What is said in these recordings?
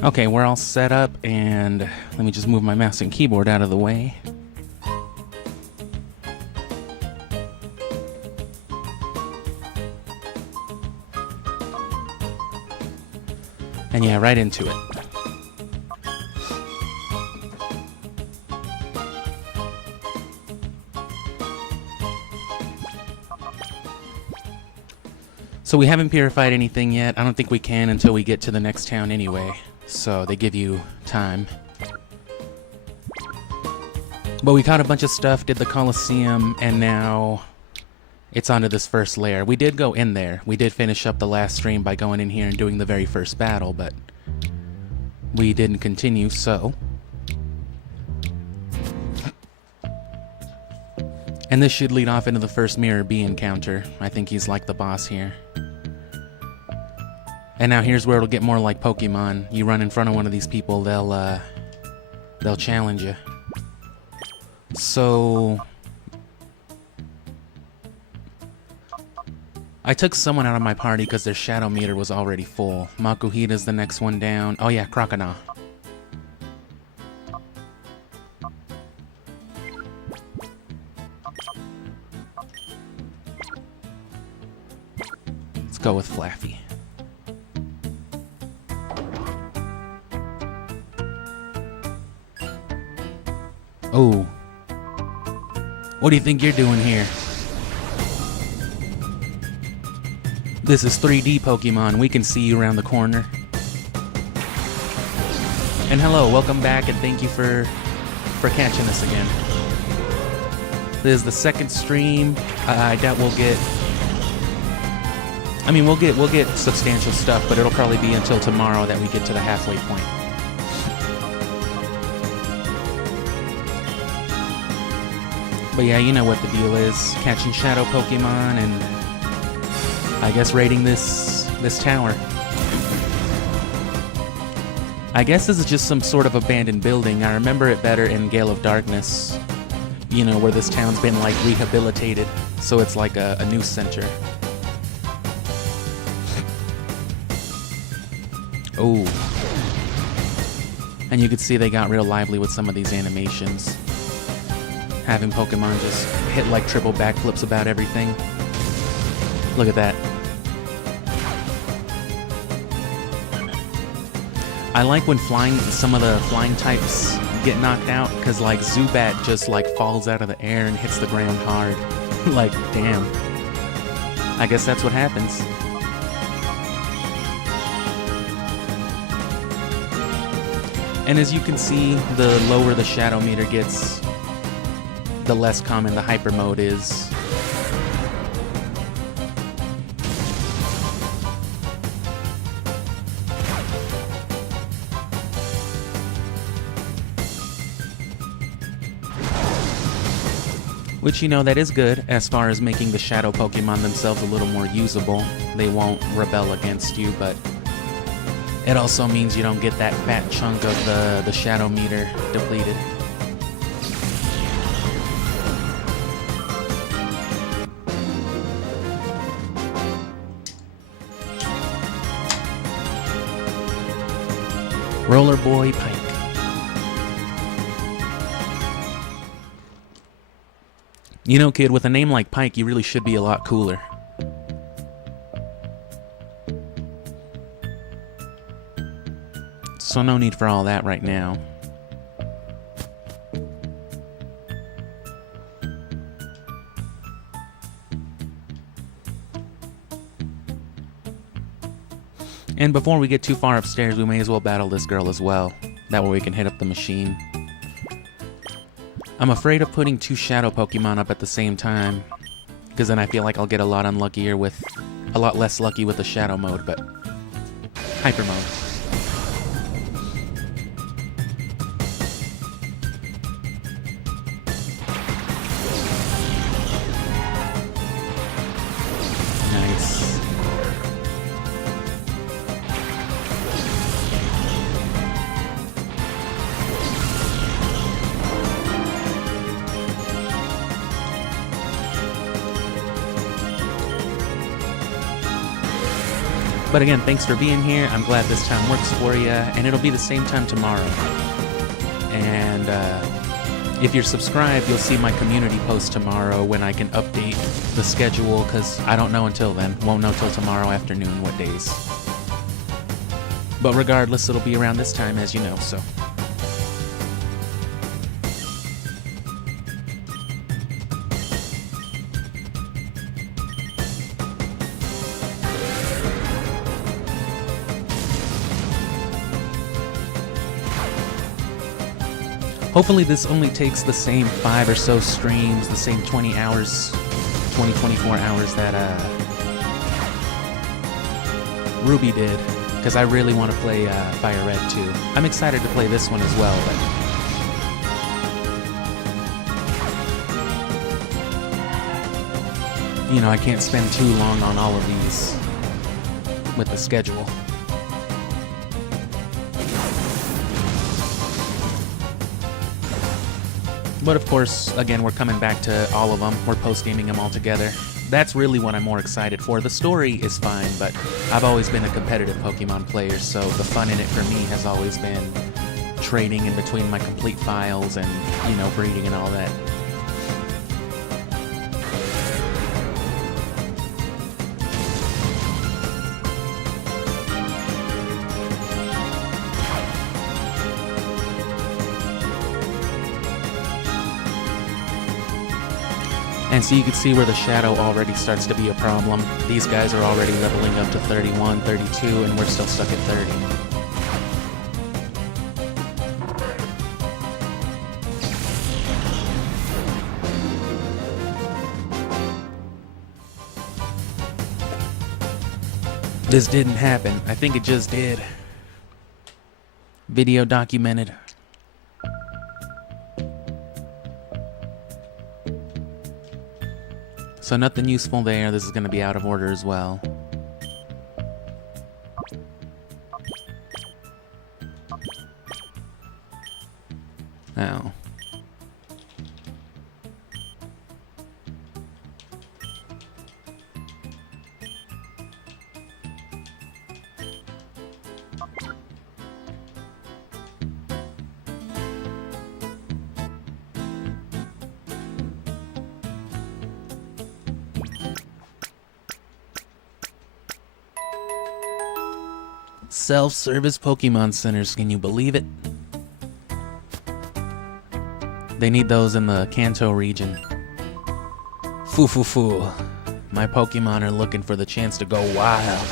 Okay, we're all set up, and let me just move my mouse and keyboard out of the way. And yeah, right into it. So we haven't purified anything yet. I don't think we can until we get to the next town anyway. So they give you time. But we caught a bunch of stuff, did the Colosseum, and now it's onto this first lair. We did go in there. We did finish up the last stream by going in here and doing the very first battle, but we didn't continue, so. And this should lead off into the first Mirror B encounter. I think he's like the boss here. And now here's where it'll get more like Pokemon. You run in front of one of these people, they'll challenge you. So I took someone out of my party because their shadow meter was already full. Makuhita's the next one down. Oh yeah, Crocodile. Let's go with Flaffy. Oh. What do you think you're doing here? This is 3D Pokemon. We can see you around the corner. And hello, welcome back, and thank you for catching us again. This is the second stream. I doubt we'll get. I mean, we'll get substantial stuff, but it'll probably be until tomorrow that we get to the halfway point. But yeah, you know what the deal is. Catching shadow Pokemon and I guess raiding this tower. I guess this is just some sort of abandoned building. I remember it better in Gale of Darkness. You know, where this town's been like rehabilitated. So it's like a news center. Oh. And you could see they got real lively with some of these animations. Having Pokemon just hit like triple backflips about everything. Look at that. I like when some of the flying types get knocked out, because like Zubat just like falls out of the air and hits the ground hard. Like, damn. I guess that's what happens. And as you can see, the lower the shadow meter gets, the less common the hyper mode is. Which, you know, that is good as far as making the shadow Pokemon themselves a little more usable. They won't rebel against you, but it also means you don't get that fat chunk of the shadow meter depleted. Roller Boy Pike. You know, kid, with a name like Pike, you really should be a lot cooler. So no need for all that right now. And before we get too far upstairs, we may as well battle this girl as well. That way we can hit up the machine. I'm afraid of putting two shadow Pokemon up at the same time, because then I feel like I'll get a lot less lucky with the shadow mode, but hyper mode. Nice. But again, thanks for being here. I'm glad this time works for you, and it'll be the same time tomorrow. And if you're subscribed, you'll see my community post tomorrow when I can update the schedule, because I don't know until then. Won't know till tomorrow afternoon what days. But regardless, it'll be around this time, as you know, so. Hopefully this only takes the same 5 or so streams, the same 20 hours, 24 hours that Ruby did, because I really want to play Fire Red 2. I'm excited to play this one as well, but you know, I can't spend too long on all of these with the schedule. But of course, again, we're coming back to all of them. We're post-gaming them all together. That's really what I'm more excited for. The story is fine, but I've always been a competitive Pokemon player, so the fun in it for me has always been trading in between my complete files and, you know, breeding and all that. And so you can see where the shadow already starts to be a problem. These guys are already leveling up to 31, 32, and we're still stuck at 30. This didn't happen. I think it just did. Video documented. So nothing useful there. This is going to be out of order as well. Oh. Self-service Pokemon centers, can you believe it? They need those in the Kanto region. Foo. My Pokemon are looking for the chance to go wild.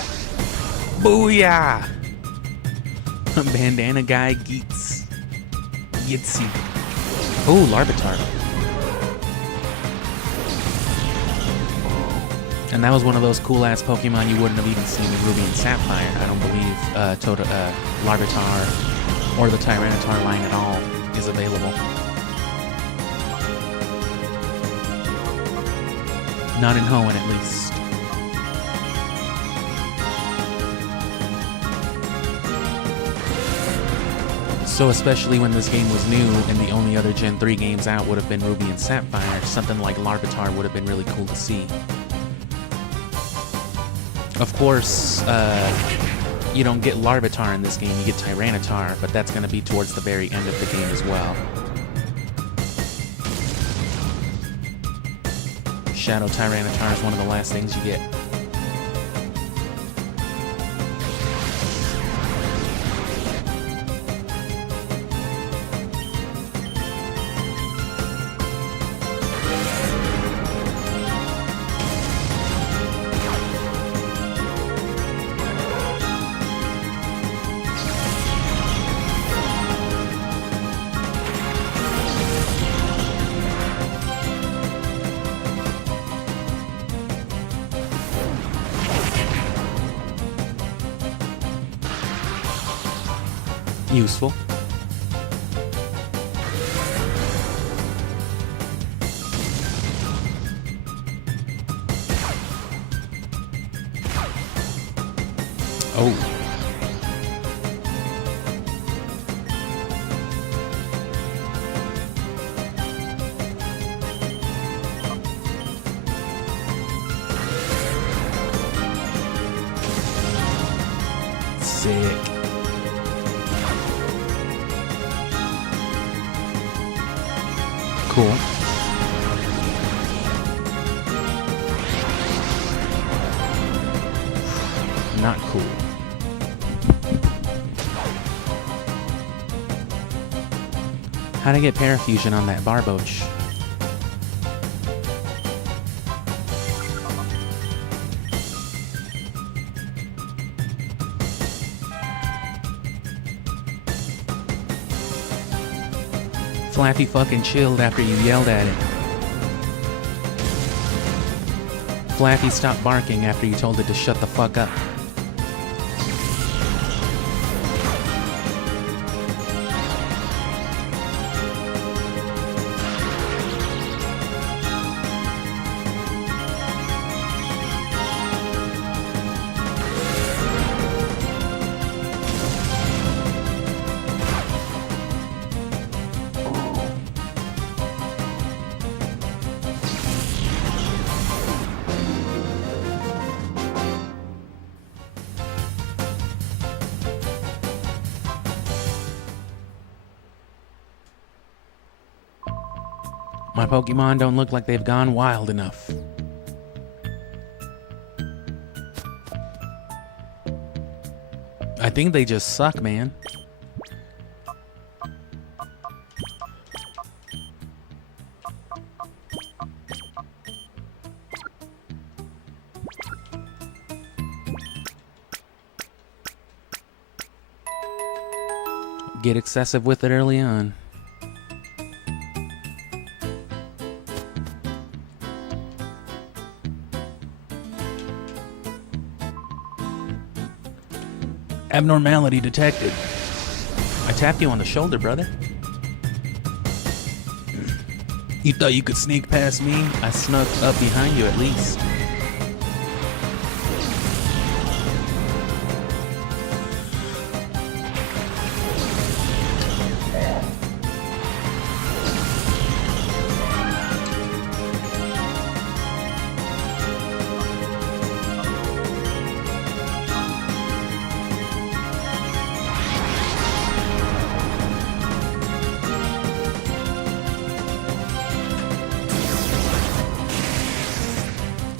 Booyah! Bandana guy Geetsy. Oh, Larvitar. And that was one of those cool-ass Pokemon you wouldn't have even seen in Ruby and Sapphire. I don't believe Larvitar or the Tyranitar line at all is available. Not in Hoenn, at least. So especially when this game was new and the only other Gen 3 games out would have been Ruby and Sapphire, something like Larvitar would have been really cool to see. Of course, you don't get Larvitar in this game, you get Tyranitar, but that's going to be towards the very end of the game as well. Shadow Tyranitar is one of the last things you get. Useful. Oh. Sick. Cool. Not cool. How'd I get parafusion on that barboach? Flappy fucking chilled after you yelled at it. Flappy stopped barking after you told it to shut the fuck up. My Pokemon don't look like they've gone wild enough. I think they just suck, man. Get excessive with it early on. Abnormality detected. I tapped you on the shoulder, brother. You thought you could sneak past me? I snuck up behind you at least.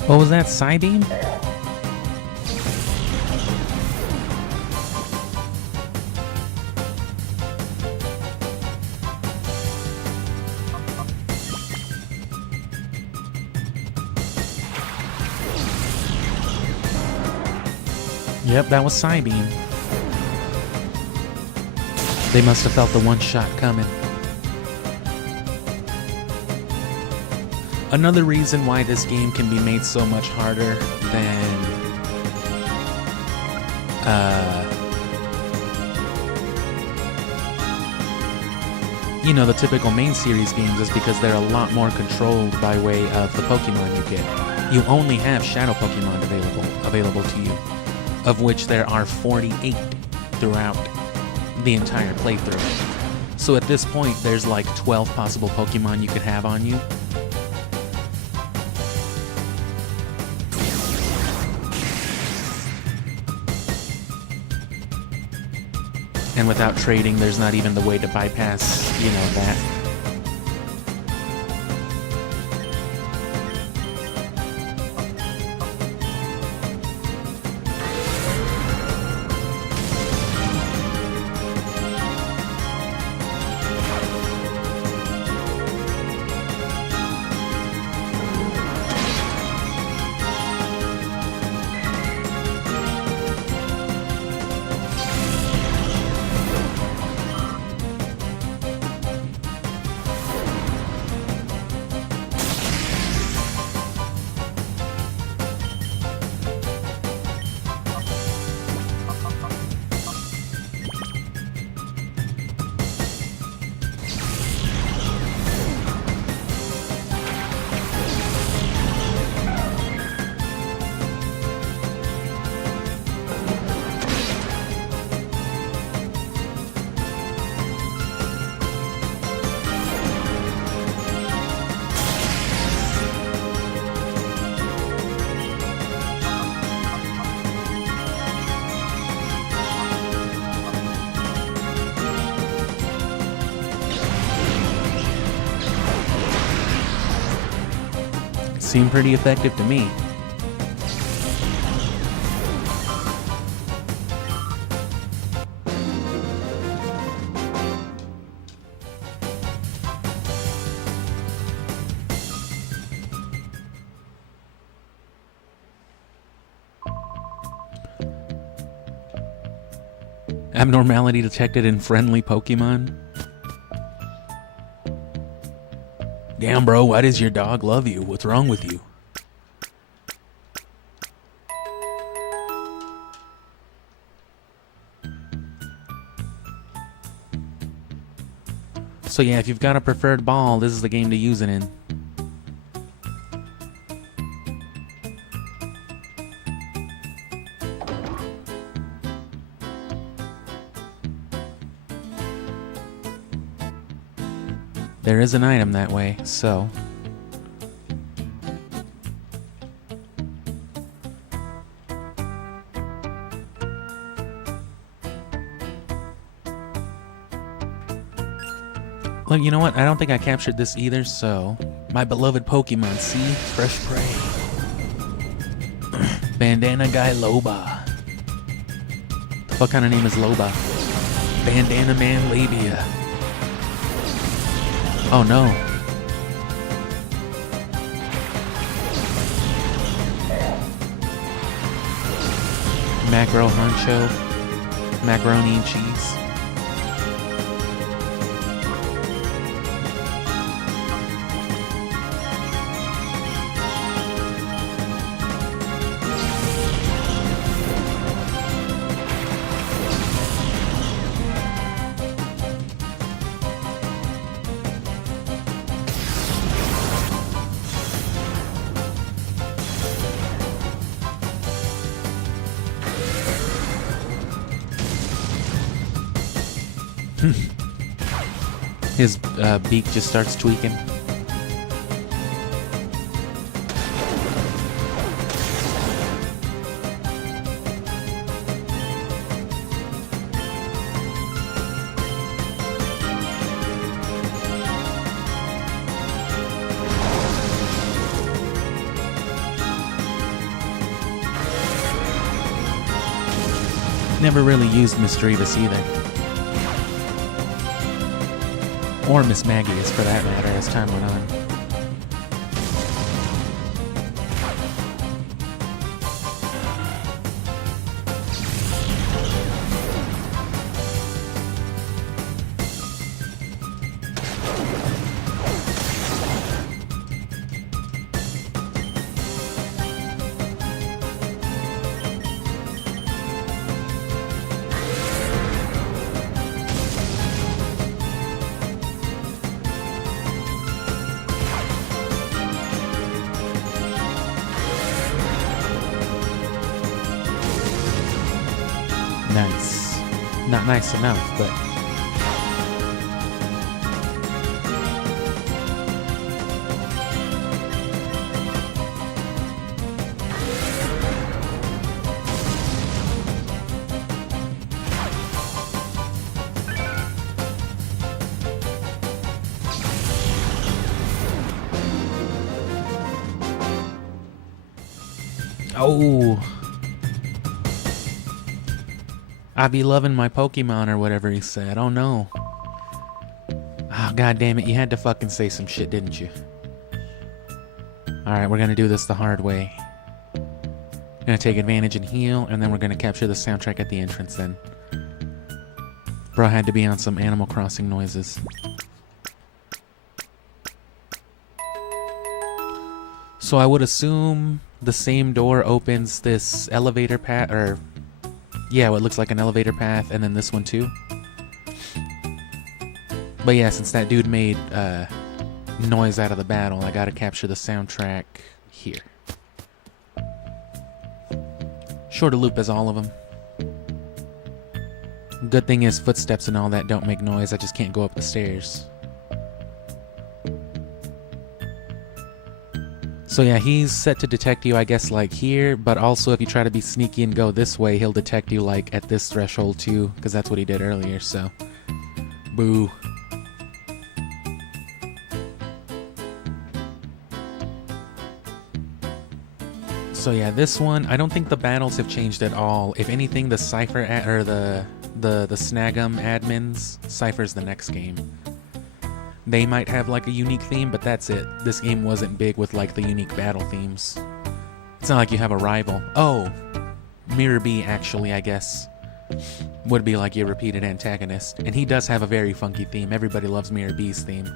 What was that, Psybeam? Yep, that was Psybeam. They must have felt the one shot coming. Another reason why this game can be made so much harder than you know, the typical main series games is because they're a lot more controlled by way of the Pokemon you get. You only have Shadow Pokemon available to you, of which there are 48 throughout the entire playthrough. So at this point, there's like 12 possible Pokemon you could have on you. And without trading, there's not even the way to bypass, you know, that. Seemed pretty effective to me. Abnormality detected in friendly Pokemon. Damn, bro, why does your dog love you? What's wrong with you? So yeah, if you've got a preferred ball, this is the game to use it in. There is an item that way, so... Look, you know what? I don't think I captured this either, so... My beloved Pokemon, see? Fresh prey. Bandana guy Loba. What kind of name is Loba? Bandana man Labia. Oh no. Macro Honcho. Macaroni and cheese. His beak just starts tweaking. Never really used Misdreavus either. Or Miss Magius, for that matter, as time went on. Nice. Not nice enough, but... Oh! I be loving my Pokemon or whatever he said. Oh no. Oh, god damn it. You had to fucking say some shit, didn't you? Alright, we're gonna do this the hard way. Gonna take advantage and heal, and then we're gonna capture the soundtrack at the entrance then. Bro had to be on some Animal Crossing noises. So I would assume the same door opens this elevator path, or... yeah, what looks like an elevator path, and then this one too. But yeah, since that dude made noise out of the battle, I gotta capture the soundtrack here. Shorter loop as all of them. Good thing is footsteps and all that don't make noise, I just can't go up the stairs. So yeah, he's set to detect you, I guess, like here, but also if you try to be sneaky and go this way, he'll detect you, like, at this threshold too, because that's what he did earlier, so... boo. So yeah, this one, I don't think the battles have changed at all. If anything, the Cypher or the Snag'em admins, Cypher's the next game. They might have like a unique theme, but that's it. This game wasn't big with like the unique battle themes. It's not like you have a rival. Oh, Mirror B actually, I guess, would be like your repeated antagonist. And he does have a very funky theme. Everybody loves Mirror B's theme.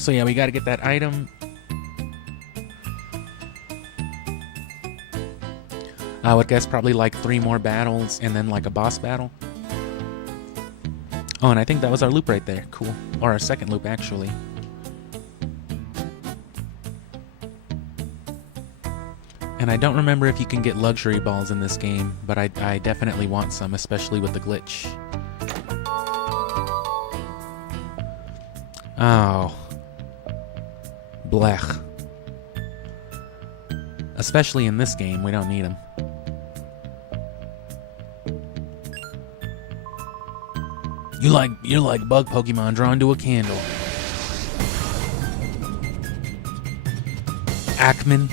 So yeah, we gotta get that item. I would guess probably like 3 more battles and then like a boss battle. Oh, and I think that was our loop right there. Cool. Or our second loop, actually. And I don't remember if you can get luxury balls in this game, but I definitely want some, especially with the glitch. Oh. Blech. Especially in this game, we don't need them. You're like bug Pokemon drawn to a candle. Ackman.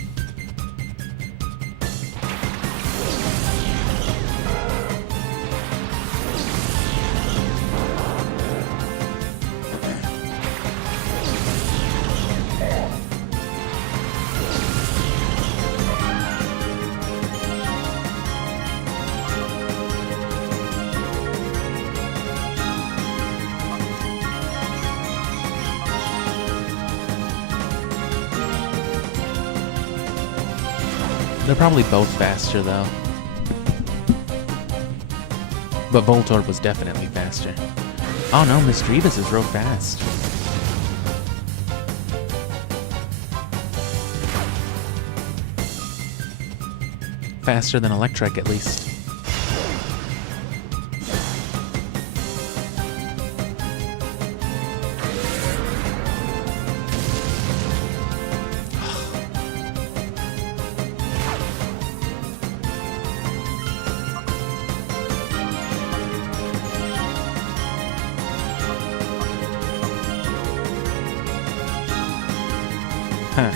They're probably both faster, though. But Voltorb was definitely faster. Oh no, Misdreavus is real fast. Faster than Electric, at least. Huh.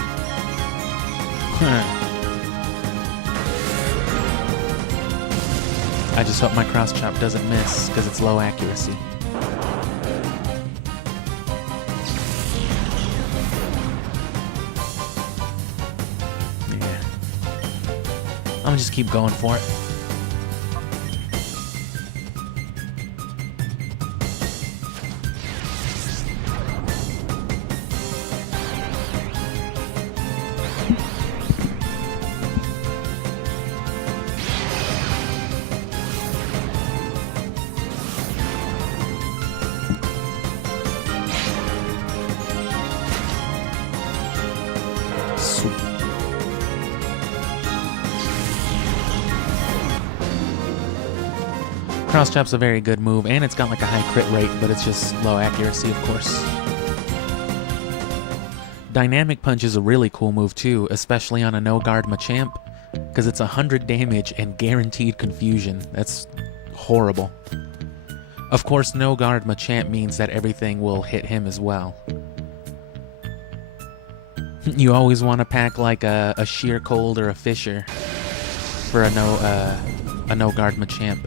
I just hope my cross chop doesn't miss, because it's low accuracy. Yeah. I'm gonna just keep going for it. Sweet. Cross chop's a very good move, and it's got like a high crit rate, but it's just low accuracy, of course. Dynamic Punch is a really cool move too, especially on a no-guard Machamp, because it's 100 damage and guaranteed confusion. That's horrible. Of course, no-guard Machamp means that everything will hit him as well. You always want to pack like a Sheer Cold or a Fisher for a no-guard Machamp.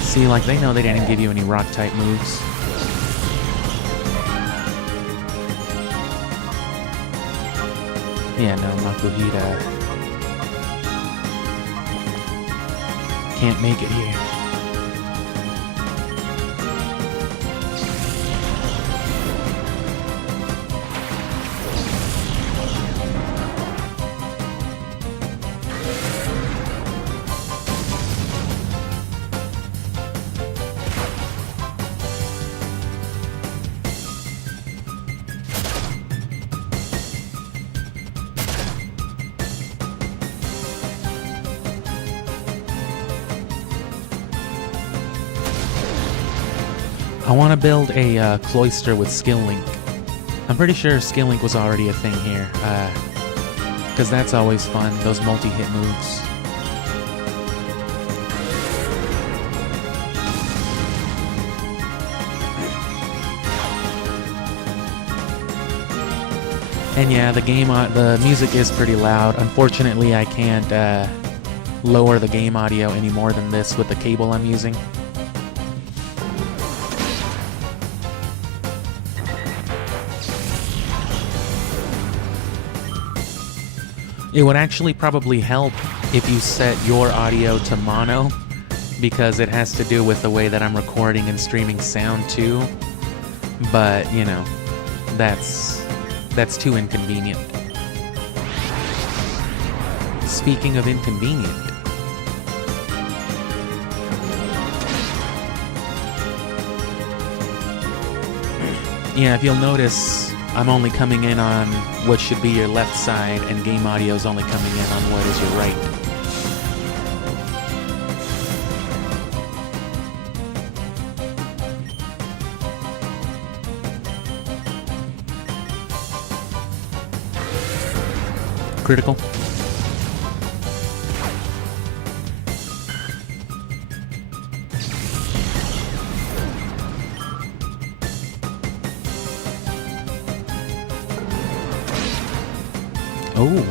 See, like, they know they didn't give you any rock-type moves. Yeah, no, Makuhita can't make it here. I want to build a cloister with skill link. I'm pretty sure skill link was already a thing here, because that's always fun, those multi-hit moves. And yeah, the music is pretty loud. Unfortunately, I can't lower the game audio any more than this with the cable I'm using. It would actually probably help if you set your audio to mono, because it has to do with the way that I'm recording and streaming sound too. But, you know, that's too inconvenient. Speaking of inconvenient, yeah, if you'll notice, I'm only coming in on what should be your left side, and game audio is only coming in on what is your right. Critical. Oh.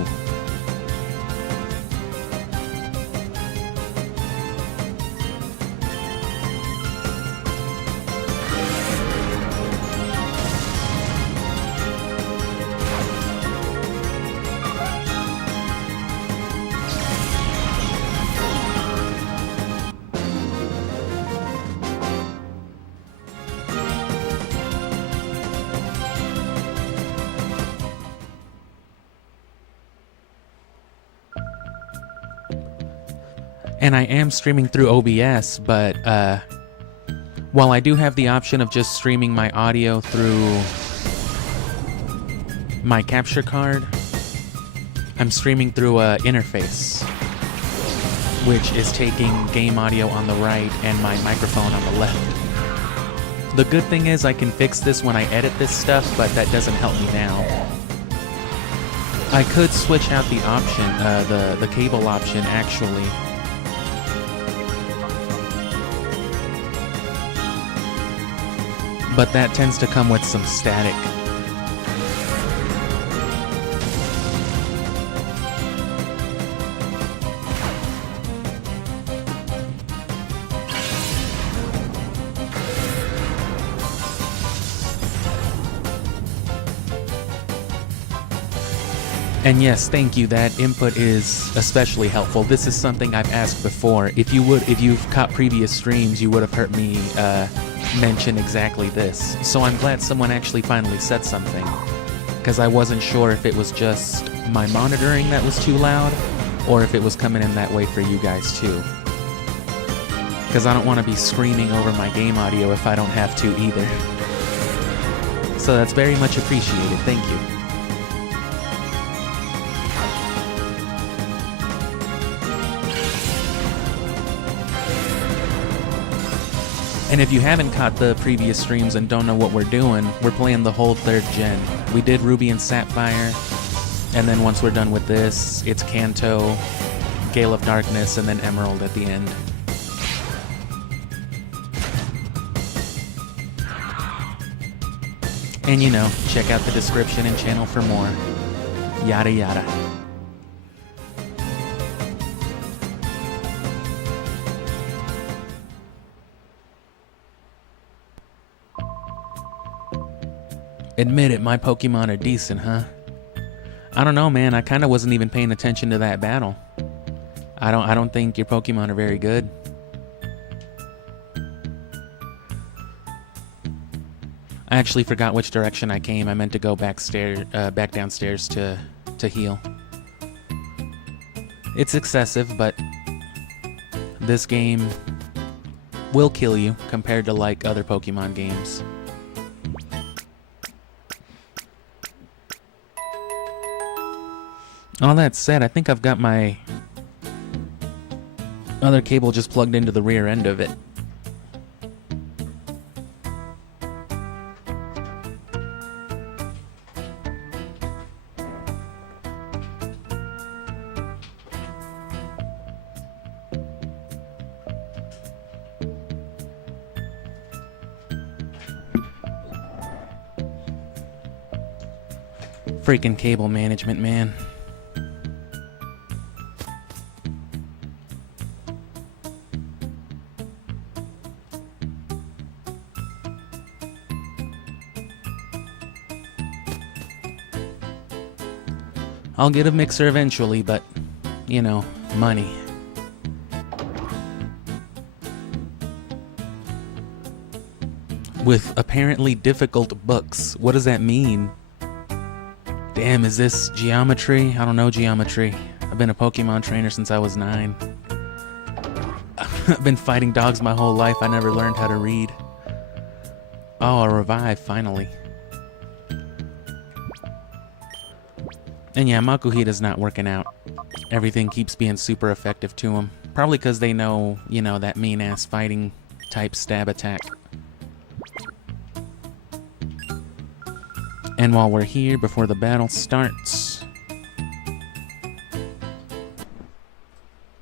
And I am streaming through OBS, but while I do have the option of just streaming my audio through my capture card, I'm streaming through an interface, which is taking game audio on the right and my microphone on the left. The good thing is I can fix this when I edit this stuff, but that doesn't help me now. I could switch out the option, the cable option, actually. But that tends to come with some static. And yes, thank you, that input is especially helpful. This is something I've asked before. If you've caught previous streams, you would have heard me mention exactly this. So I'm glad someone actually finally said something, because I wasn't sure if it was just my monitoring that was too loud, or if it was coming in that way for you guys too. Because I don't want to be screaming over my game audio if I don't have to either. So that's very much appreciated, thank you. And if you haven't caught the previous streams and don't know what we're doing, we're playing the whole 3rd gen. We did Ruby and Sapphire, and then once we're done with this, it's Kanto, Gale of Darkness, and then Emerald at the end. And you know, check out the description and channel for more. Yada yada. Admit it, my Pokemon are decent, huh? I don't know, man. I kind of wasn't even paying attention to that battle. I don't think your Pokemon are very good. I actually forgot which direction I came. I meant to go back downstairs to heal. It's excessive, but this game will kill you compared to like other Pokemon games. All that said, I think I've got my other cable just plugged into the rear end of it. Freaking cable management, man. I'll get a mixer eventually, but, you know, money. With apparently difficult books. What does that mean? Damn, is this geometry? I don't know geometry. I've been a Pokemon trainer since I was 9. I've been fighting dogs my whole life. I never learned how to read. Oh, a revive, finally. And yeah, Makuhita's not working out. Everything keeps being super effective to him. Probably because they know, you know, that mean-ass fighting type stab attack. And while we're here, before the battle starts...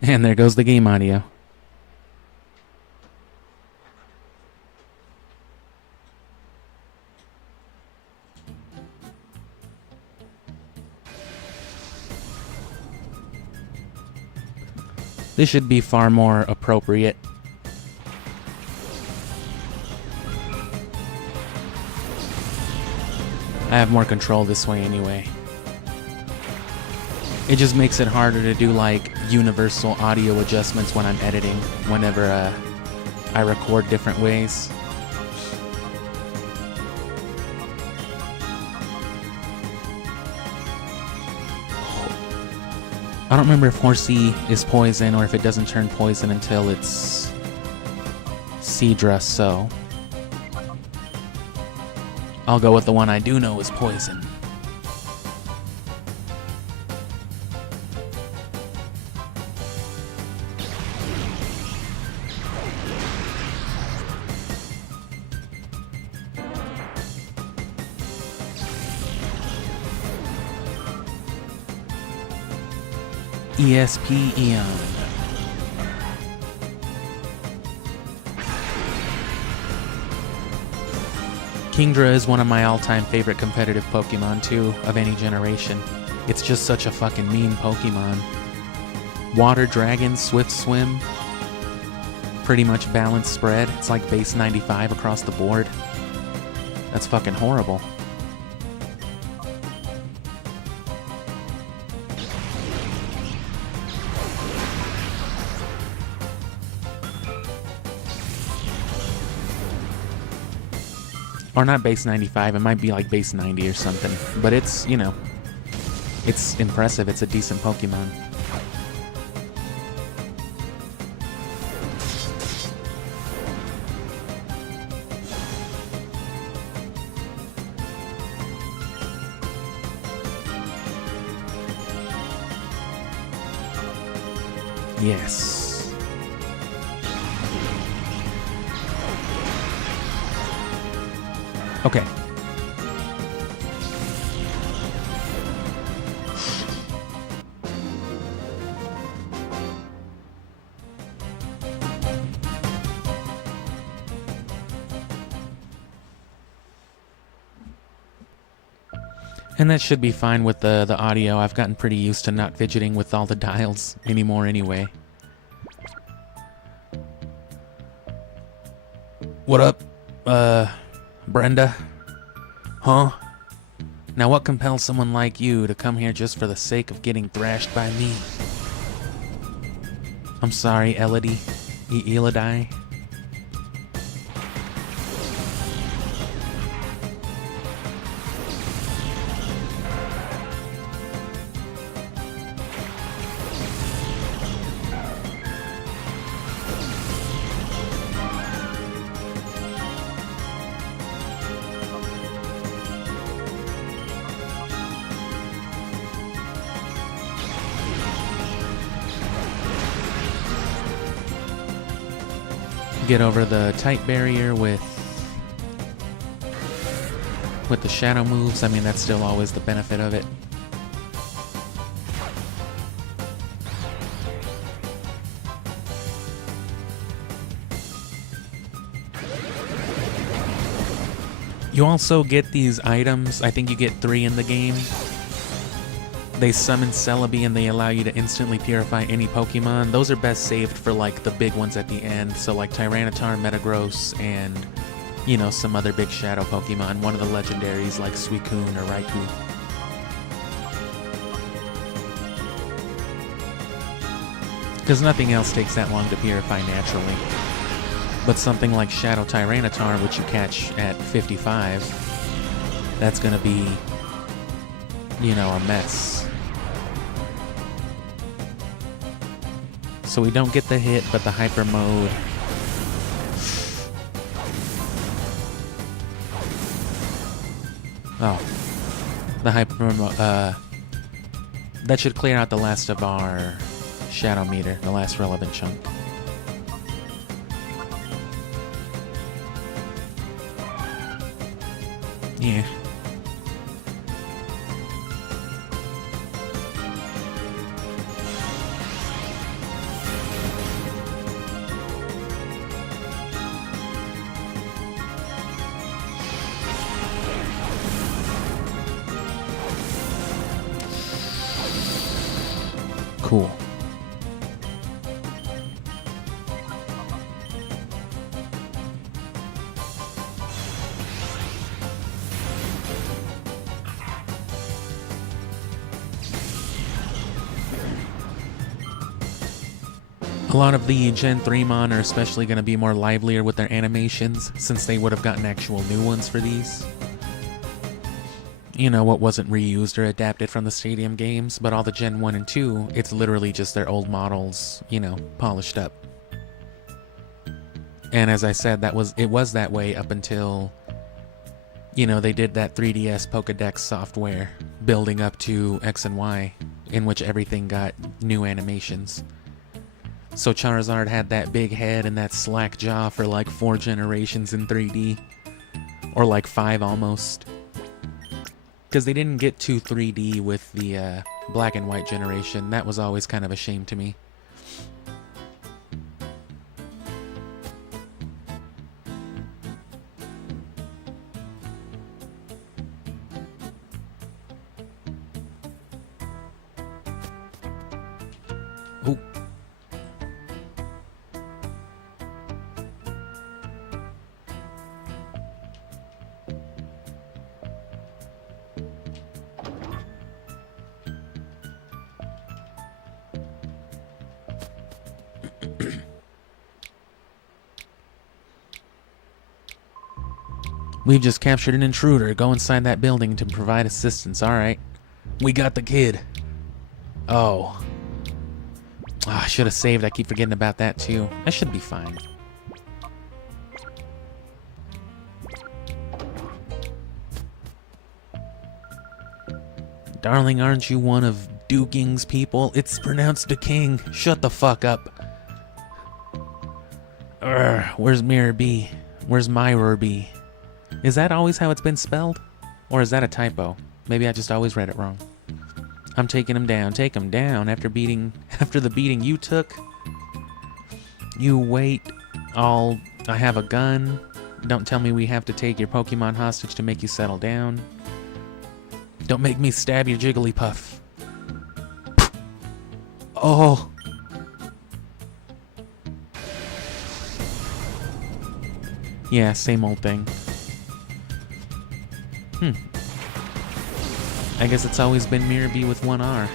And there goes the game audio. This should be far more appropriate. I have more control this way anyway. It just makes it harder to do like universal audio adjustments when I'm editing, whenever I record different ways. I don't remember if Horsey is poison or if it doesn't turn poison until it's Seadra, so I'll go with the one I do know is poison. ESP Eon. Kingdra is one of my all-time favorite competitive Pokemon too, of any generation. It's just such a fucking mean Pokemon. Water Dragon, Swift Swim, pretty much balanced spread. It's like base 95 across the board. That's fucking horrible. Or not base 95, it might be like base 90 or something. But it's, you know, it's impressive. It's a decent Pokemon. Yes. Okay. And that should be fine with the audio. I've gotten pretty used to not fidgeting with all the dials anymore anyway. What up, Brenda? Huh? Now what compels someone like you to come here just for the sake of getting thrashed by me? I'm sorry, Elodie. Elodie. Get over the type barrier with the shadow moves. I mean, that's still always the benefit of it. You also get these items. I think you get 3 in the game They summon Celebi and they allow you to instantly purify any Pokemon. Those are best saved for like the big ones at the end. So like Tyranitar, Metagross, and you know, some other big shadow Pokemon. One of the legendaries like Suicune or Raikou. Because nothing else takes that long to purify naturally. But something like Shadow Tyranitar, which you catch at 55, that's gonna be, you know, a mess. So we don't get the hit, but the hyper mode. Oh. The hyper mode, that should clear out the last of our Shadow Meter, the last relevant chunk. Yeah. Cool. A lot of the Gen 3 Mon are especially going to be more livelier with their animations, since they would have gotten actual new ones for these. You know, what wasn't reused or adapted from the Stadium games, but all the Gen 1 and 2, it's literally just their old models, you know, polished up. And as I said, it was that way up until, you know, they did that 3DS Pokédex software building up to X and Y, in which everything got new animations. So Charizard had that big head and that slack jaw for like 4 generations in 3D. Or like 5 almost. Because they didn't get to 3D with the black and white generation. That was always kind of a shame to me. Ooh. We've just captured an intruder. Go inside that building to provide assistance. Alright. We got the kid. Oh. I should have saved. I keep forgetting about that too. I should be fine. Darling, aren't you one of Duking's people? It's pronounced the king. Shut the fuck up. Where's Mirror B? Where's Myra B? Is that always how it's been spelled? Or is that a typo? Maybe I just always read it wrong. I'm taking him down. Take him down after the beating you took. You wait. I have a gun. Don't tell me we have to take your Pokemon hostage to make you settle down. Don't make me stab your Jigglypuff. Oh. Yeah, same old thing. I guess it's always been Mirror B with one R.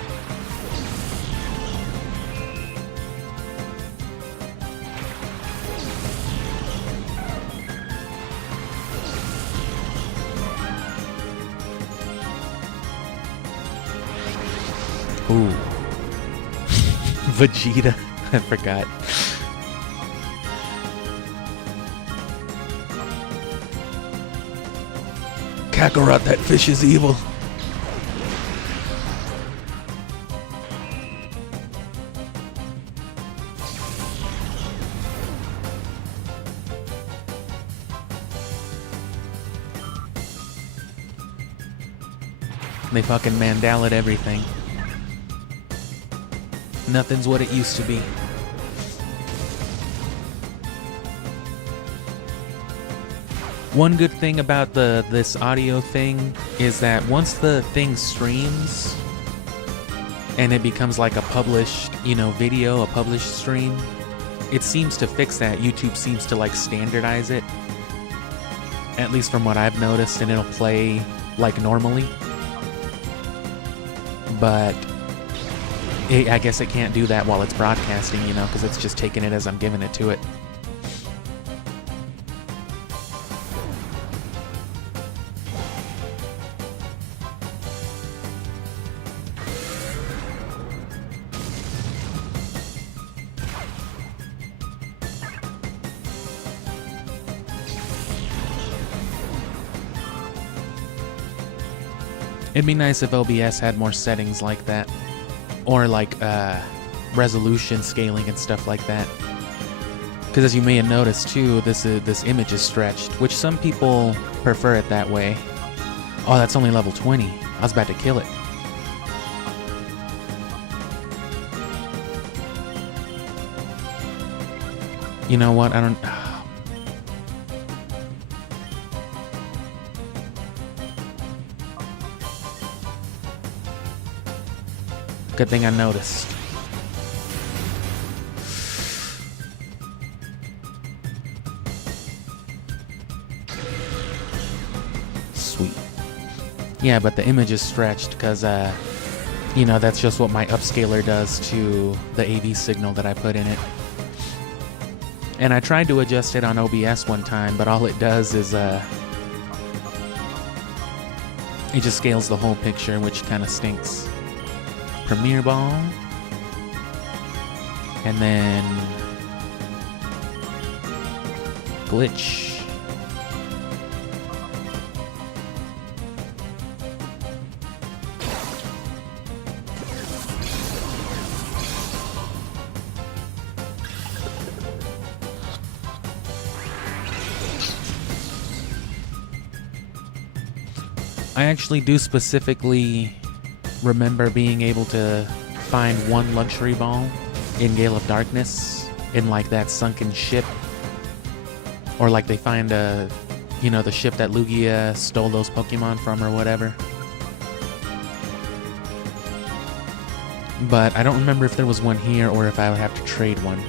Ooh. Vegeta. I forgot. Kakarot, that fish is evil. They fucking Mandala'd everything. Nothing's what it used to be. One good thing about this audio thing is that once the thing streams, and it becomes like a published, video, a published stream. It seems to fix that. YouTube seems to like standardize it, at least from what I've noticed, and it'll play like normally. But I guess it can't do that while it's broadcasting, because it's just taking it as I'm giving it to it. It'd be nice if OBS had more settings like that, or like resolution scaling and stuff like that. Because as you may have noticed too, this image is stretched, which some people prefer it that way. Oh, that's only level 20. I was about to kill it. You know what? I don't... Good thing I noticed. Sweet. Yeah, but the image is stretched because, that's just what my upscaler does to the AV signal that I put in it. And I tried to adjust it on OBS one time, but all it does is, it just scales the whole picture, which kind of stinks. Premiere ball, and then glitch. I actually do specifically remember being able to find one luxury ball in Gale of Darkness in like that sunken ship, or like they find the ship that Lugia stole those Pokemon from or whatever. But I don't remember if there was one here or if I would have to trade one.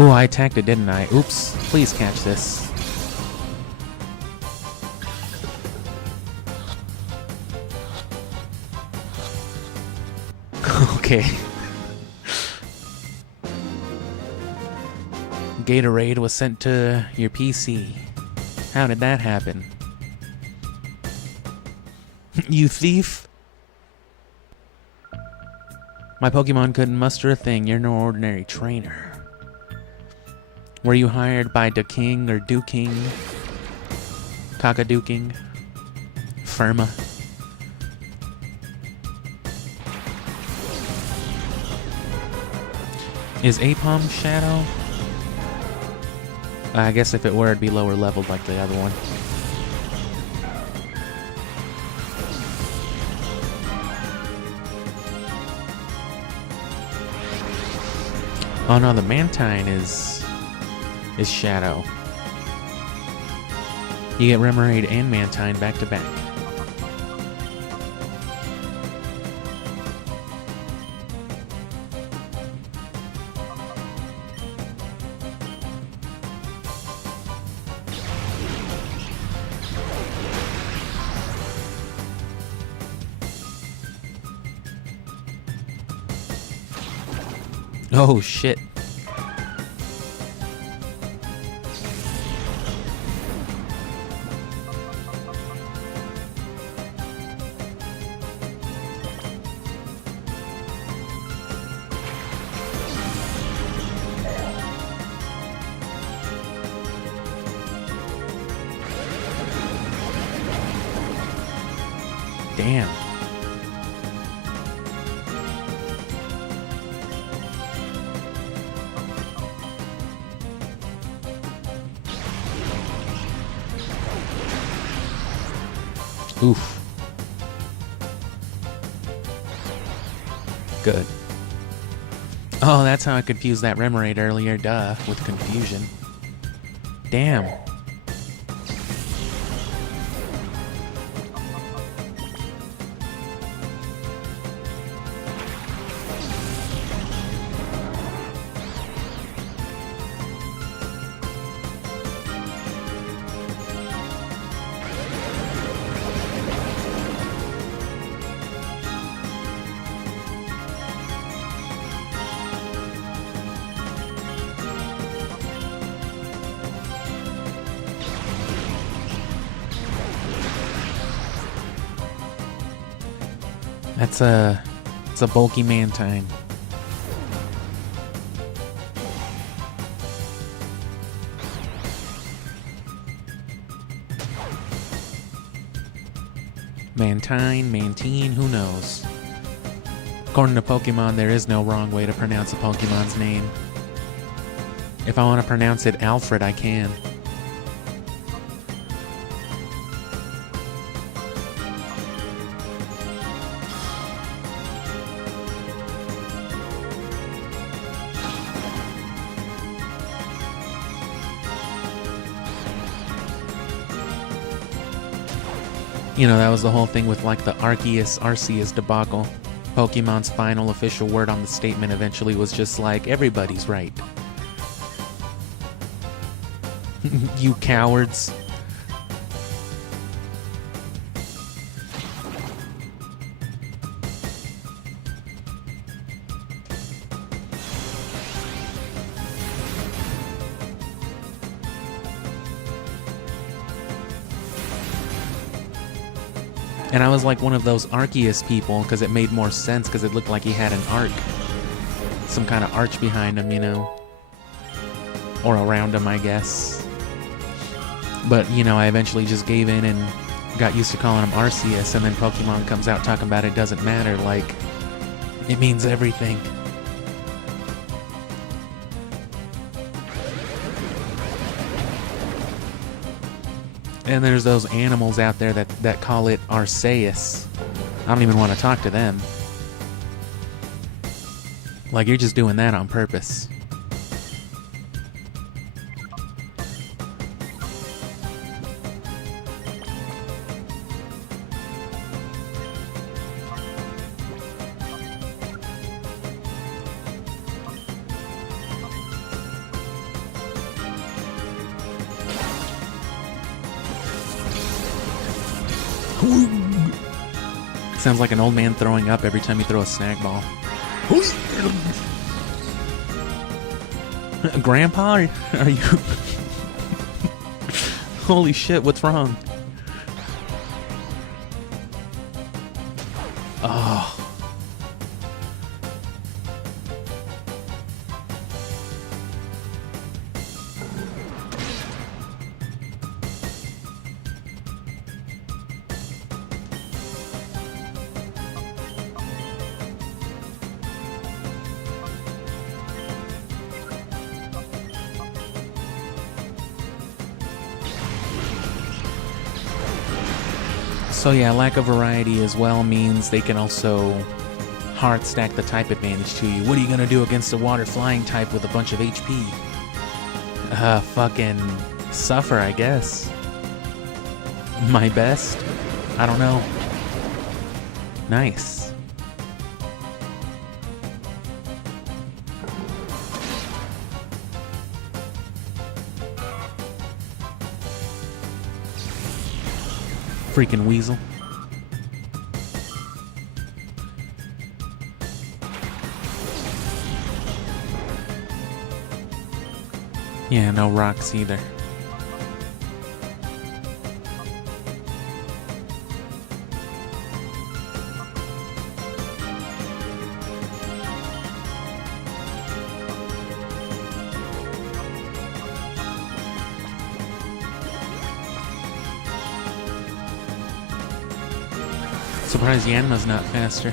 Oh, I attacked it, didn't I? Oops. Please catch this. Okay. Gatorade was sent to your PC. How did that happen? You thief! My Pokemon couldn't muster a thing. You're no ordinary trainer. Were you hired by the King or Duking? Kakaduking? Firma? Is Apom Shadow? I guess if it were, it'd be lower leveled like the other one. Oh no, the Mantine is Shadow. You get Remoraid and Mantine back to back. Oh shit. Damn. Oof. Good. Oh, that's how I confused that Remoraid earlier, duh, with confusion. Damn. It's a bulky Mantine. Mantine, who knows? According to Pokemon, there is no wrong way to pronounce a Pokemon's name. If I want to pronounce it Alfred, I can. You know, that was the whole thing with like the Arceus debacle. Pokemon's final official word on the statement eventually was just like, everybody's right. You cowards. And I was like one of those Arceus people because it made more sense because it looked like he had an arc. Some kind of arch behind him, you know. Or around him, I guess. But, you know, I eventually just gave in and got used to calling him Arceus, and then Pokemon comes out talking about it doesn't matter, like, it means everything. And there's those animals out there that call it Arceus. I don't even want to talk to them. Like, you're just doing that on purpose. Sounds like an old man throwing up every time you throw a snag ball. Grandpa, are you... Holy shit, what's wrong? Oh. So yeah, lack of variety as well means they can also hard stack the type advantage to you. What are you gonna do against a water flying type with a bunch of HP? Fucking suffer, I guess. My best? I don't know. Nice. Freaking weasel. Yeah, no rocks either. Surprised Yanma's not faster.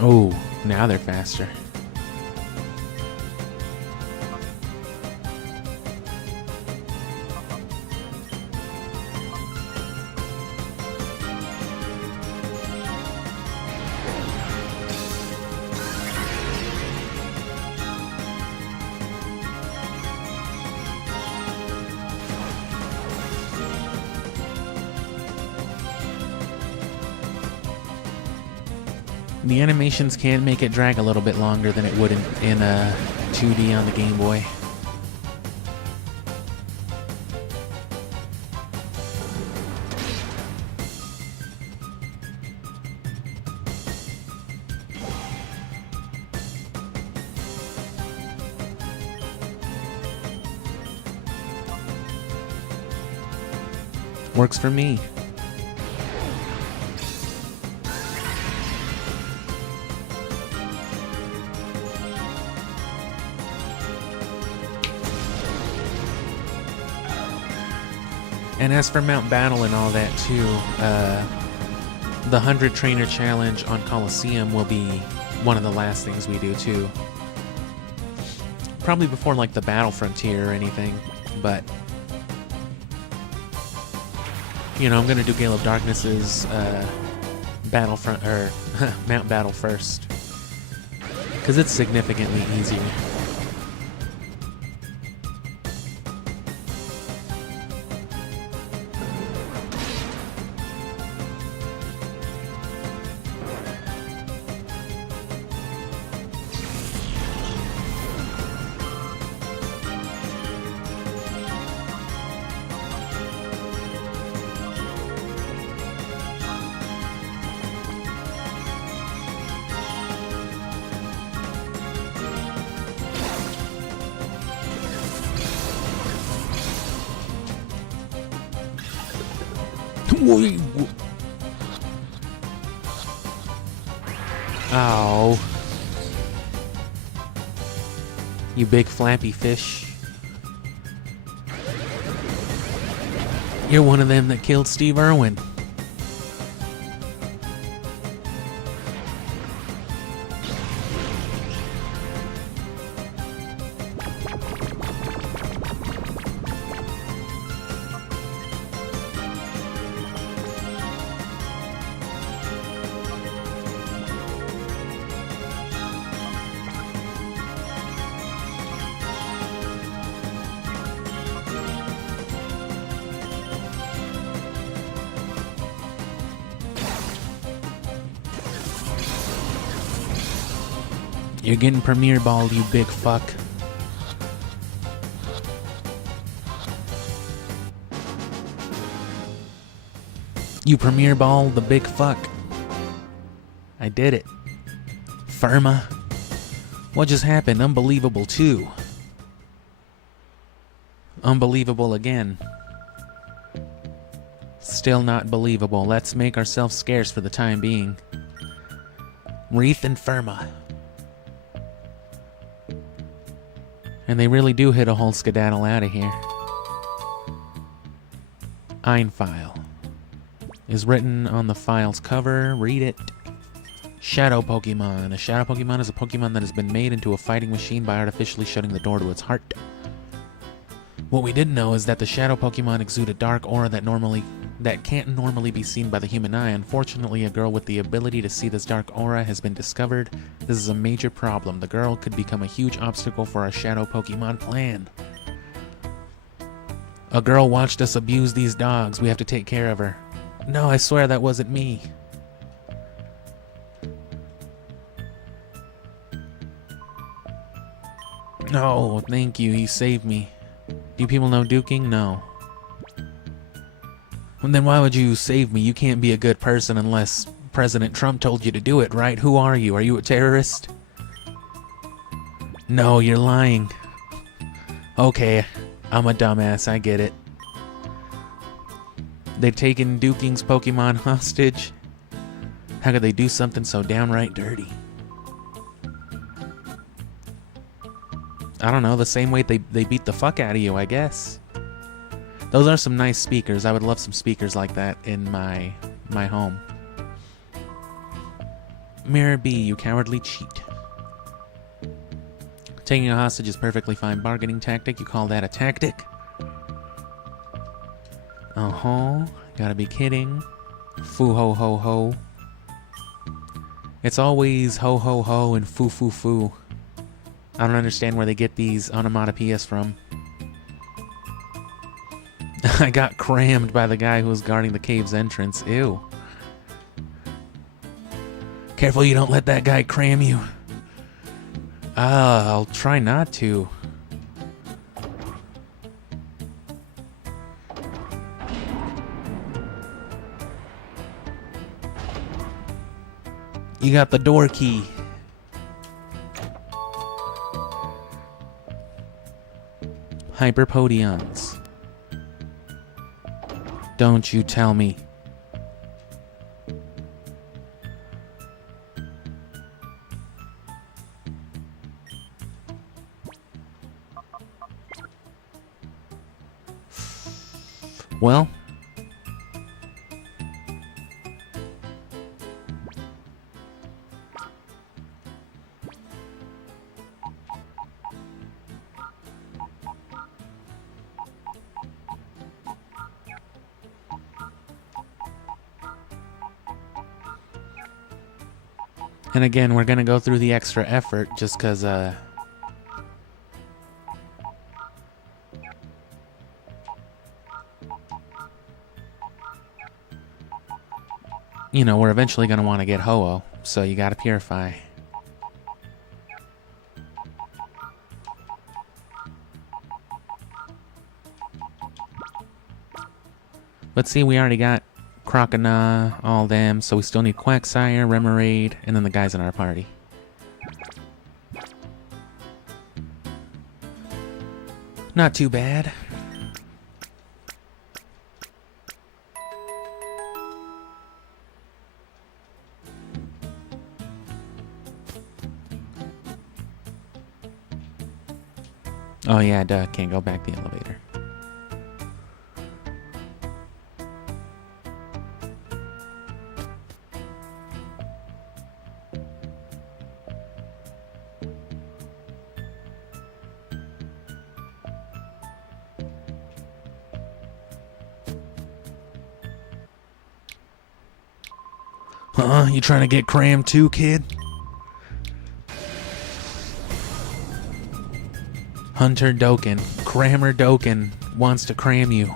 Oh, now they're faster. The animations can make it drag a little bit longer than it would in 2D on the Game Boy. Works for me. And as for Mount Battle and all that too, the 100 Trainer Challenge on Colosseum will be one of the last things we do too. Probably before like the Battle Frontier or anything, but you know, I'm gonna do Gale of Darkness's Battlefront or Mount Battle first, because it's significantly easier. Oh. You big flappy fish. You're one of them that killed Steve Irwin. You're getting premiere balled, you big fuck. You premiere ball the big fuck. I did it. Firma. What just happened? Unbelievable too. Unbelievable again. Still not believable. Let's make ourselves scarce for the time being. Wreath and Firma. And they really do hit a whole skedaddle out of here. Ein file is written on the file's cover. Read it. Shadow Pokemon. A Shadow Pokemon is a Pokemon that has been made into a fighting machine by artificially shutting the door to its heart. What we didn't know is that the Shadow Pokemon exude a dark aura that can't normally be seen by the human eye. Unfortunately, a girl with the ability to see this dark aura has been discovered. This is a major problem. The girl could become a huge obstacle for our Shadow Pokemon plan. A girl watched us abuse these dogs. We have to take care of her. No, I swear that wasn't me. No, thank you. He saved me. Do people know duking? No. And then why would you save me? You can't be a good person unless President Trump told you to do it, right? Who are you? Are you a terrorist? No, you're lying. Okay, I'm a dumbass. I get it. They've taken Duking's Pokemon hostage. How could they do something so downright dirty? I don't know, the same way they beat the fuck out of you, I guess. Those are some nice speakers. I would love some speakers like that in my home. Mirror B, you cowardly cheat. Taking a hostage is perfectly fine bargaining tactic. You call that a tactic? Uh-huh. Gotta be kidding. Foo ho ho ho. It's always ho ho ho and foo foo foo. I don't understand where they get these onomatopoeias from. I got crammed by the guy who was guarding the cave's entrance. Ew. Careful you don't let that guy cram you. I'll try not to. You got the door key. Hyperpodions. Don't you tell me. Well, and again, we're gonna go through the extra effort just because, you know, we're eventually gonna want to get Ho-Oh, so you gotta purify. Let's see, we already got Crocodile, all them, so we still need Quagsire, Remoraid, and then the guys in our party. Not too bad. Oh yeah, duh, can't go back the elevator. You trying to get crammed too, kid? Hunter Doken, Crammer Doken wants to cram you.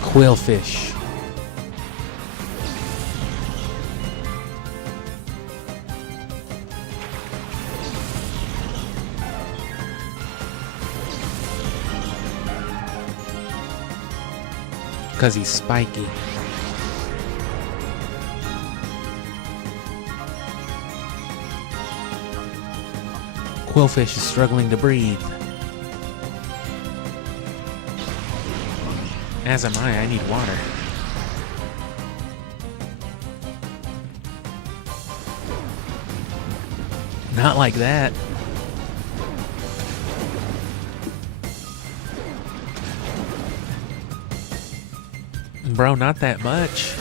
Quillfish. Because he's spiky. Quillfish is struggling to breathe. As am I need water. Not like that. Bro, not that much.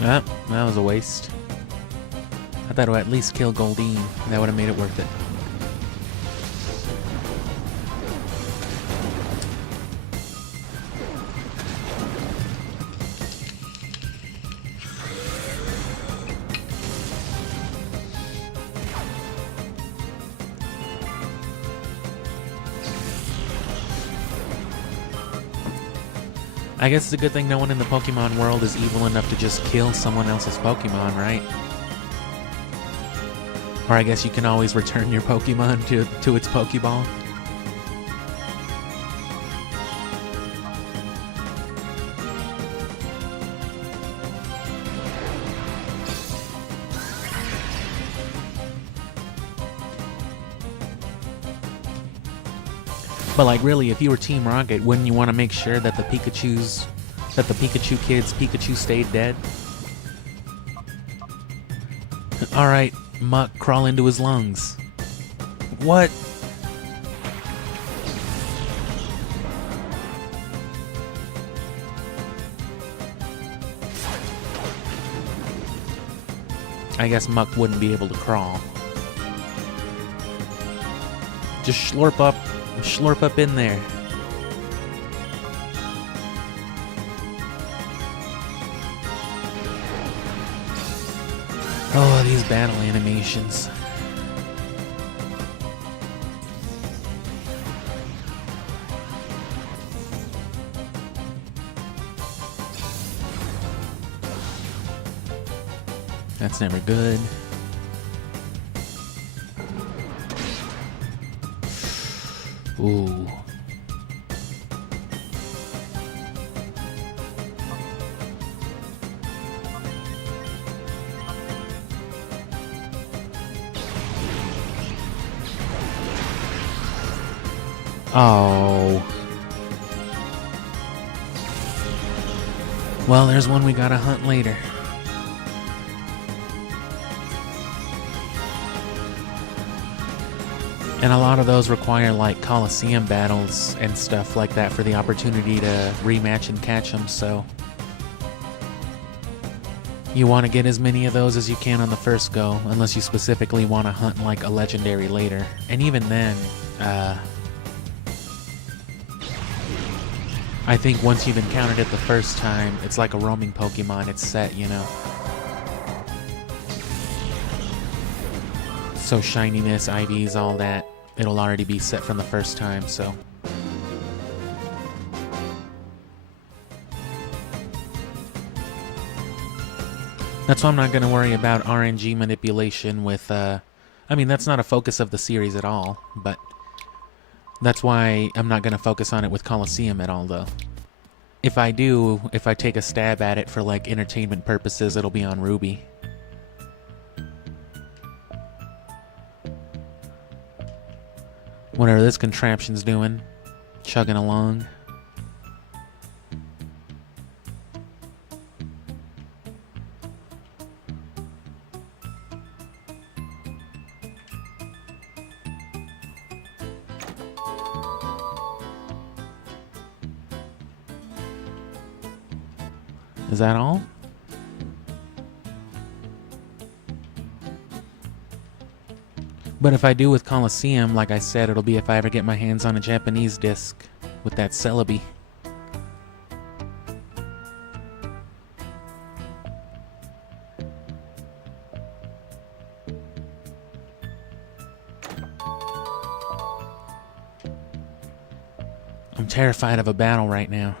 Ah, that was a waste. I thought it would at least kill Goldeen. That would have made it worth it. I guess it's a good thing no one in the Pokemon world is evil enough to just kill someone else's Pokemon, right? Or I guess you can always return your Pokemon to its Pokeball. But like really, if you were Team Rocket, wouldn't you want to make sure that the Pikachu kids Pikachu stayed dead? Alright, Muck, crawl into his lungs. What? I guess Muck wouldn't be able to crawl. Just slurp up in there. Oh, these battle animations. That's never good. Ooh. Oh. Well, there's one we gotta hunt later. And a lot of those require like Colosseum battles and stuff like that for the opportunity to rematch and catch them, so you want to get as many of those as you can on the first go, unless you specifically want to hunt like a legendary later. And even then, I think once you've encountered it the first time, it's like a roaming Pokemon, it's set, you know. So shininess, IVs, all that, it'll already be set from the first time, so. That's why I'm not going to worry about RNG manipulation with, I mean, that's not a focus of the series at all, but that's why I'm not going to focus on it with Colosseum at all, though. If I do, if I take a stab at it for, like, entertainment purposes, it'll be on Ruby. Whatever this contraption's doing, chugging along. Is that all? But if I do with Colosseum, like I said, it'll be if I ever get my hands on a Japanese disc with that Celebi. I'm terrified of a battle right now.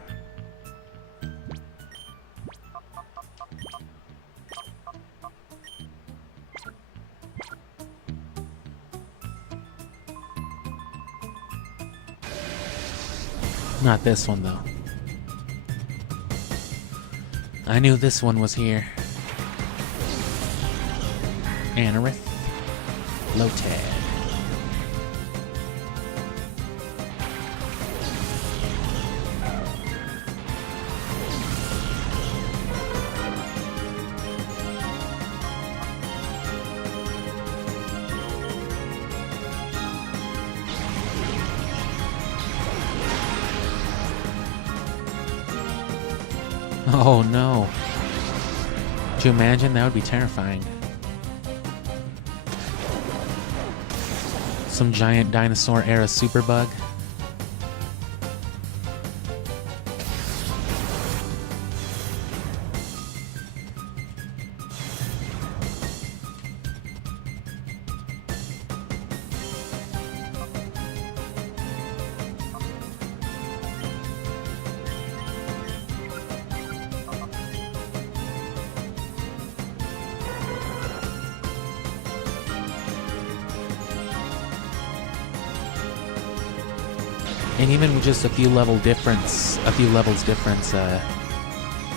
Not this one, though. I knew this one was here. Anorith. Lotad. Oh no. Could you imagine? That would be terrifying. Some giant dinosaur era superbug. And even with just a few levels difference,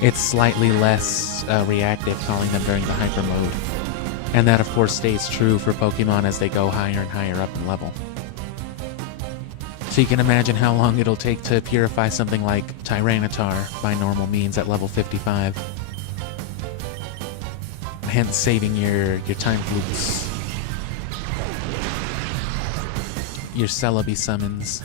it's slightly less reactive calling them during the hyper mode. And that of course stays true for Pokemon as they go higher and higher up in level. So you can imagine how long it'll take to purify something like Tyranitar by normal means at level 55. Hence saving your time flutes. Your Celebi summons.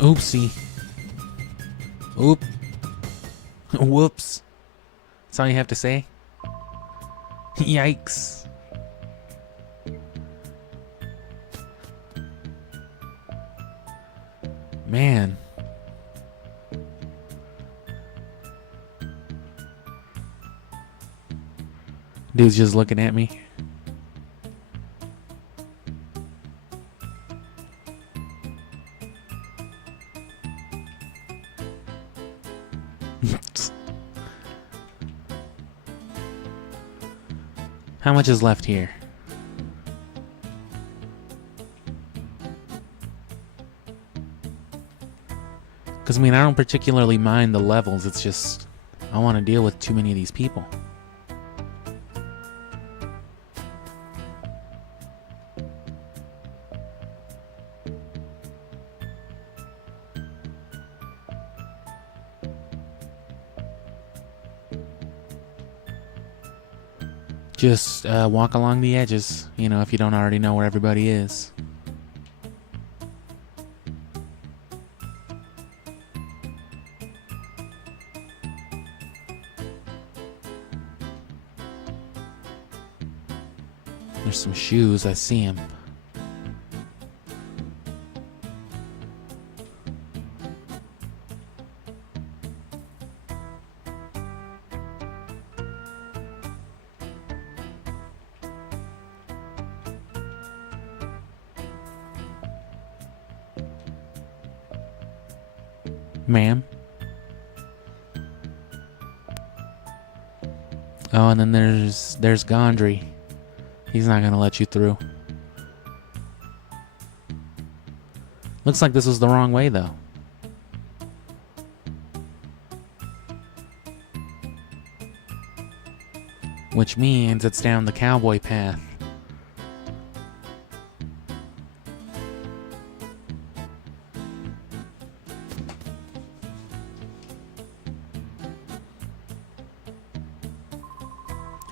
Oopsie. Oop. Whoops. That's all you have to say? Yikes. Man. Dude's just looking at me. How much is left here? Because, I mean, I don't particularly mind the levels. It's just, I want to deal with too many of these people. Just walk along the edges, you know, if you don't already know where everybody is. There's some shoes, I see them. Ma'am? Oh, and then there's Gondry. He's not gonna let you through. Looks like this was the wrong way, though. Which means it's down the cowboy path.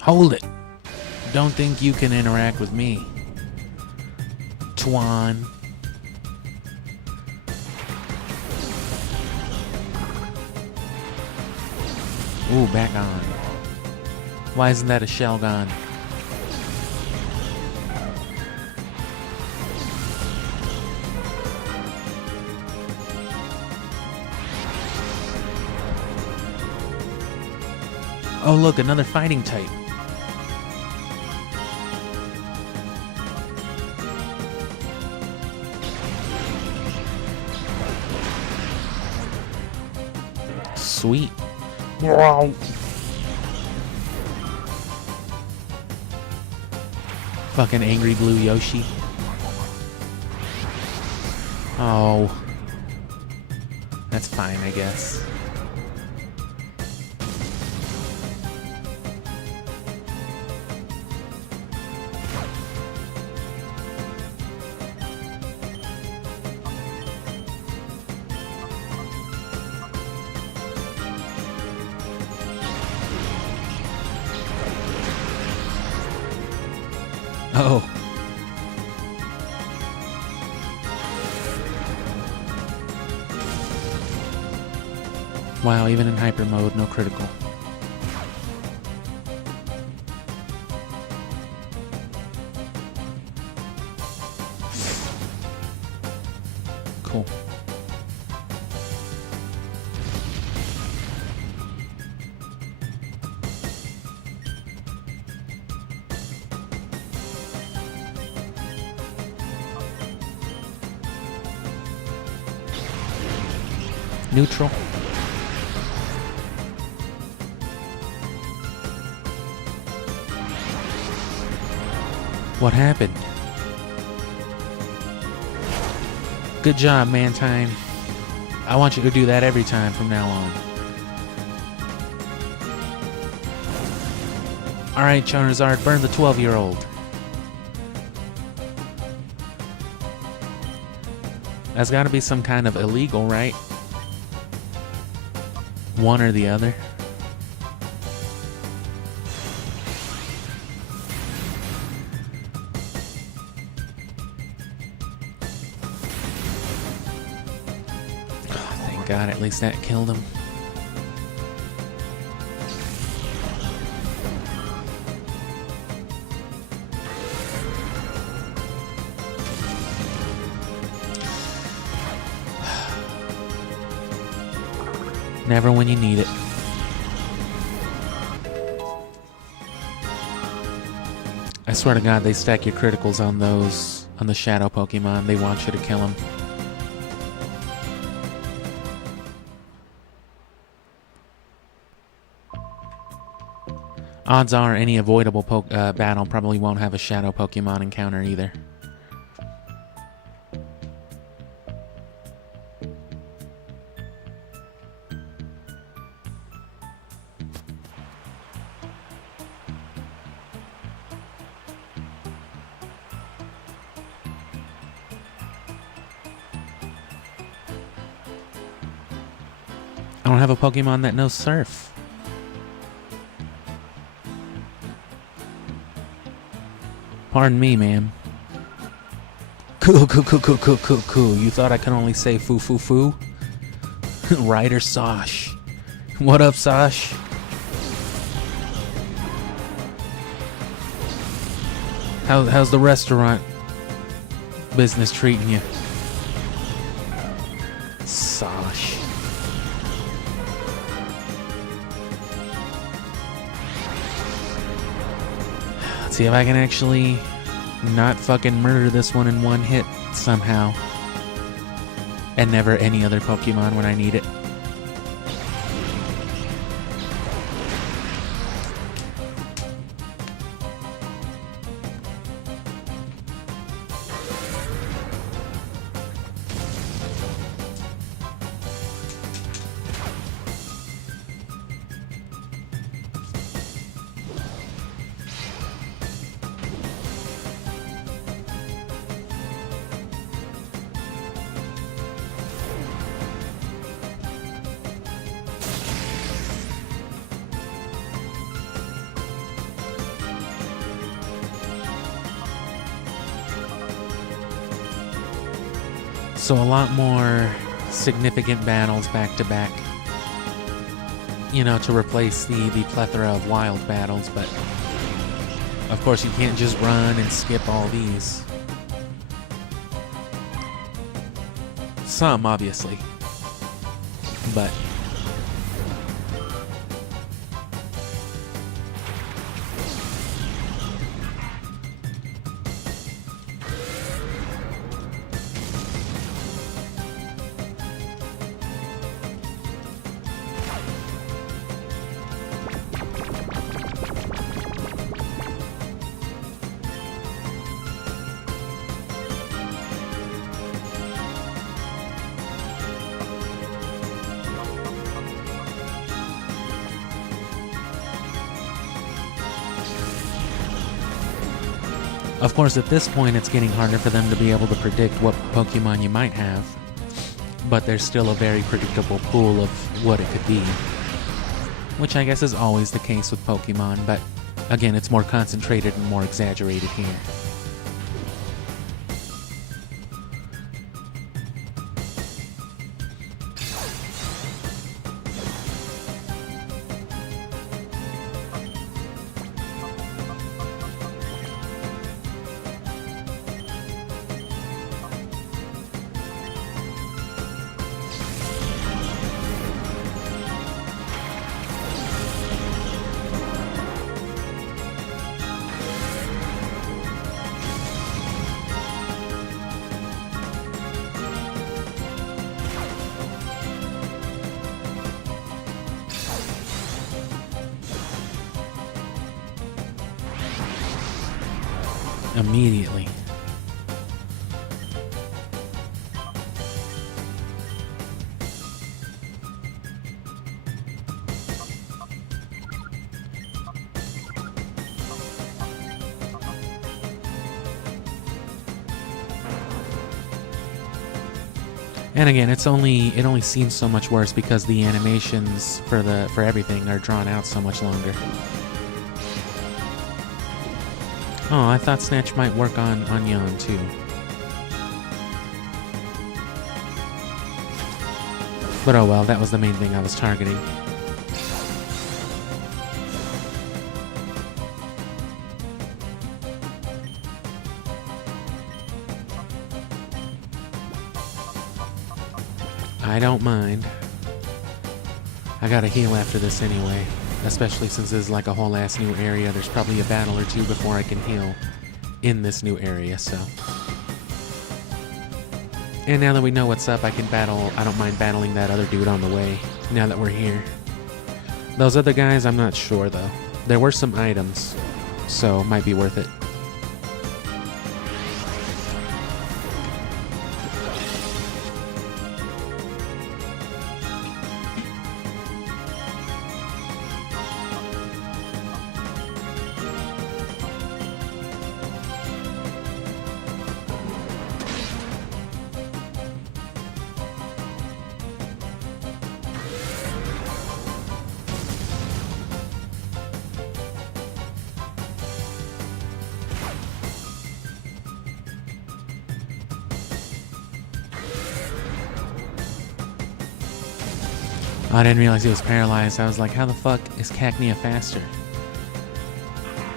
Hold it. Don't think you can interact with me, Twan. Ooh, back on. Why isn't that a shell gun? Oh look, another fighting type. Sweet. Wow. Fucking angry blue Yoshi. Oh. That's fine, I guess. Oh. Wow, even in hyper mode, no critical. Cool. Neutral. What happened? Good job, Mantine. I want you to do that every time from now on. Alright, Charizard, burn the 12-year-old. That's gotta be some kind of illegal, right? One or the other. Oh, thank God, at least that killed him. Never when you need it. I swear to God, they stack your criticals on those, on the shadow Pokemon. They want you to kill them. Odds are any avoidable battle probably won't have a shadow Pokemon encounter either. I don't have a Pokemon that knows Surf. Pardon me, ma'am. Cool. You thought I could only say foo foo foo? Ryder Sosh. What up, Sosh? How's the restaurant business treating you? Sosh. Let's see if I can actually not fucking murder this one in one hit somehow. And never any other Pokemon when I need it. So a lot more significant battles back to back, you know, to replace the plethora of wild battles, but of course you can't just run and skip all these. Some, obviously, but of course, at this point, it's getting harder for them to be able to predict what Pokemon you might have, but there's still a very predictable pool of what it could be, which I guess is always the case with Pokemon, but again, it's more concentrated and more exaggerated here. Immediately. And again, it only seems so much worse because the animations for everything are drawn out so much longer. Oh, I thought Snatch might work on Yon too. But oh well, that was the main thing I was targeting. I don't mind. I gotta heal after this anyway. Especially since this is like a whole ass new area. There's probably a battle or two before I can heal in this new area, so. And now that we know what's up, I don't mind battling that other dude on the way, now that we're here. Those other guys, I'm not sure though. There were some items, so might be worth it. I didn't realize he was paralyzed. I was like, how the fuck is Cacnea faster?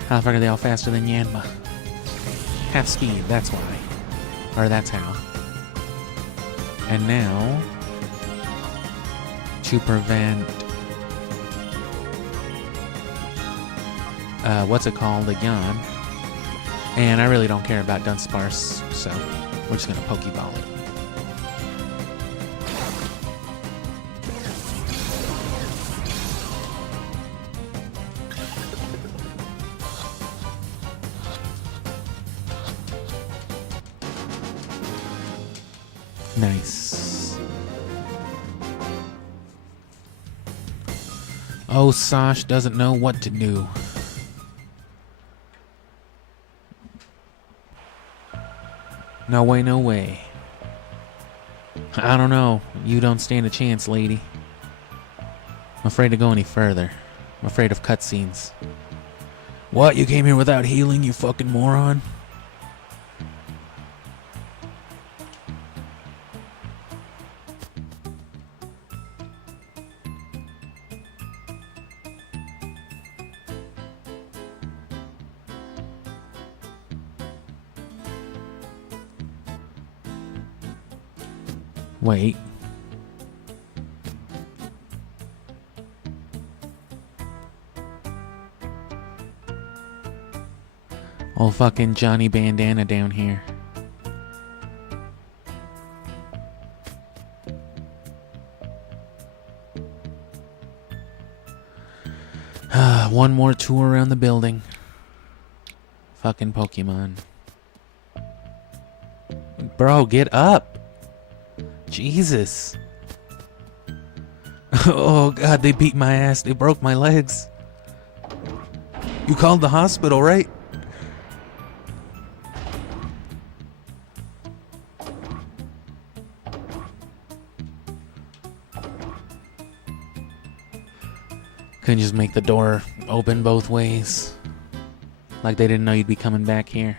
How the fuck are they all faster than Yanma? Half speed, that's why. Or that's how. And now, to prevent, what's it called, the Yon. And I really don't care about Dunsparce, so we're just gonna Pokeball it. Nice. Oh, Sash doesn't know what to do. No way, no way. I don't know. You don't stand a chance, lady. I'm afraid to go any further. I'm afraid of cutscenes. What? You came here without healing, you fucking moron? Wait. Old fucking Johnny Bandana down here. One more tour around the building. Fucking Pokemon. Bro, get up. Jesus. Oh god, they beat my ass. They broke my legs. You called the hospital, right? Couldn't just make the door open both ways. Like they didn't know you'd be coming back here.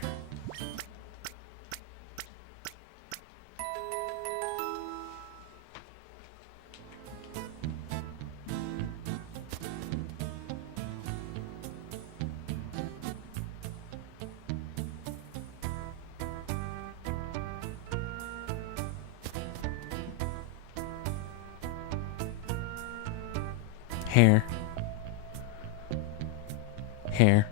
Hair. Hair.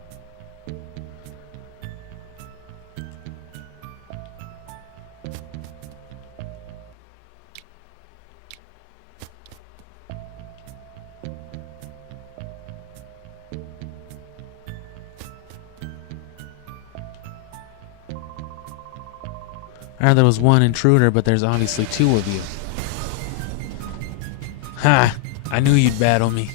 There was one intruder, but there's obviously two of you. Ha! I knew you'd battle me.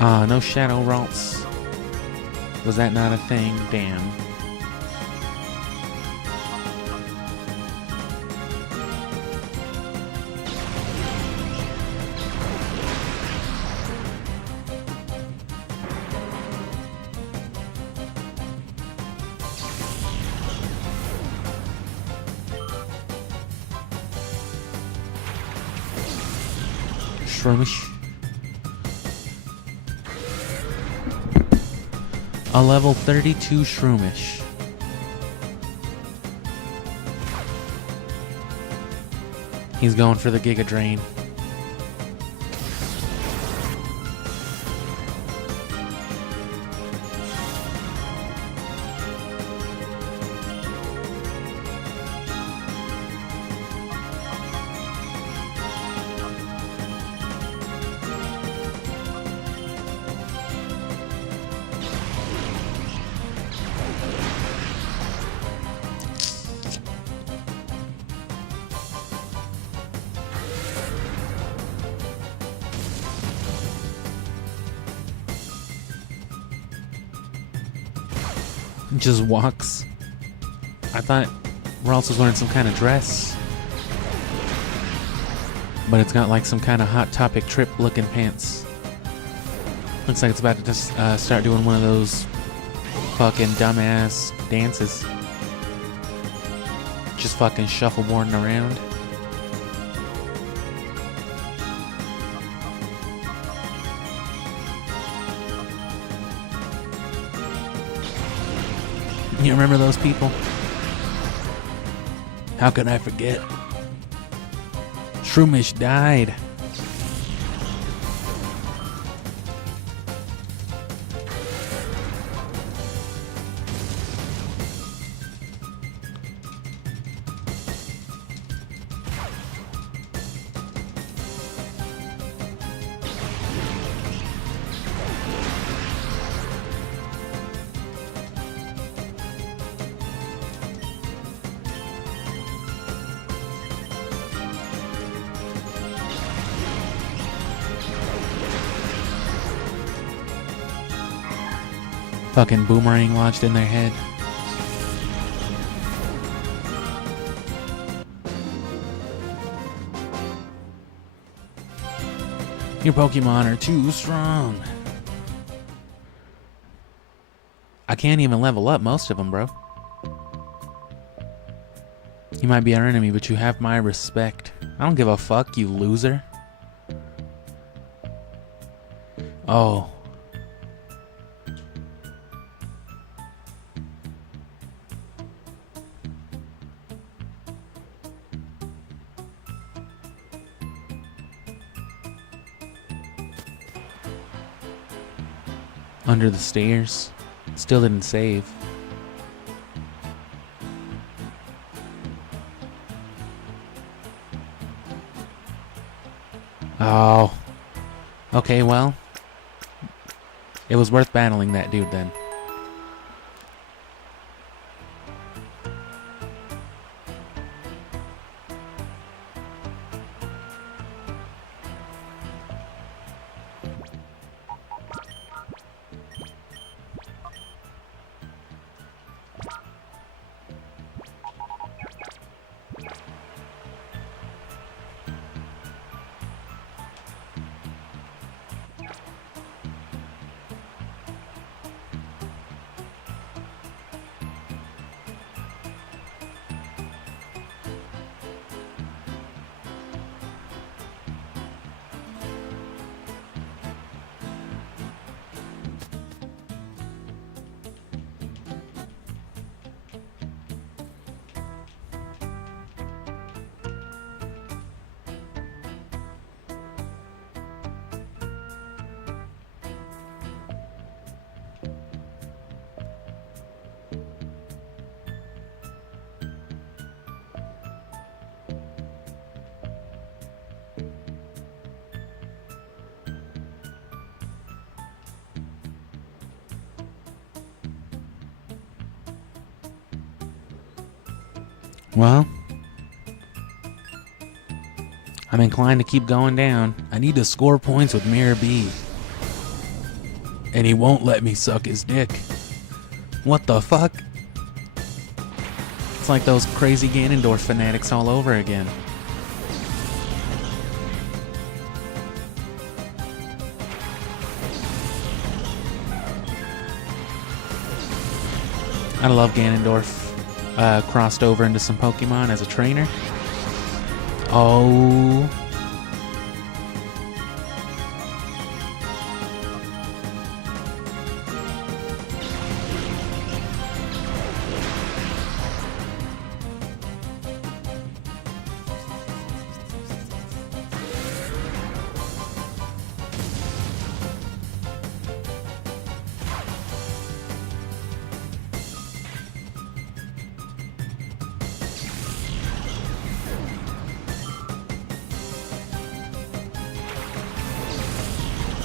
Ah, no shadow ralts. Was that not a thing? Damn. Shroomish. A level 32 Shroomish. He's going for the Giga Drain. Just walks. I thought Ralts was wearing some kind of dress, but it's got like some kind of Hot Topic trip looking pants. Looks like it's about to just start doing one of those fucking dumbass dances. Just fucking shuffleboarding around. You remember those people? How could I forget? Shroomish died. Fucking boomerang lodged in their head. Your Pokemon are too strong. I can't even level up most of them, bro. You might be our enemy, but you have my respect. I don't give a fuck, you loser. Oh. Under the stairs. Still didn't save. Oh. Okay, well. It was worth battling that dude then. Well, I'm inclined to keep going down. I need to score points with Mirror B. And he won't let me suck his dick. What the fuck? It's like those crazy Ganondorf fanatics all over again. I love Ganondorf. Crossed over into some Pokemon as a trainer. Oh.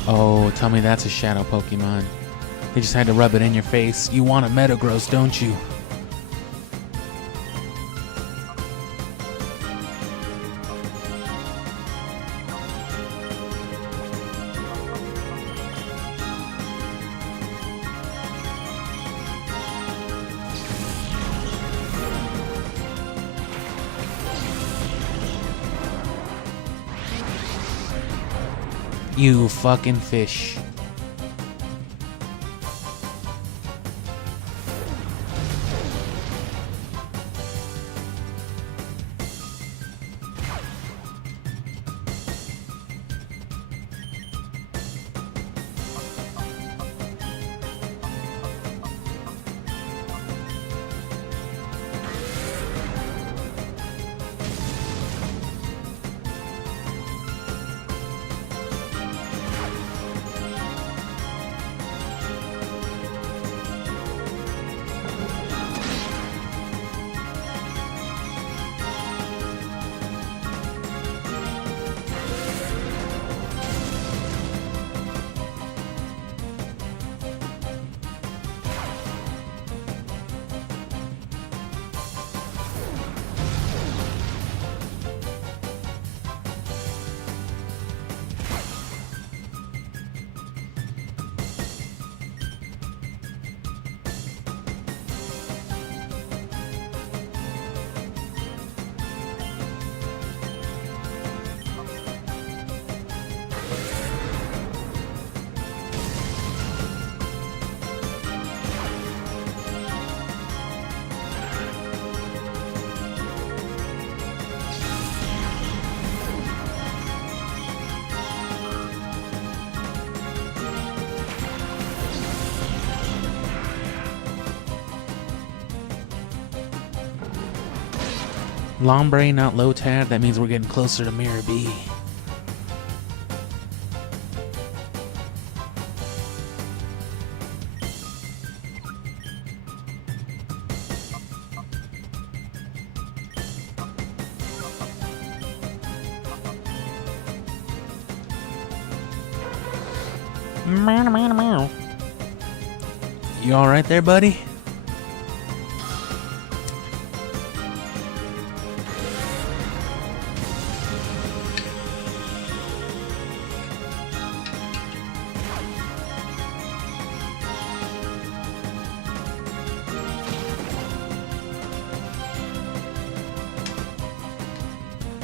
Oh, tell me that's a shadow Pokemon. They just had to rub it in your face. You want a Metagross, don't you? You fucking fish. Lombre, not Lotad. That means we're getting closer to Mirror B. You alright there, buddy?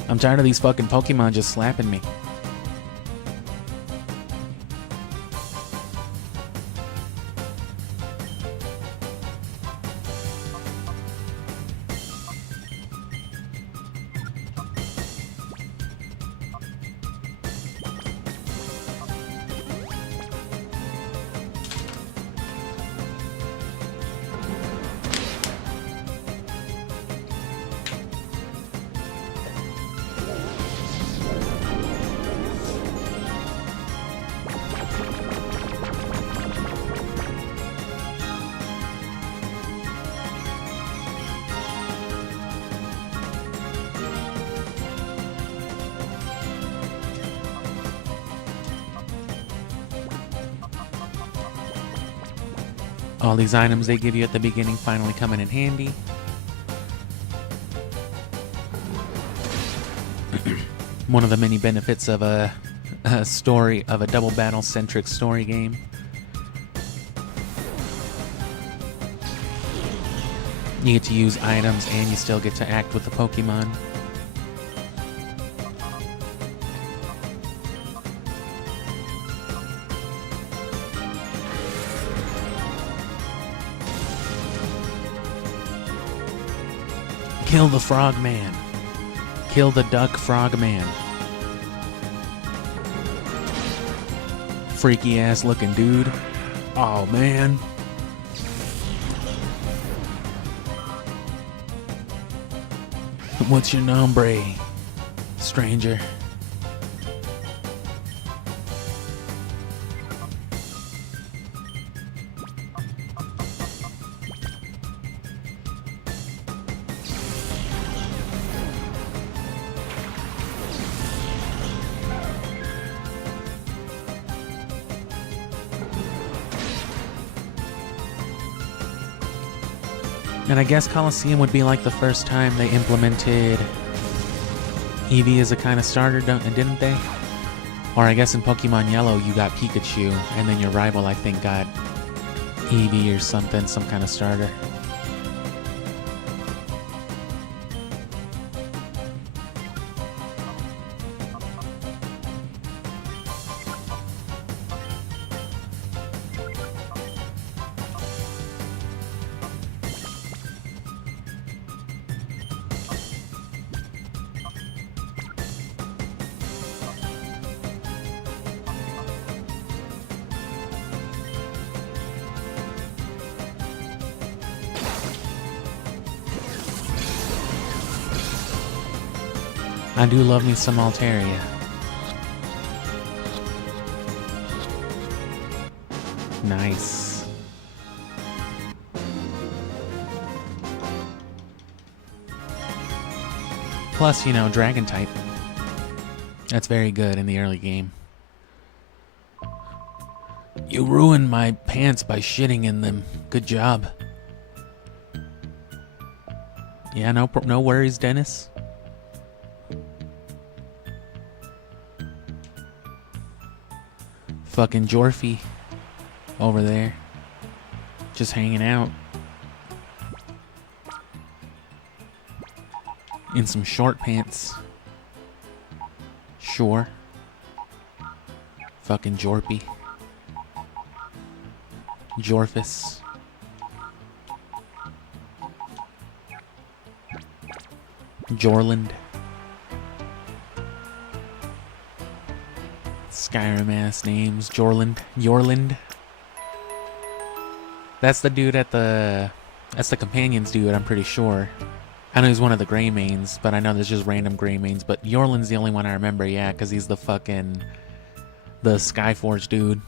I'm tired of these fucking Pokemon just slapping me. All these items they give you at the beginning finally coming in handy. One of the many benefits of a double battle centric story game. You get to use items and you still get to act with the Pokemon. Kill the Frogman. Kill the Duck Frogman. Freaky ass looking dude. Oh man. What's your nombre, stranger? And I guess Colosseum would be like the first time they implemented Eevee as a kind of starter, didn't they? Or I guess in Pokemon Yellow you got Pikachu, and then your rival I think got Eevee or something, some kind of starter. I do love me some Altaria. Nice. Plus, you know, Dragon type. That's very good in the early game. You ruined my pants by shitting in them. Good job. Yeah, no worries, Dennis. Fucking Jorphy over there, just hanging out in some short pants. Sure. Fucking Jorpy. Jorphus. Jorland. Skyrim ass names. Yorland. That's the dude that's the companions dude, I'm pretty sure. I know he's one of the Greymanes, but I know there's just random Greymanes, but Yorland's the only one I remember, yeah, because he's the Skyforge dude.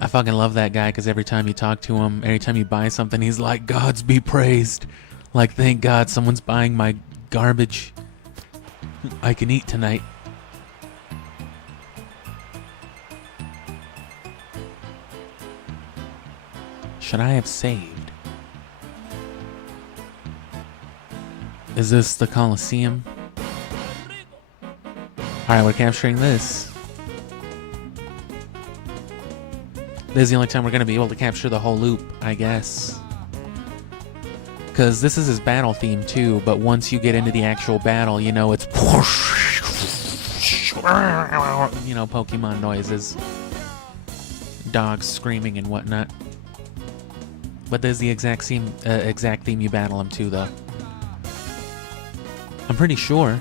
I fucking love that guy, because every time you talk to him, every time you buy something, he's like, "Gods be praised." Like, thank God someone's buying my garbage. I can eat tonight. Should I have saved? Is this the Colosseum? Alright, we're capturing this. This is the only time we're going to be able to capture the whole loop, I guess. Because this is his battle theme too, but once you get into the actual battle, you know, it's... You know, Pokemon noises. Dogs screaming and whatnot. But there's the exact theme you battle him to, though. I'm pretty sure.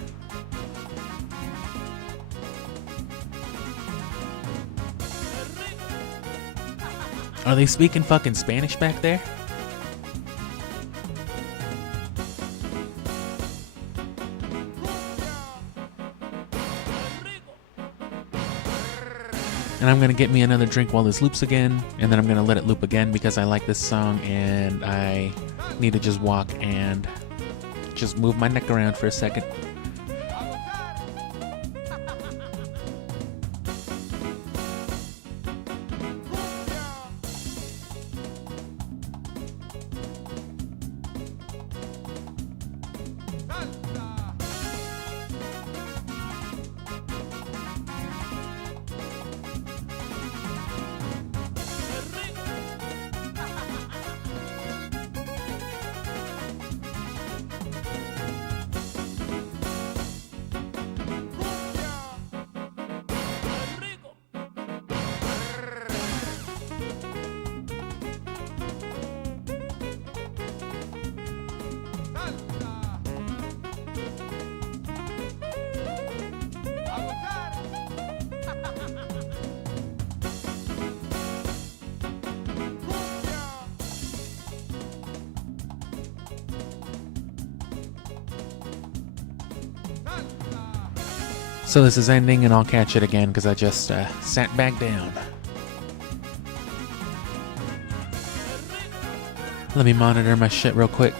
Are they speaking fucking Spanish back there? And I'm gonna get me another drink while this loops again, and then I'm gonna let it loop again because I like this song and I need to just walk and just move my neck around for a second. So this is ending and I'll catch it again because I just sat back down. Let me monitor my shit real quick.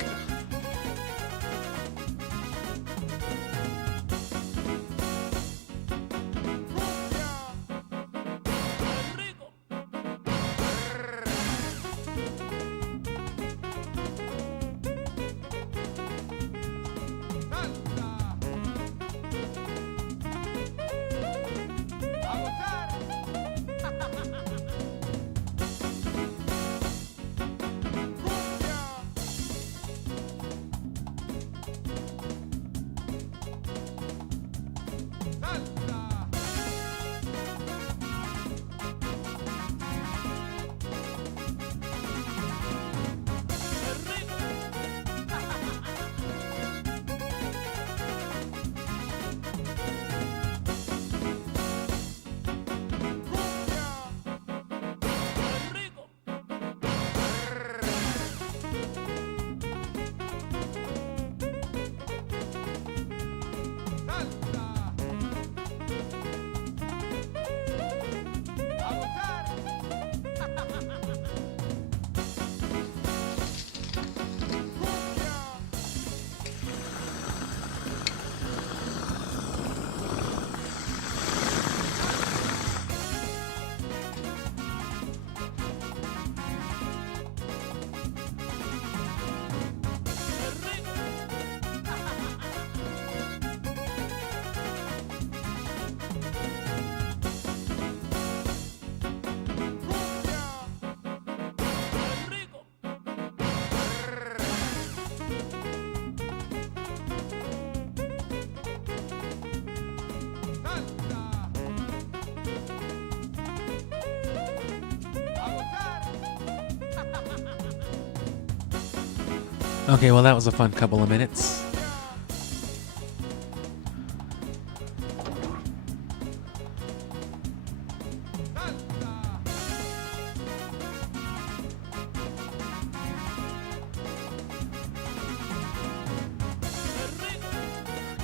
Okay, well that was a fun couple of minutes.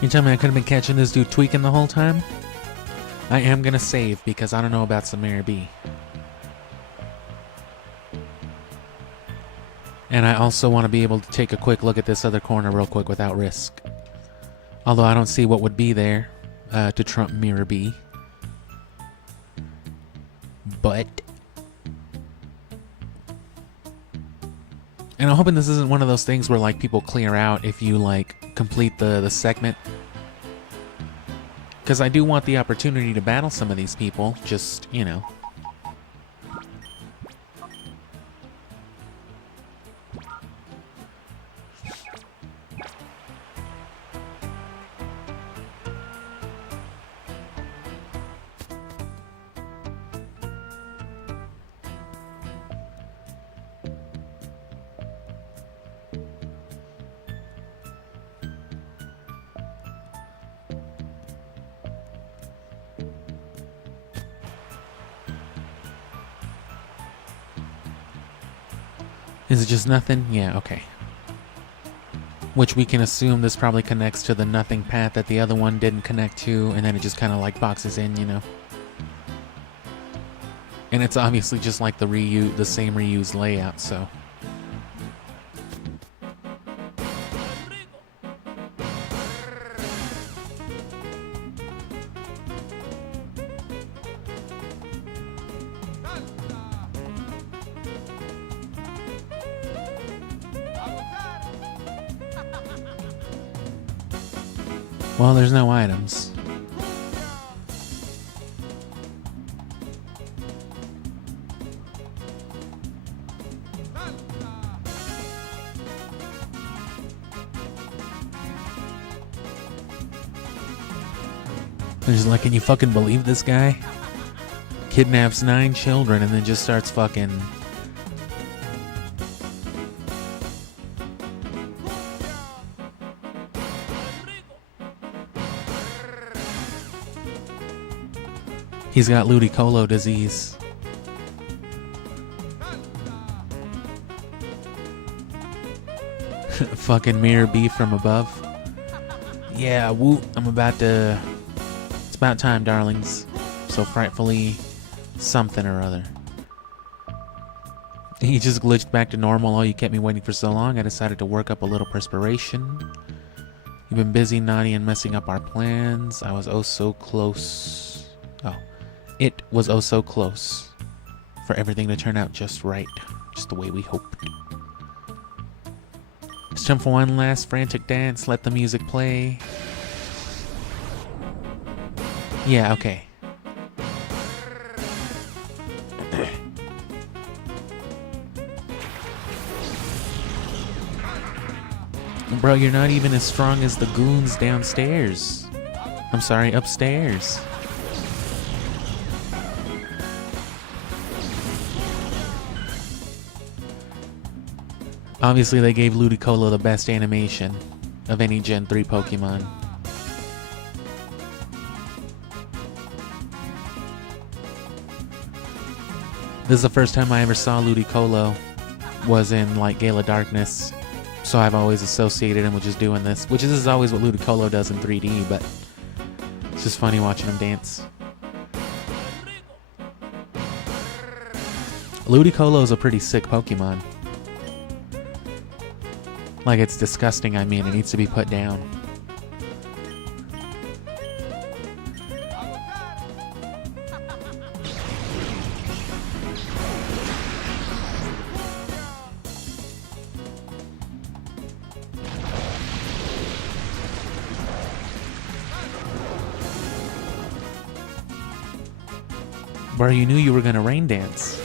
You tell me I could have been catching this dude tweaking the whole time? I am gonna save because I don't know about Samir B. And I also want to be able to take a quick look at this other corner real quick without risk. Although I don't see what would be there to trump Mirror B. But... And I'm hoping this isn't one of those things where like people clear out if you like complete the segment. Because I do want the opportunity to battle some of these people, just, you know. Is it just nothing? Yeah, okay. Which we can assume this probably connects to the nothing path that the other one didn't connect to, and then it just kind of like boxes in, you know? And it's obviously just like the same reused layout, so... Well, there's no items. They're just like, can you fucking believe this guy? Kidnaps 9 children and then just starts fucking... He's got Ludicolo disease. Fucking Mirror B from above. Yeah, woot. It's about time, darlings. So frightfully something or other. He just glitched back to normal. Oh, you kept me waiting for so long. I decided to work up a little perspiration. You've been busy, naughty, and messing up our plans. I was oh so close. Oh. It was oh so close for everything to turn out just right. Just the way we hoped. Let's jump for one last frantic dance. Let the music play. Yeah, okay. Bro, you're not even as strong as the goons downstairs. I'm sorry, upstairs. Obviously, they gave Ludicolo the best animation of any Gen 3 Pokemon. This is the first time I ever saw Ludicolo, was in like Gale of Darkness. So I've always associated him with just doing this, which is always what Ludicolo does in 3D, but it's just funny watching him dance. Ludicolo is a pretty sick Pokemon. Like, it's disgusting, I mean, it needs to be put down. Bro, you knew you were gonna rain dance.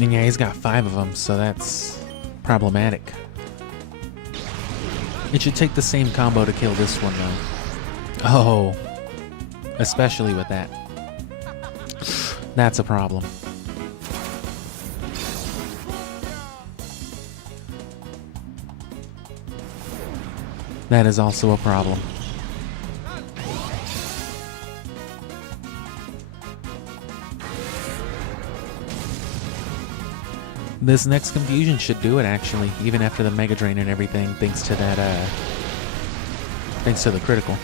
And yeah, he's got 5 of them, so that's problematic. It should take the same combo to kill this one, though. Oh. Especially with that. That's a problem. That is also a problem. This next confusion should do it, actually, even after the Mega Drain and everything, thanks to that, thanks to the critical.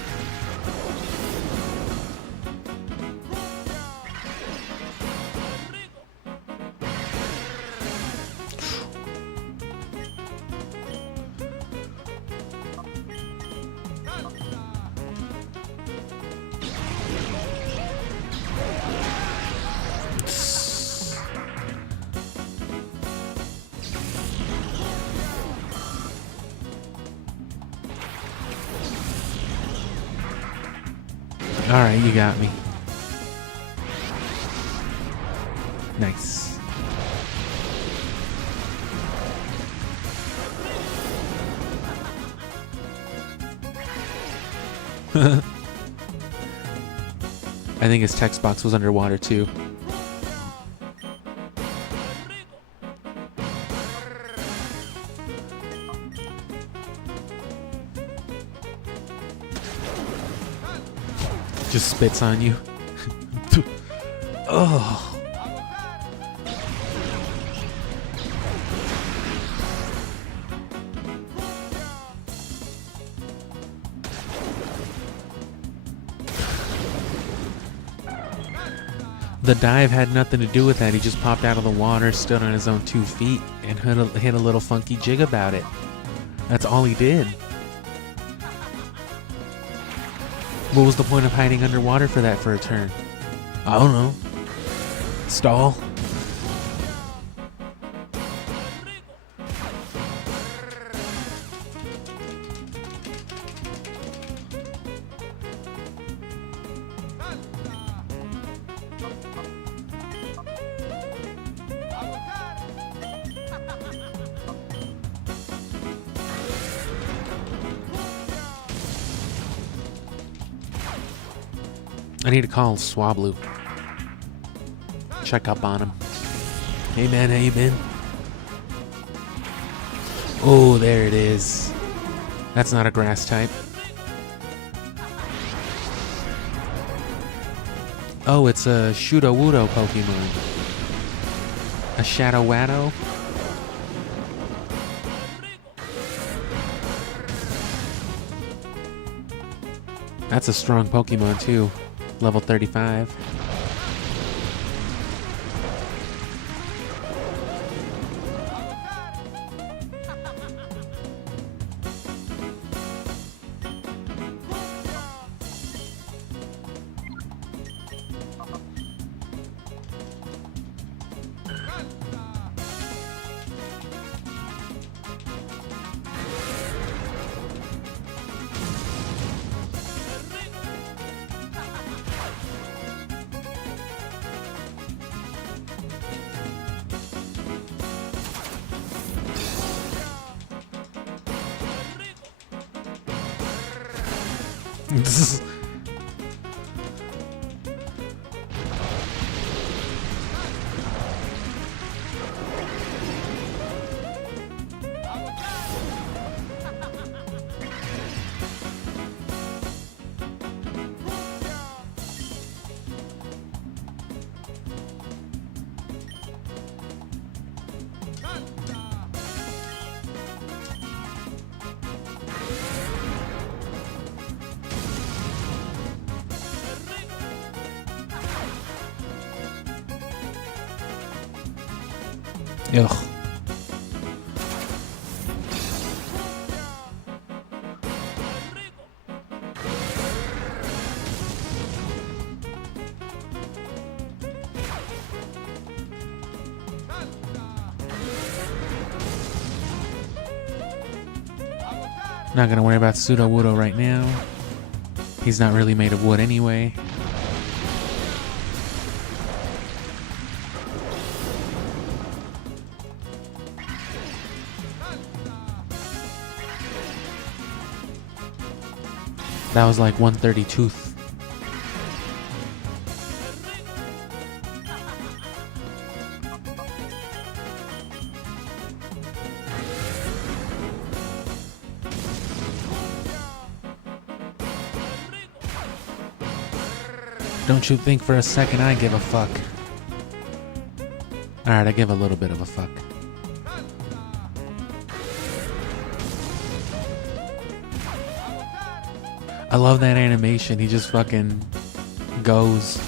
Alright, you got me. Nice. I think his text box was underwater too. Just spits on you. Oh. The dive had nothing to do with that. He just popped out of the water, stood on his own 2 feet, and hit a little funky jig about it. That's all he did. What was the point of hiding underwater for that for a turn? I don't know. Stall. I need to call Swablu. Check up on him. Hey man, how you been? Oh, there it is. That's not a grass type. Oh, it's a Shudo-Wudo Pokemon. A Shadow-Wado? That's a strong Pokemon too. Level 35. This is... Ugh. Not gonna worry about Shudo-Wudo right now. He's not really made of wood anyway. That was like 132th. Don't you think for a second I give a fuck. Alright, I give a little bit of a fuck. I love that animation. He just fucking goes.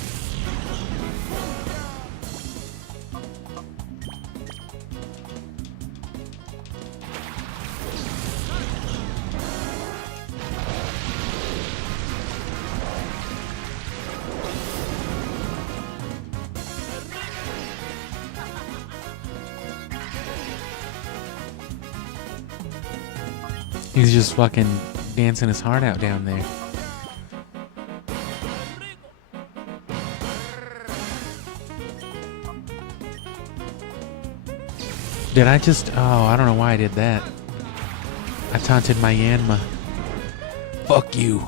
He's just fucking dancing his heart out down there. Did I just... Oh, I don't know why I did that. I taunted my Yanma. Fuck you.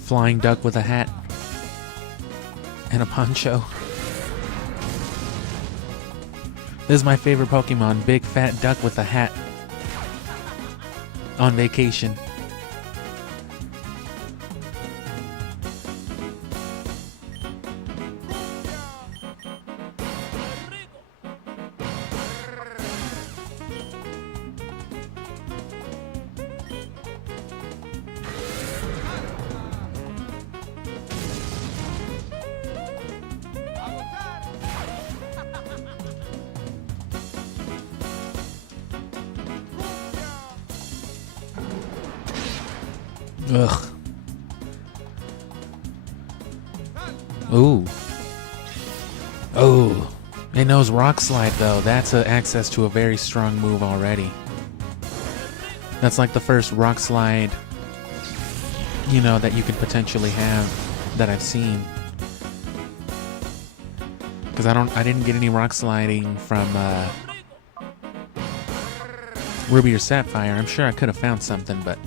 Flying duck with a hat. And a poncho. This is my favorite Pokemon. Big fat duck with a hat. On vacation. Ugh. Ooh. Oh. It knows Rock Slide, though. That's access to a very strong move already. That's like the first Rock Slide, you know, that you could potentially have that I've seen. Because I didn't get any Rock Sliding from Ruby or Sapphire. I'm sure I could have found something, but...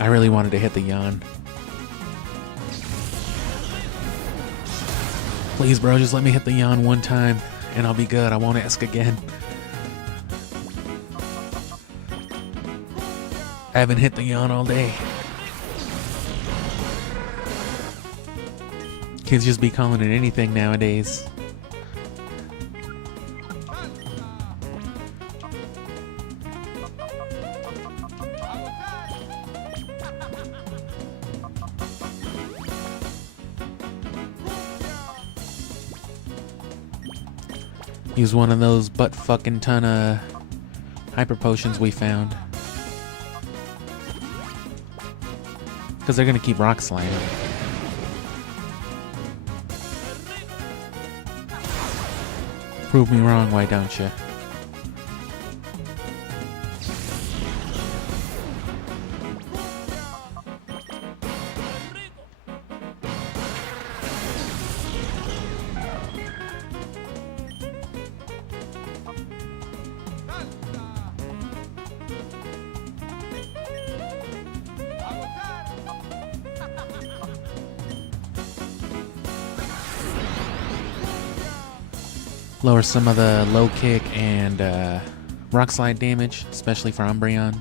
I really wanted to hit the yawn. Please, bro, just let me hit the yawn one time, and I'll be good. I won't ask again. I haven't hit the yawn all day. Kids just be calling it anything nowadays. Use one of those butt fucking ton of hyper potions we found. Because they're gonna keep rock sliding. Prove me wrong, why don't you? Lower some of the low kick and rock slide damage, especially for Umbreon.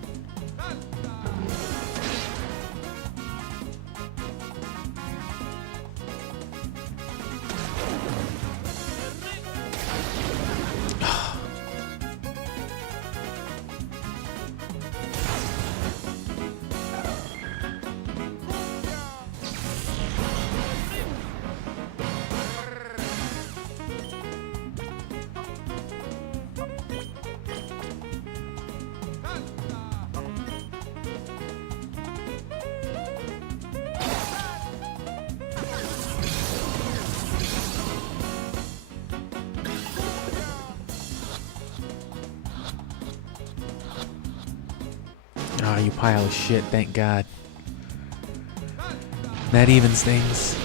Oh, you pile of shit, thank God. That evens things.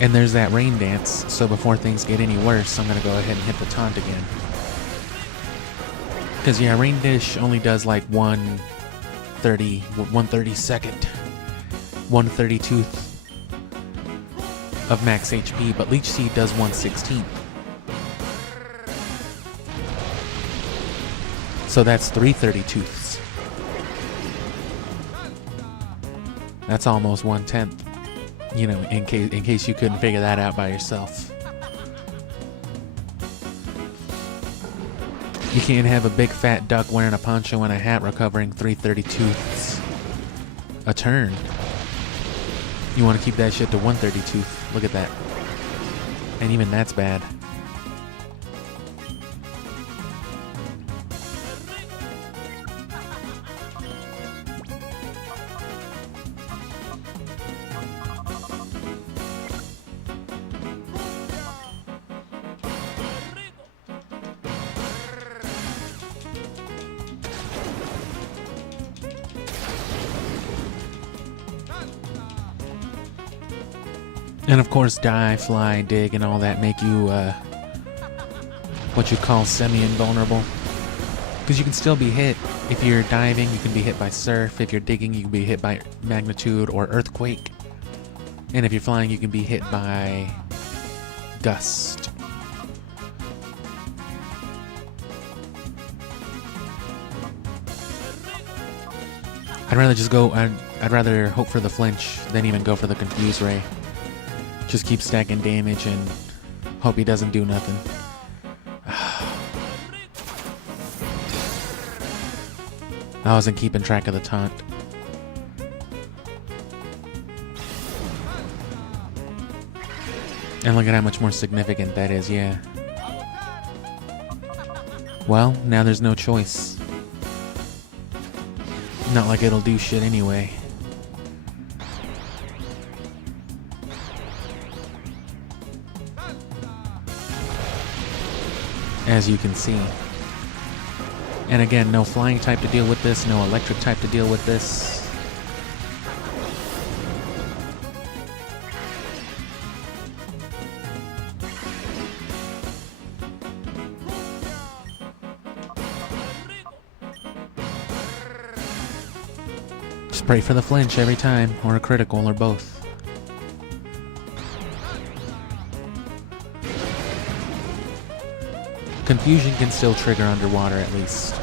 And there's that rain dance, so before things get any worse, I'm gonna go ahead and hit the taunt again. Because yeah, Rain Dish only does like 1/32th of max HP, but Leech Seed does 1/16. So that's 3/32ths. That's almost 1/10. You know, in case you couldn't figure that out by yourself. You can't have a big fat duck wearing a poncho and a hat recovering 3/32ths a turn. You want to keep that shit to 1/32th. Look at that. And even that's bad. And of course, dive, fly, dig, and all that make you what you call semi-invulnerable. Because you can still be hit. If you're diving, you can be hit by surf. If you're digging, you can be hit by magnitude or earthquake. And if you're flying, you can be hit by gust. I'd rather just go, I'd rather hope for the flinch than even go for the confuse ray. Just keep stacking damage and hope he doesn't do nothing. I wasn't keeping track of the taunt. And look at how much more significant that is, yeah. Well, now there's no choice. Not like it'll do shit anyway. As you can see. And again, no flying type to deal with this, no electric type to deal with this. Just pray for the flinch every time, or a critical, or both. Confusion can still trigger underwater at least.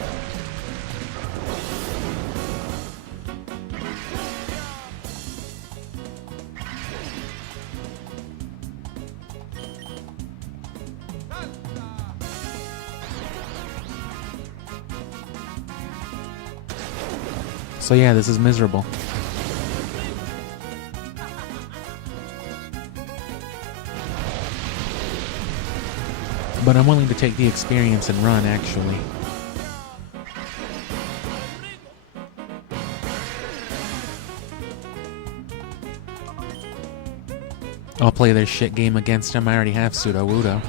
So yeah, this is miserable. But I'm willing to take the experience and run, actually. I'll play their shit game against him. I already have Pseudo-Wudo.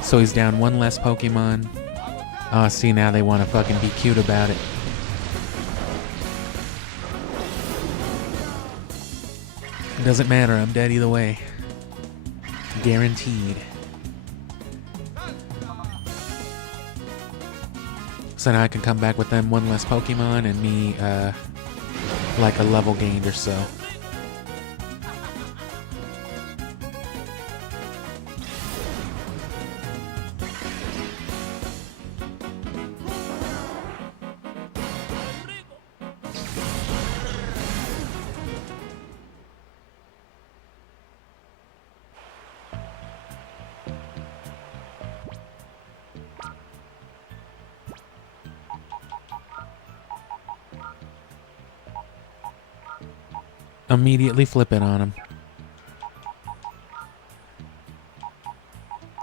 So he's down one less Pokemon. Oh, see, now they want to fucking be cute about it. Doesn't matter, I'm dead either way. Guaranteed. So now I can come back with them one less Pokemon and me, like a level gained or so. Immediately flip it on him.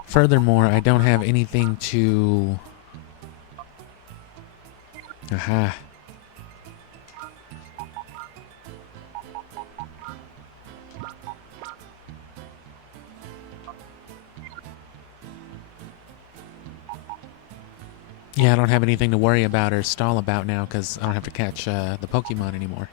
Furthermore, I don't have anything to... Aha. Yeah, I don't have anything to worry about or stall about now because I don't have to catch the Pokemon anymore.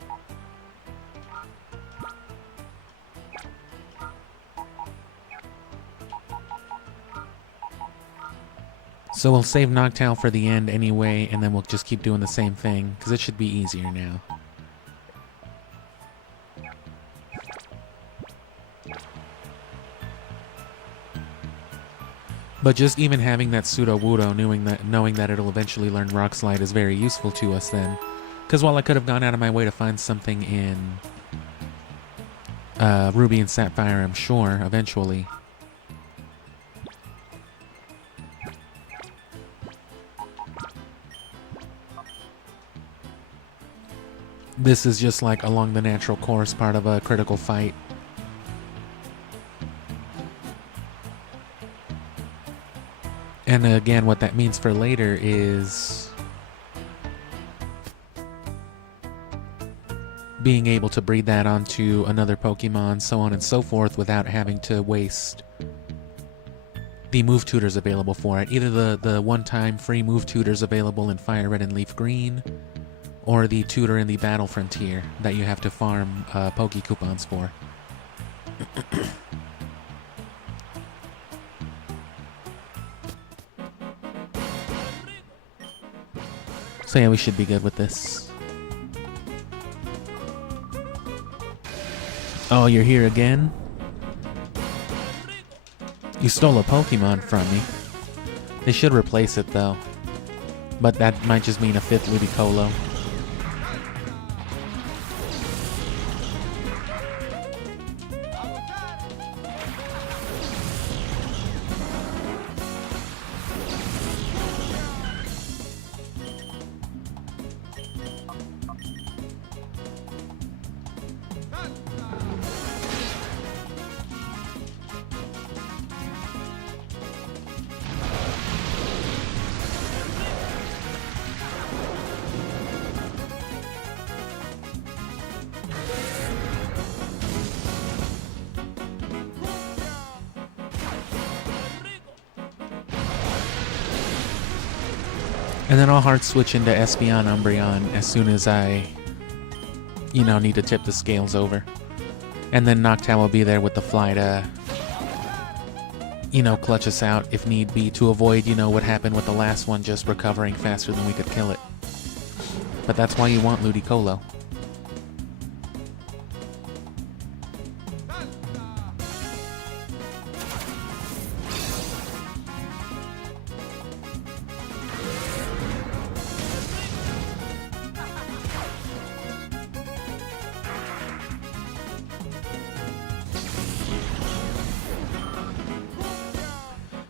So we'll save Noctowl for the end anyway, and then we'll just keep doing the same thing, because it should be easier now. But just even having that Pseudo-Wudo, knowing that it'll eventually learn Rock Slide is very useful to us then. Because while I could have gone out of my way to find something in Ruby and Sapphire, I'm sure, eventually. This is just like along the natural course, part of a critical fight. And again, what that means for later is being able to breed that onto another Pokemon, so on and so forth, without having to waste the move tutors available for it. Either the one-time free move tutors available in Fire Red and Leaf Green, or the tutor in the Battle Frontier that you have to farm Poke coupons for. So yeah, we should be good with this. Oh, you're here again? You stole a Pokemon from me. They should replace it though. But that might just mean a 5th Ludicolo. And then I'll hard switch into Espeon Umbreon as soon as I, need to tip the scales over. And then Noctowl will be there with the fly to, clutch us out if need be to avoid, what happened with the last one, just recovering faster than we could kill it. But that's why you want Ludicolo.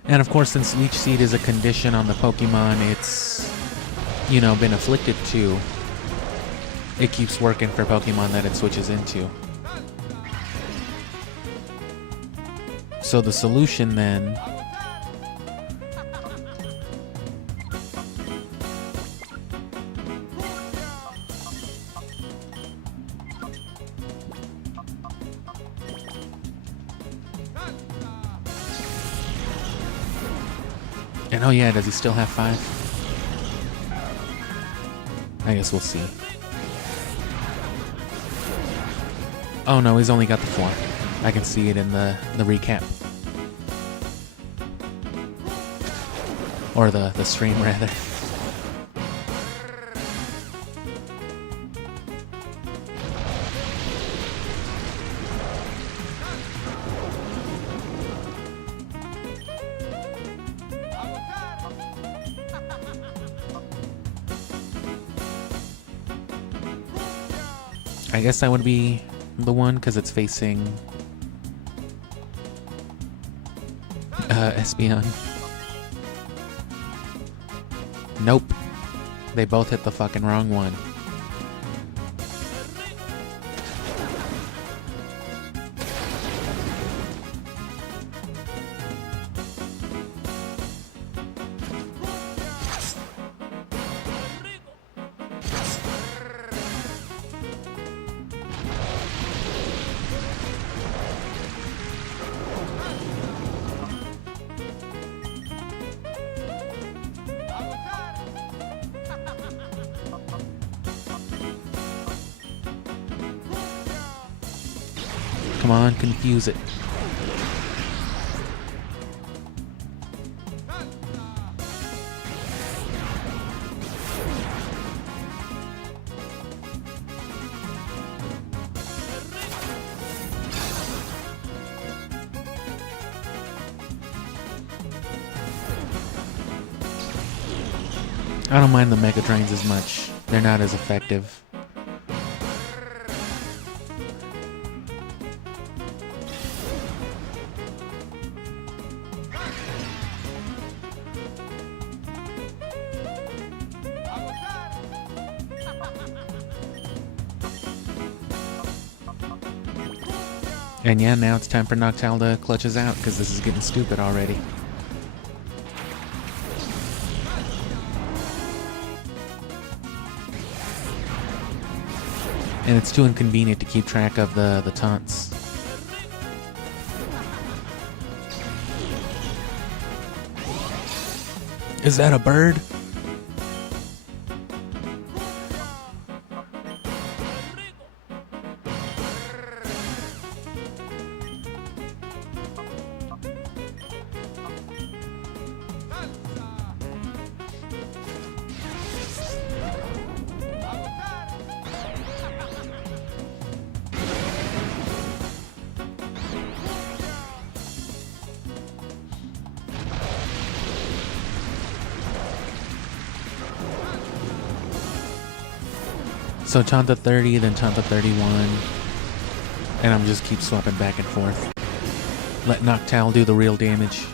And of course, since Leech Seed is a condition on the Pokemon it's, been afflicted to, it keeps working for Pokemon that it switches into. So the solution then and oh yeah, does he still have 5? I guess we'll see. Oh no, he's only got the 4. I can see it in the recap. Or the stream, rather. I guess that would be the one because it's facing Espeon. Nope. They both hit the fucking wrong one. Come on, confuse it. I don't mind the Mega Drains as much. They're not as effective. And yeah, now it's time for Noctowl to clutch us out, because this is getting stupid already. And it's too inconvenient to keep track of the taunts. Is that a bird? So Taunt to 30, then Taunt to 31. And I'm just keep swapping back and forth. Let Noctowl do the real damage.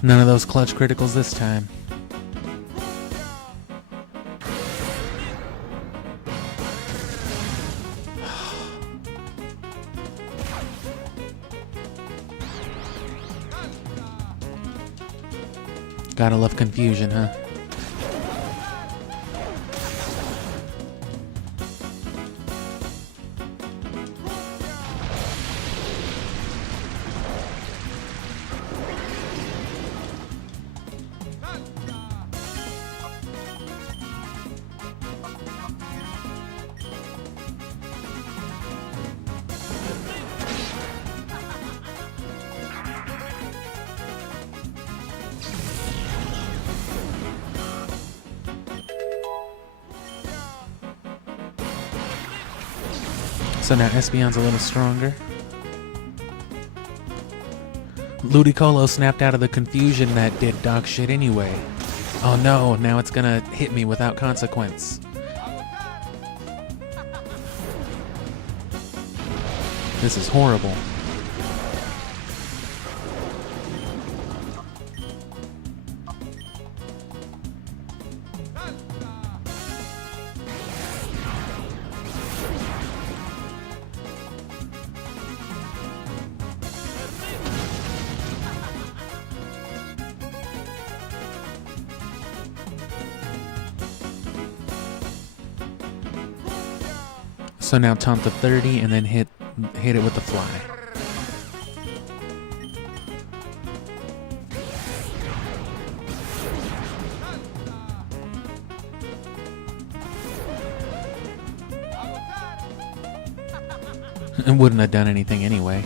None of those clutch criticals this time. Gotta love confusion, huh? So now Espeon's a little stronger. Ludicolo snapped out of the confusion that did dog shit anyway. Oh no, now it's gonna hit me without consequence. This is horrible. So now taunt the 30 and then hit it with the fly. It wouldn't have done anything anyway.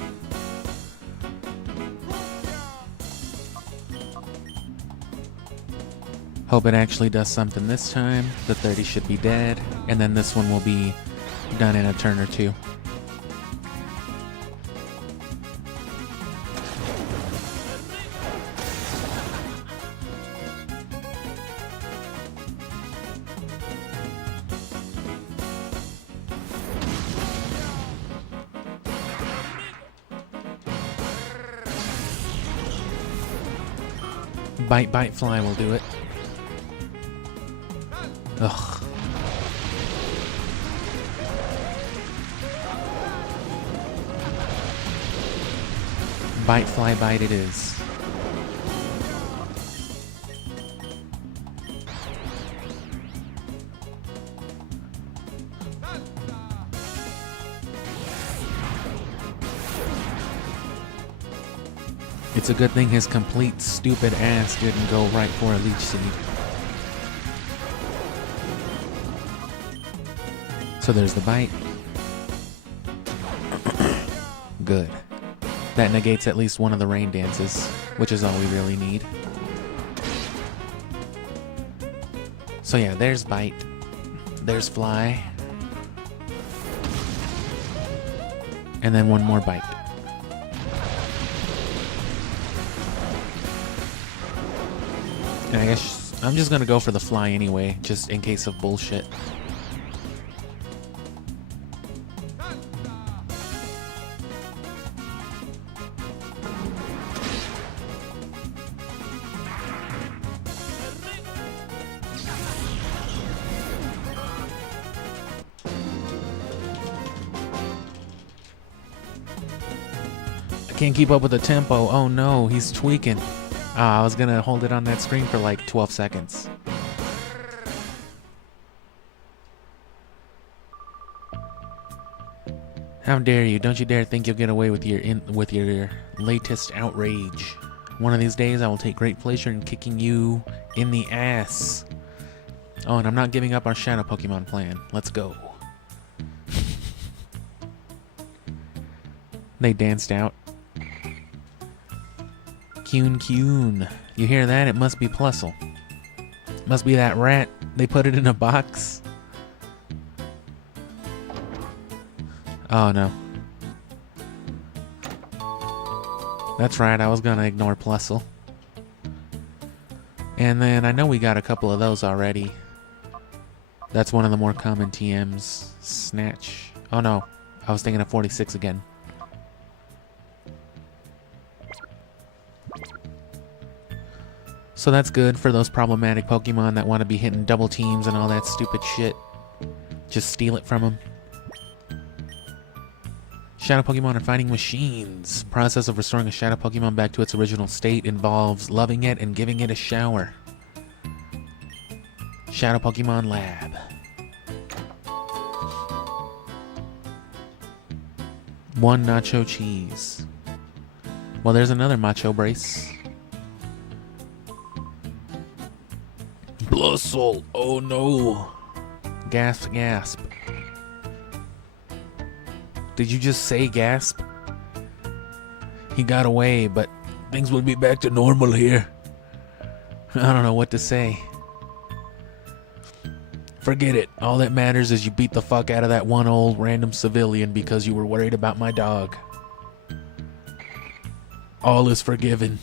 Hope it actually does something this time. The 30 should be dead, and then this one will be done in a turn or two. Bite, bite, fly will do it. Ugh. Bite, fly, bite it is. It's a good thing his complete stupid ass didn't go right for a leech seed. So there's the bite. Good. That negates at least one of the rain dances, which is all we really need. So yeah, there's bite. There's fly. And then one more bite. And I guess I'm just gonna go for the fly anyway, just in case of bullshit. Can't keep up with the tempo. Oh no, he's tweaking. I was gonna hold it on that screen for like 12 seconds. How dare you? Don't you dare think you'll get away with your latest outrage. One of these days I will take great pleasure in kicking you in the ass. Oh, and I'm not giving up our Shadow Pokemon plan. Let's go. They danced out. Kyun. You hear that? It must be Plusle. Must be that rat. They put it in a box. Oh no. That's right, I was gonna ignore Plusle. And then I know we got a couple of those already. That's one of the more common TMs. Snatch. Oh no, I was thinking of 46 again. So that's good for those problematic Pokemon that want to be hitting double teams and all that stupid shit. Just steal it from them. Shadow Pokemon and fighting machines. Process of restoring a Shadow Pokemon back to its original state involves loving it and giving it a shower. Shadow Pokemon Lab. One nacho cheese. Well, there's another macho brace. Blustle. Oh no. Gasp, gasp. Did you just say gasp? He got away, but things would be back to normal here. I don't know what to say. Forget it. All that matters is you beat the fuck out of that one old random civilian because you were worried about my dog. All is forgiven.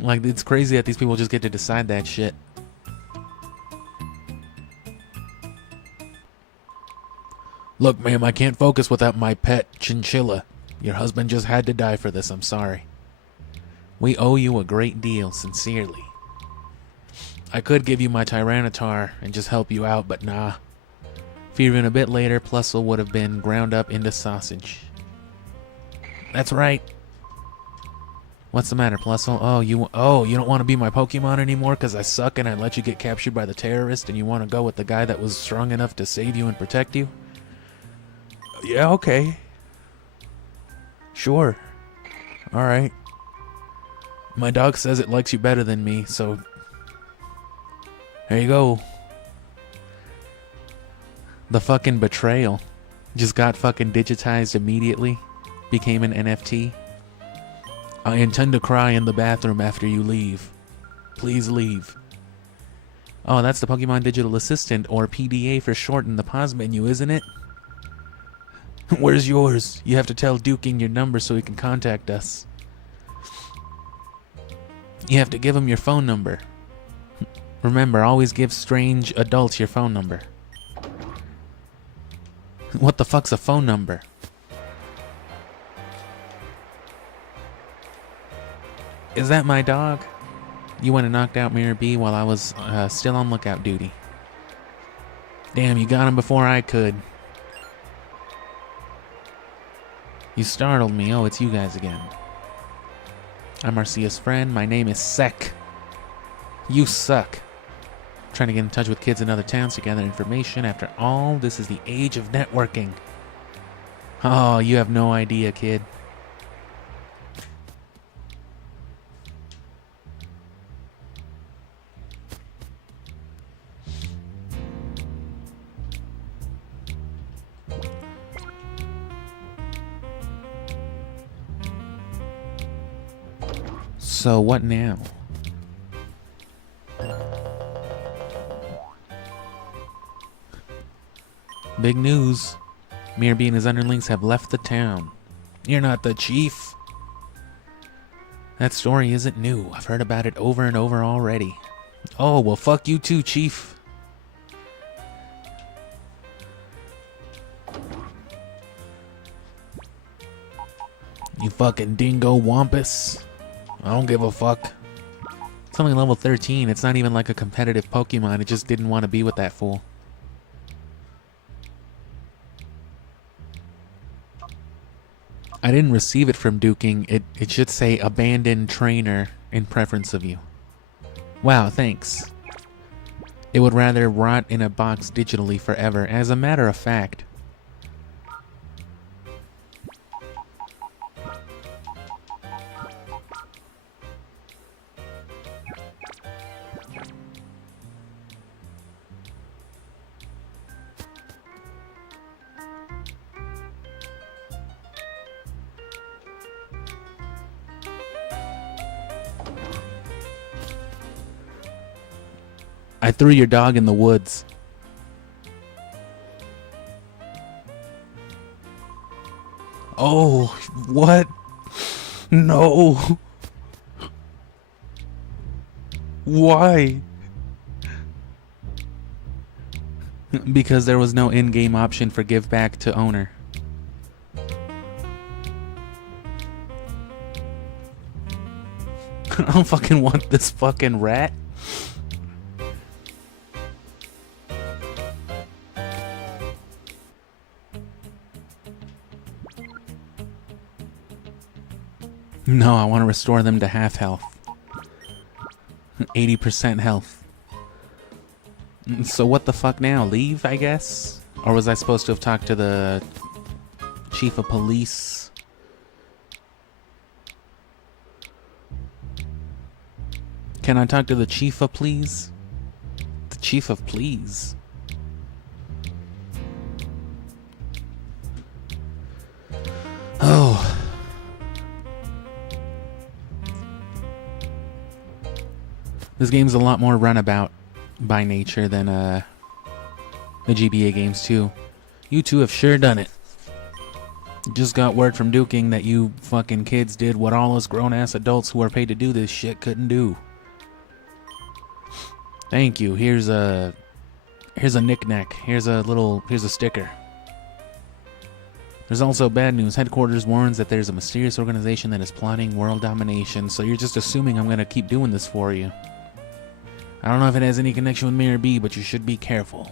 Like, it's crazy that these people just get to decide that shit. Look, ma'am, I can't focus without my pet chinchilla. Your husband just had to die for this, I'm sorry. We owe you a great deal, sincerely. I could give you my Tyranitar and just help you out, but nah. If you'd been a bit later, Plusle would have been ground up into sausage. That's right. What's the matter, Plusle? Oh, you don't want to be my Pokemon anymore because I suck and I let you get captured by the terrorist and you want to go with the guy that was strong enough to save you and protect you? Yeah, okay. Sure. Alright. My dog says it likes you better than me, so... there you go. The fucking betrayal. Just got fucking digitized immediately. Became an NFT. I intend to cry in the bathroom after you leave. Please leave. Oh, that's the Pokemon Digital Assistant, or PDA for short, in the pause menu, isn't it? Where's yours? You have to tell Duking your number so he can contact us. You have to give him your phone number. Remember, always give strange adults your phone number. What the fuck's a phone number? Is that my dog? You went and knocked out Mirror B while I was still on lookout duty. Damn, you got him before I could. You startled me. Oh, it's you guys again. I'm Marcia's friend. My name is Sek. You suck. Trying to get in touch with kids in other towns to gather information. After all, this is the age of networking. Oh, you have no idea, kid. So what now? Big news. Mirby and his underlings have left the town. You're not the chief. That story isn't new. I've heard about it over and over already. Oh, well fuck you too, chief. You fucking dingo wampus. I don't give a fuck. It's only level 13. It's not even like a competitive Pokemon. It just didn't want to be with that fool. I didn't receive it from Duking. It should say abandoned trainer in preference of you. Wow, thanks. It would rather rot in a box digitally forever. As a matter of fact, I threw your dog in the woods. Oh, what? No. Why? Because there was no in-game option for give back to owner. I don't fucking want this fucking rat. No, I want to restore them to half health. 80% health. So what the fuck now? Leave, I guess? Or was I supposed to have talked to the chief of police? Can I talk to the chief of please? The chief of please? Oh. This game's a lot more runabout by nature than the GBA games too. You two have sure done it. Just got word from Duking that you fucking kids did what all us grown-ass adults who are paid to do this shit couldn't do. Thank you. Here's a knick-knack. Here's a sticker. There's also bad news. Headquarters warns that there's a mysterious organization that is plotting world domination, so you're just assuming I'm gonna keep doing this for you. I don't know if it has any connection with Mirror B, but you should be careful.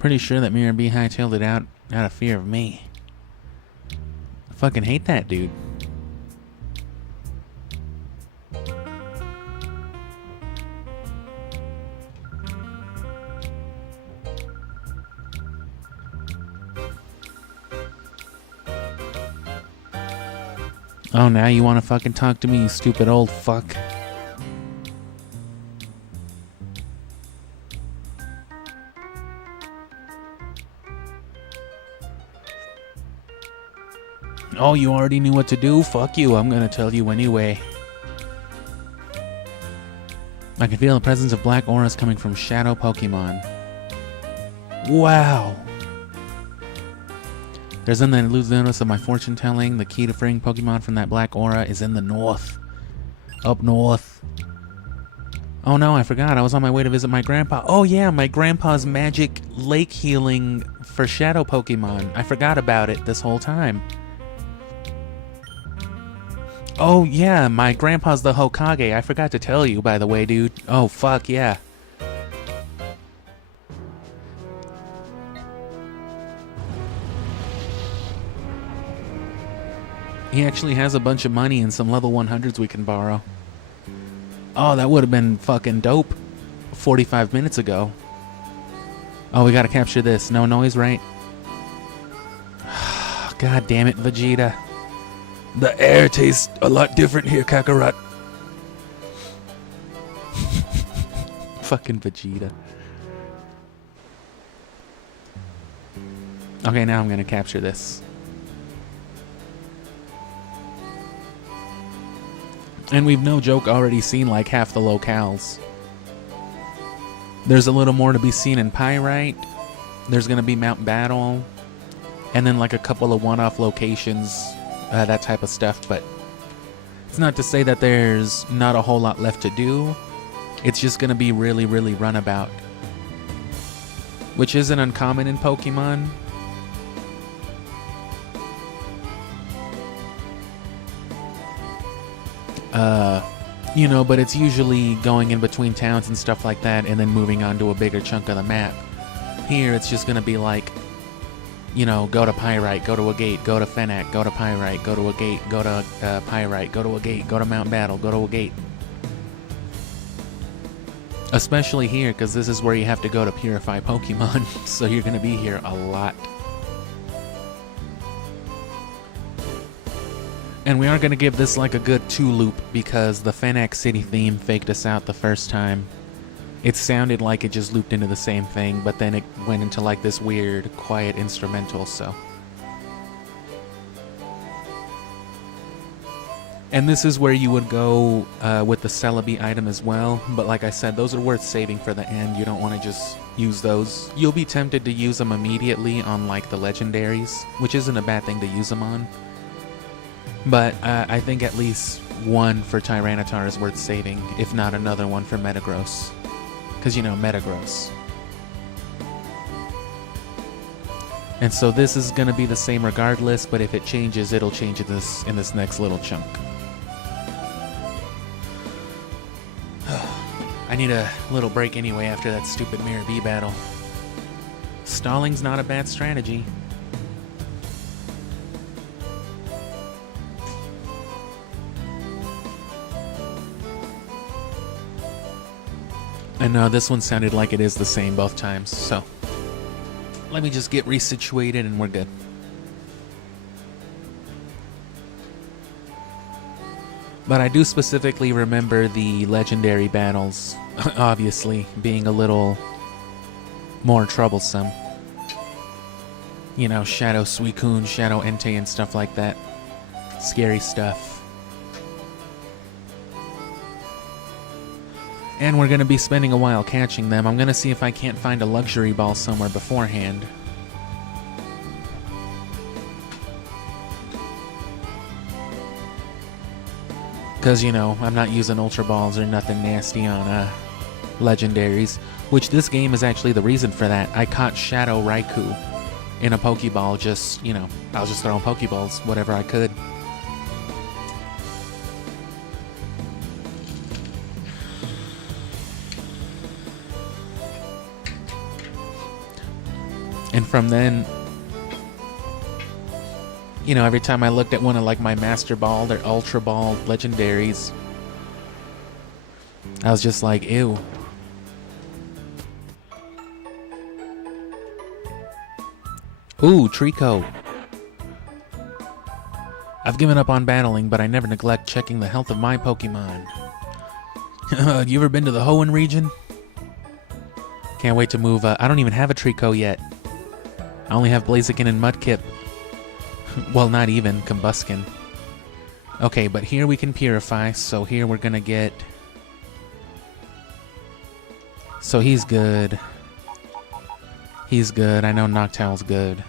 Pretty sure that Mirror B hightailed it out of fear of me. I fucking hate that dude. Oh, now you want to fucking talk to me, you stupid old fuck. Oh, you already knew what to do? Fuck you, I'm gonna tell you anyway. I can feel the presence of black auras coming from shadow Pokemon. Wow. There's an elusive notice of my fortune telling. The key to freeing Pokemon from that black aura is in the north. Up north. Oh no, I forgot. I was on my way to visit my grandpa. Oh yeah, my grandpa's magic lake healing for shadow Pokemon. I forgot about it this whole time. Oh yeah, my grandpa's the Hokage. I forgot to tell you, by the way, dude. Oh fuck yeah. He actually has a bunch of money and some level 100s we can borrow. Oh, that would have been fucking dope 45 minutes ago. Oh, we gotta capture this. No noise, right? God damn it, Vegeta. The air tastes a lot different here, Kakarot. Fucking Vegeta. Okay, now I'm gonna capture this. And we've no joke already seen like half the locales. There's a little more to be seen in Pyrite. There's gonna be Mount Battle. And then like a couple of one-off locations. That type of stuff. But it's not to say that there's not a whole lot left to do. It's just gonna be really, really runabout. Which isn't uncommon in Pokemon. You know, but it's usually going in between towns and stuff like that and then moving on to a bigger chunk of the map. Here, it's just gonna be like, you know, go to Pyrite, go to a gate, go to Fennec, go to Pyrite, go to a gate, go to Pyrite, go to a gate, go to Mount Battle, go to a gate. Especially here, because this is where you have to go to purify Pokemon, so you're gonna be here a lot. And we are going to give this like a good 2-loop because the Fennec City theme faked us out the first time. It sounded like it just looped into the same thing, but then it went into like this weird, quiet instrumental, so. And this is where you would go with the Celebi item as well, but like I said, those are worth saving for the end. You don't want to just use those. You'll be tempted to use them immediately on like the legendaries, which isn't a bad thing to use them on. But I think at least one for Tyranitar is worth saving, if not another one for Metagross. Because, you know, Metagross. And so this is going to be the same regardless, but if it changes, it'll change in this next little chunk. I need a little break anyway after that stupid Mirror B battle. Stalling's not a bad strategy. And this one sounded like it is the same both times, so let me just get resituated and we're good. But I do specifically remember the legendary battles, obviously, being a little more troublesome. You know, Shadow Suicune, Shadow Entei, and stuff like that. Scary stuff. And we're going to be spending a while catching them. I'm going to see if I can't find a luxury ball somewhere beforehand. Because, you know, I'm not using Ultra Balls or nothing nasty on legendaries. Which this game is actually the reason for that. I caught Shadow Raikou in a Pokeball just, you know, I was just throwing Pokeballs, whatever I could. And from then, you know, every time I looked at one of like my Master Ball or Ultra Ball legendaries, I was just like, ew. Ooh, Trico. I've given up on battling, but I never neglect checking the health of my Pokemon. You ever been to the Hoenn region? Can't wait to move. I don't even have a Trico yet. I only have Blaziken and Mudkip. Well, not even. Combuskin. Okay, but here we can purify, so here we're gonna get... So he's good. He's good. I know Noctowl's good.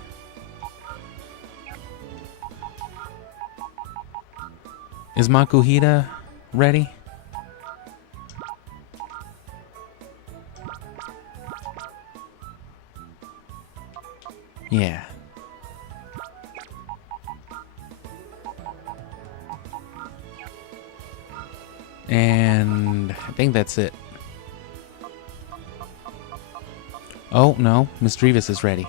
Is Makuhita ready? Yeah. And I think that's it. Oh, no. Misdreavus is ready.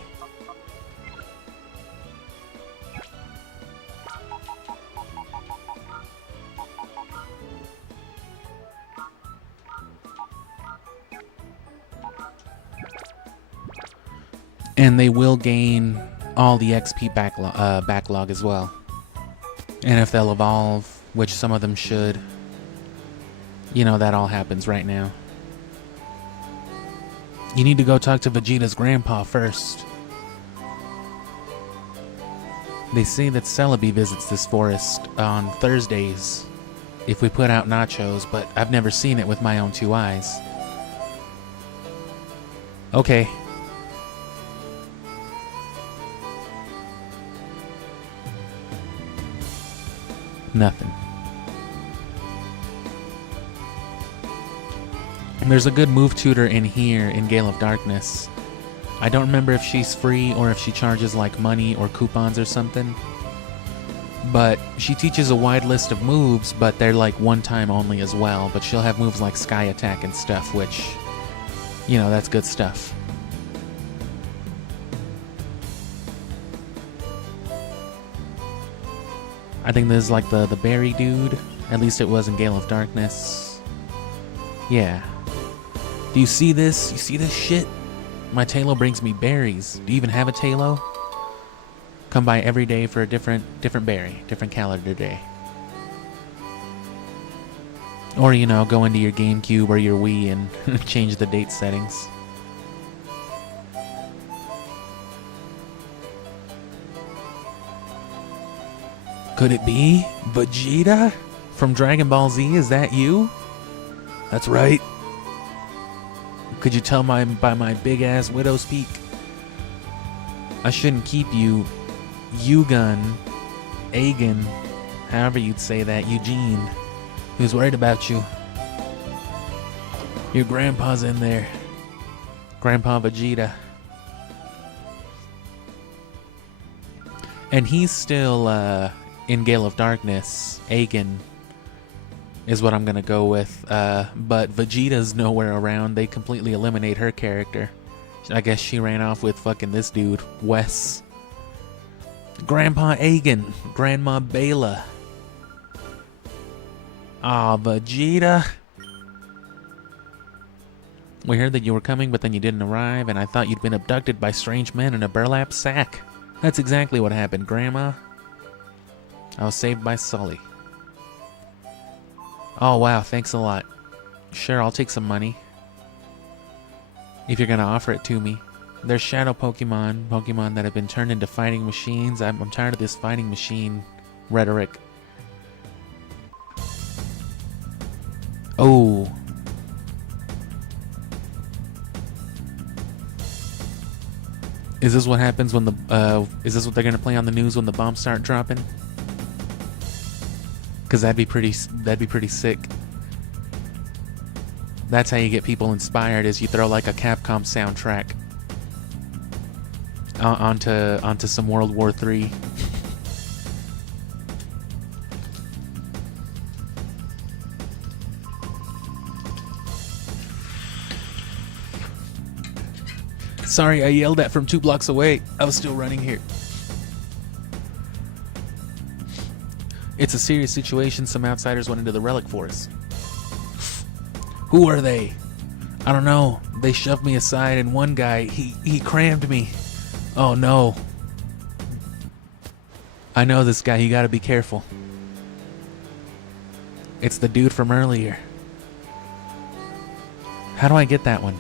And they will gain all the XP backlog as well. And if they'll evolve, which some of them should, you know, that all happens right now. You need to go talk to Vegeta's grandpa first. They say that Celebi visits this forest on Thursdays if we put out nachos, but I've never seen it with my own two eyes. Okay. Nothing. And there's a good move tutor in here in Gale of Darkness. I don't remember if she's free or if she charges like money or coupons or something. But she teaches a wide list of moves, but they're like one time only as well. But she'll have moves like Sky Attack and stuff, which, you know, that's good stuff. I think this is like the berry dude. At least it was in Gale of Darkness. Yeah. Do you see this? You see this shit? My Tailo brings me berries. Do you even have a Tailo? Come by every day for a different berry, different calendar day. Or, you know, go into your GameCube or your Wii and change the date settings. Could it be Vegeta from Dragon Ball Z? Is that you? That's right. Could you tell by my big ass widow's peak? I shouldn't keep you, Eugen, Agen, however you'd say that, Eugene. He was worried about you. Your grandpa's in there. Grandpa Vegeta. And he's still in Gale of Darkness. Aegon is what I'm going to go with. But Vegeta's nowhere around. They completely eliminate her character. I guess she ran off with fucking this dude, Wes. Grandpa Aegon. Grandma Bela. Aw, Vegeta. We heard that you were coming, but then you didn't arrive, and I thought you'd been abducted by strange men in a burlap sack. That's exactly what happened, Grandma. I was saved by Sully. Oh, wow, thanks a lot. Sure, I'll take some money. If you're gonna offer it to me. There's shadow Pokemon that have been turned into fighting machines. I'm tired of this fighting machine rhetoric. Oh. Is this what happens when is this what they're gonna play on the news when the bombs start dropping? Cause that'd be pretty sick. That's how you get people inspired, is you throw like a Capcom soundtrack onto some World War III. Sorry, I yelled at from 2 blocks away. I was still running here. It's a serious situation. Some outsiders went into the relic forest. Who are they? I don't know. They shoved me aside, and one guy, he crammed me. Oh no. I know this guy. You gotta be careful. It's the dude from earlier. How do I get that one?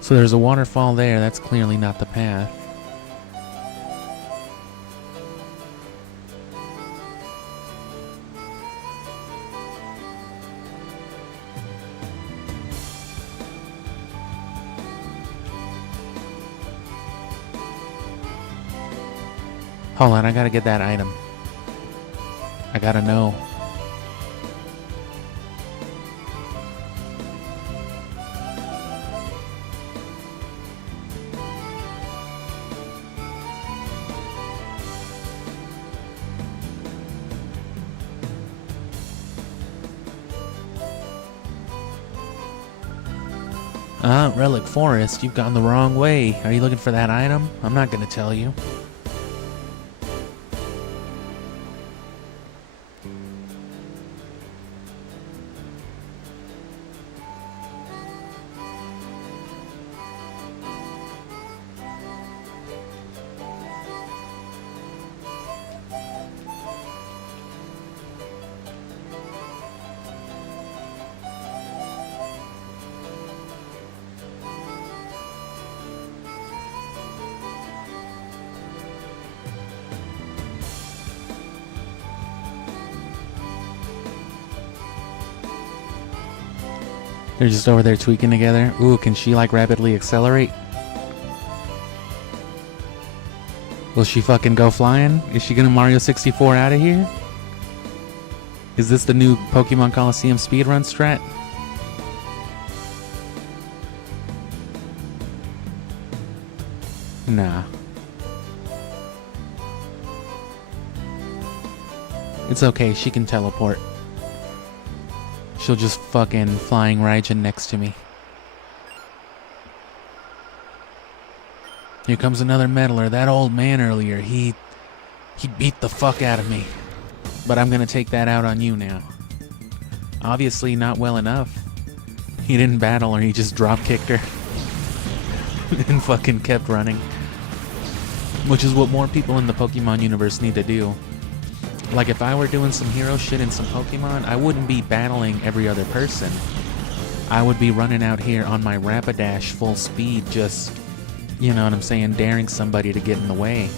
So there's a waterfall there. That's clearly not the path. Hold on, I gotta get that item. I gotta know. Relic Forest, you've gone the wrong way. Are you looking for that item? I'm not gonna tell you. They're just over there tweaking together. Ooh, can she like rapidly accelerate? Will she fucking go flying? Is she gonna Mario 64 out of here? Is this the new Pokemon Colosseum speedrun strat? Nah. It's okay, she can teleport. She'll just fucking flying Raijin next to me. Here comes another meddler. That old man earlier, he beat the fuck out of me. But I'm gonna take that out on you now. Obviously not well enough. He didn't battle her, he just drop kicked her. And fucking kept running. Which is what more people in the Pokemon universe need to do. Like, if I were doing some hero shit in some Pokemon, I wouldn't be battling every other person. I would be running out here on my Rapidash full speed, just, you know what I'm saying, daring somebody to get in the way.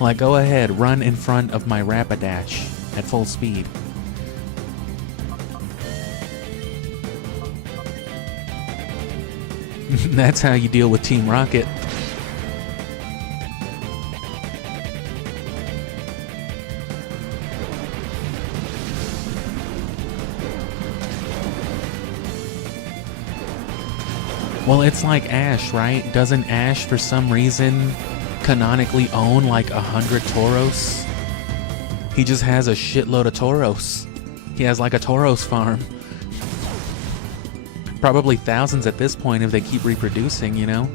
Like, go ahead, run in front of my Rapidash at full speed. That's how you deal with Team Rocket. Well, it's like Ash, right? Doesn't Ash, for some reason, canonically own like 100 Tauros? He just has a shitload of Tauros. He has like a Tauros farm. Probably thousands at this point if they keep reproducing, you know?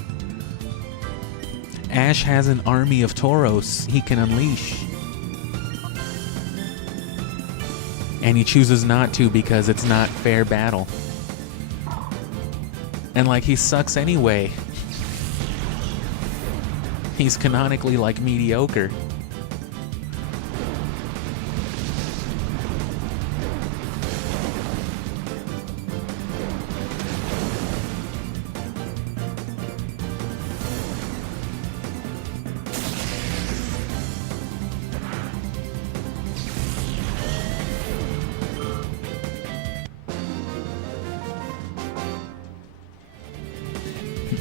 Ash has an army of Tauros he can unleash. And he chooses not to because it's not fair battle. And like, he sucks anyway. He's canonically like mediocre.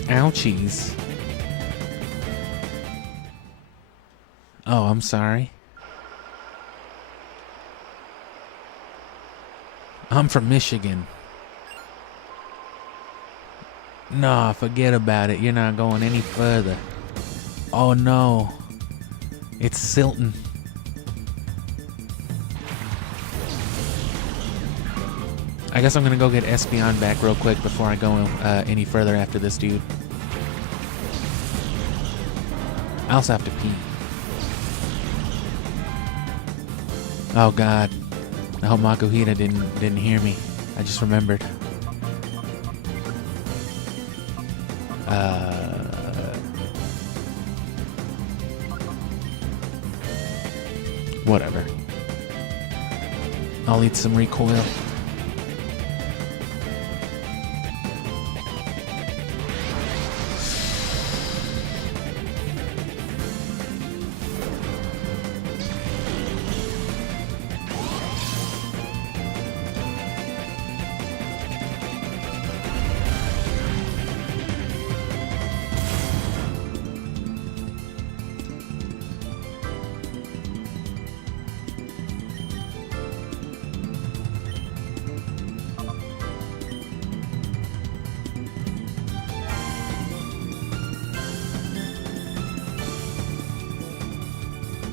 Ouchies. Oh, I'm sorry. I'm from Michigan. Nah, forget about it. You're not going any further. Oh no. It's Silton. I guess I'm gonna go get Espeon back real quick before I go any further after this dude. I also have to pee. Oh god. I hope Makuhita didn't hear me. I just remembered. Whatever. I'll eat some recoil.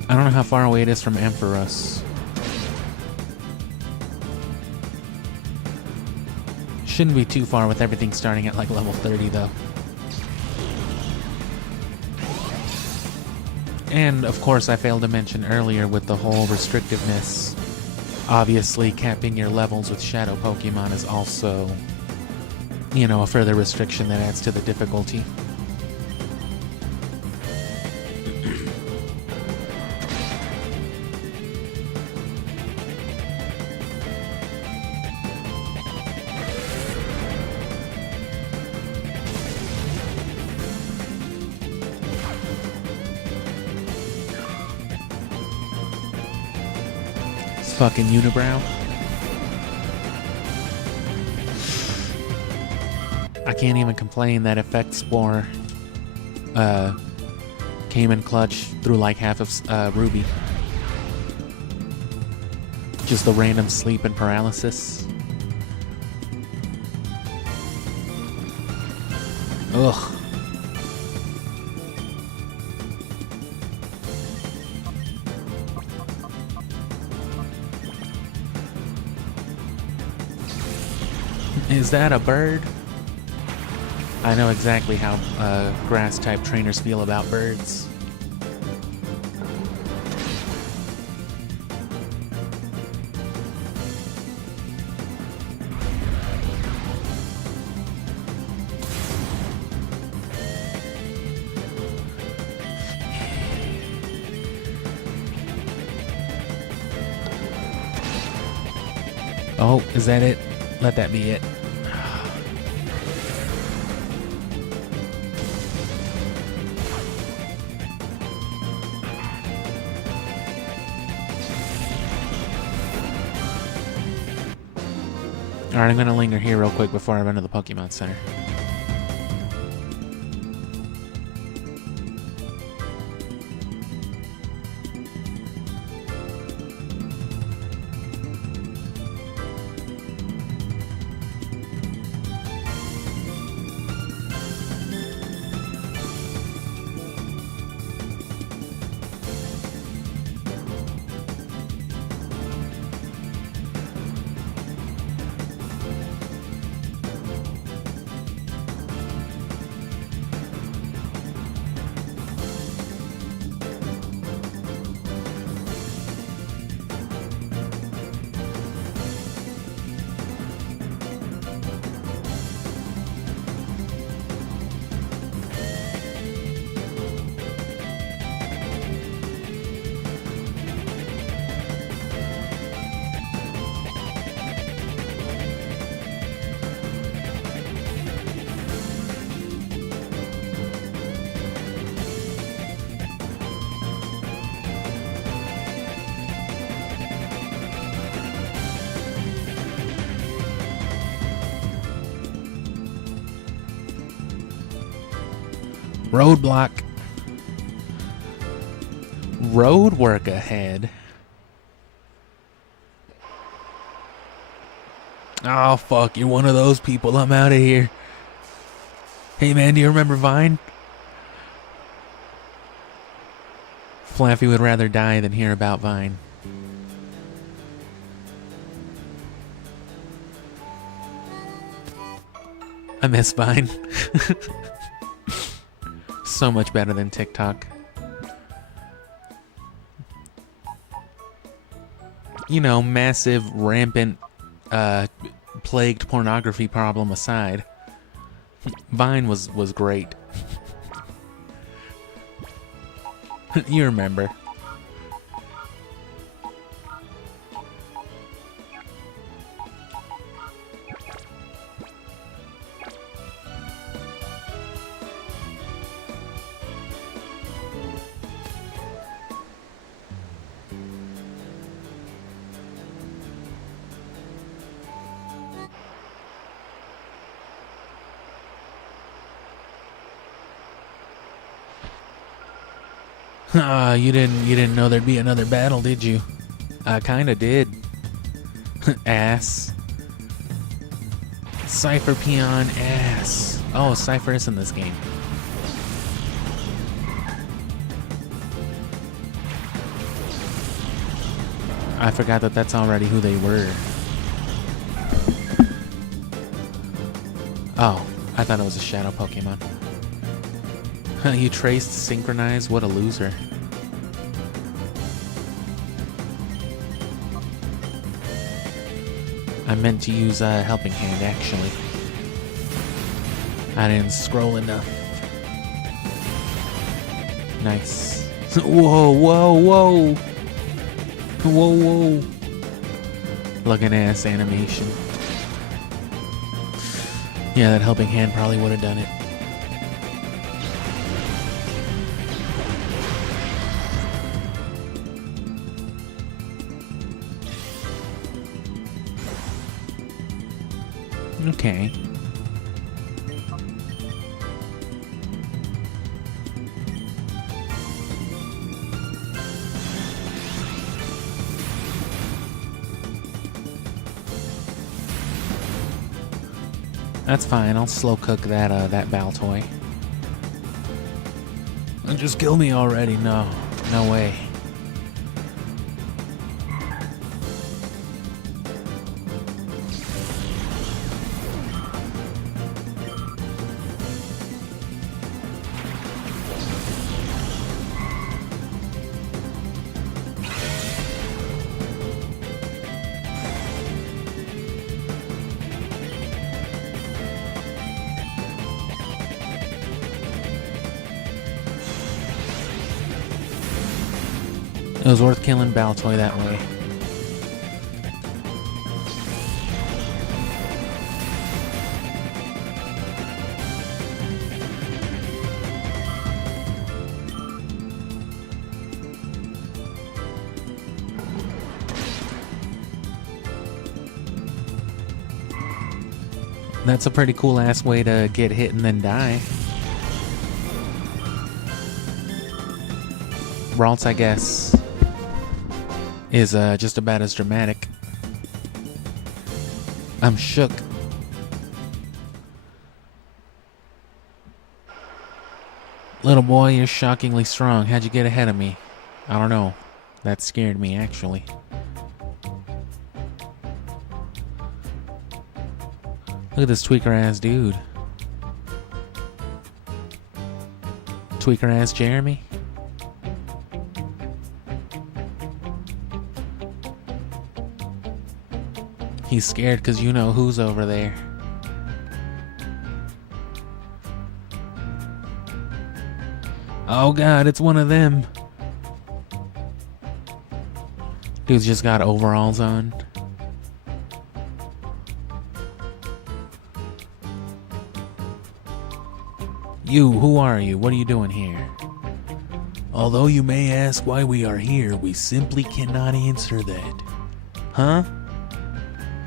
I don't know how far away it is from Ampharos. Shouldn't be too far with everything starting at like level 30 though. And of course I failed to mention earlier with the whole restrictiveness, obviously capping your levels with shadow Pokemon is also, you know, a further restriction that adds to the difficulty. Fucking unibrow. I can't even complain that Effect Spore came in clutch through like half of Ruby. Just the random sleep and paralysis. Ugh. Is that a bird? I know exactly how grass-type trainers feel about birds. Oh, is that it? Let that be it. Alright, I'm gonna linger here real quick before I run to the Pokemon Center. Roadblock. Road work ahead. Oh, fuck. You're one of those people. I'm out of here. Hey, man, do you remember Vine? Flaffy would rather die than hear about Vine. I miss Vine. So much better than TikTok. You know, massive, rampant, plagued pornography problem aside, Vine was great. You remember. You didn't know there'd be another battle, did you? I kinda did. Ass. Cypher peon ass. Oh, Cypher is in this game. I forgot that that's already who they were. Oh, I thought it was a shadow Pokemon. You traced synchronize? What a loser. I meant to use a helping hand, actually. I didn't scroll enough. Nice. Whoa, whoa, whoa! Whoa, whoa! Looking ass animation. Yeah, that helping hand probably would have done it. Okay. That's fine. I'll slow cook that Baltoy. Just kill me already. No. No way. It was worth killing Baltoy that way. That's a pretty cool ass way to get hit and then die. Ralts, I guess, is just about as dramatic. I'm shook. Little boy, you're shockingly strong. How'd you get ahead of me? I don't know. That scared me, actually. Look at this tweaker-ass dude. Tweaker-ass Jeremy? He's scared because you know who's over there. Oh god, it's one of them. Dude's just got overalls on. You, who are you? What are you doing here? Although you may ask why we are here, we simply cannot answer that. Huh?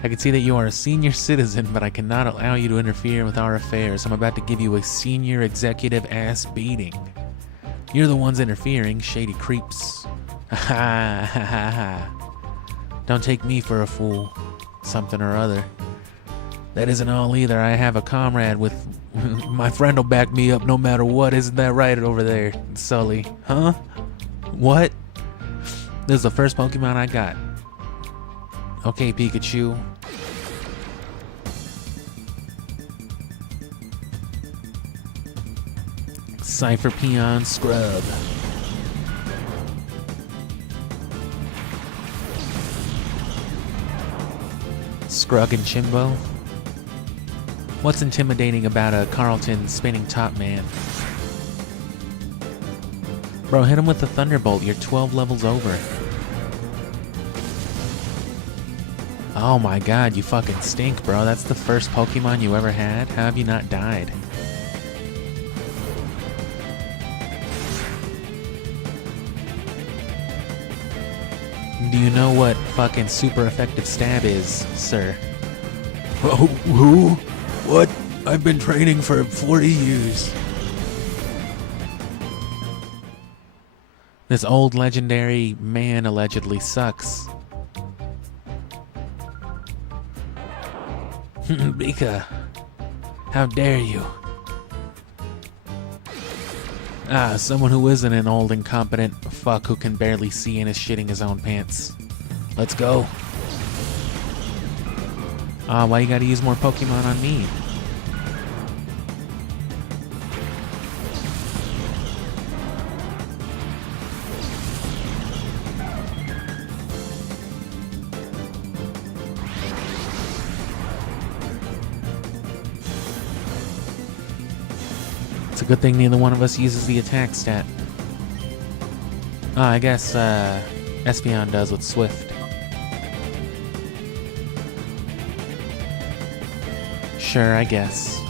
I can see that you are a senior citizen, but I cannot allow you to interfere with our affairs. I'm about to give you a senior executive ass beating. You're the ones interfering, shady creeps. Ha ha ha ha. Don't take me for a fool. Something or other. That isn't all either. I have a comrade with... My friend will back me up no matter what. Isn't that right over there, Sully? Huh? What? This is the first Pokemon I got. Okay, Pikachu. Cypher Peon Scrub. Scrug and Chimbo. What's intimidating about a Carlton spinning top man? Bro, hit him with the Thunderbolt. You're 12 levels over. Oh my god, you fucking stink, bro. That's the first Pokemon you ever had? How have you not died? Do you know what fucking super effective stab is, sir? Oh, who? What? I've been training for 40 years. This old legendary man allegedly sucks. Bika, how dare you? Ah, someone who isn't an old incompetent fuck who can barely see and is shitting his own pants. Let's go. Ah, why you gotta use more Pokemon on me? It's a good thing neither one of us uses the attack stat. Oh, I guess Espeon does with Swift. Sure, I guess.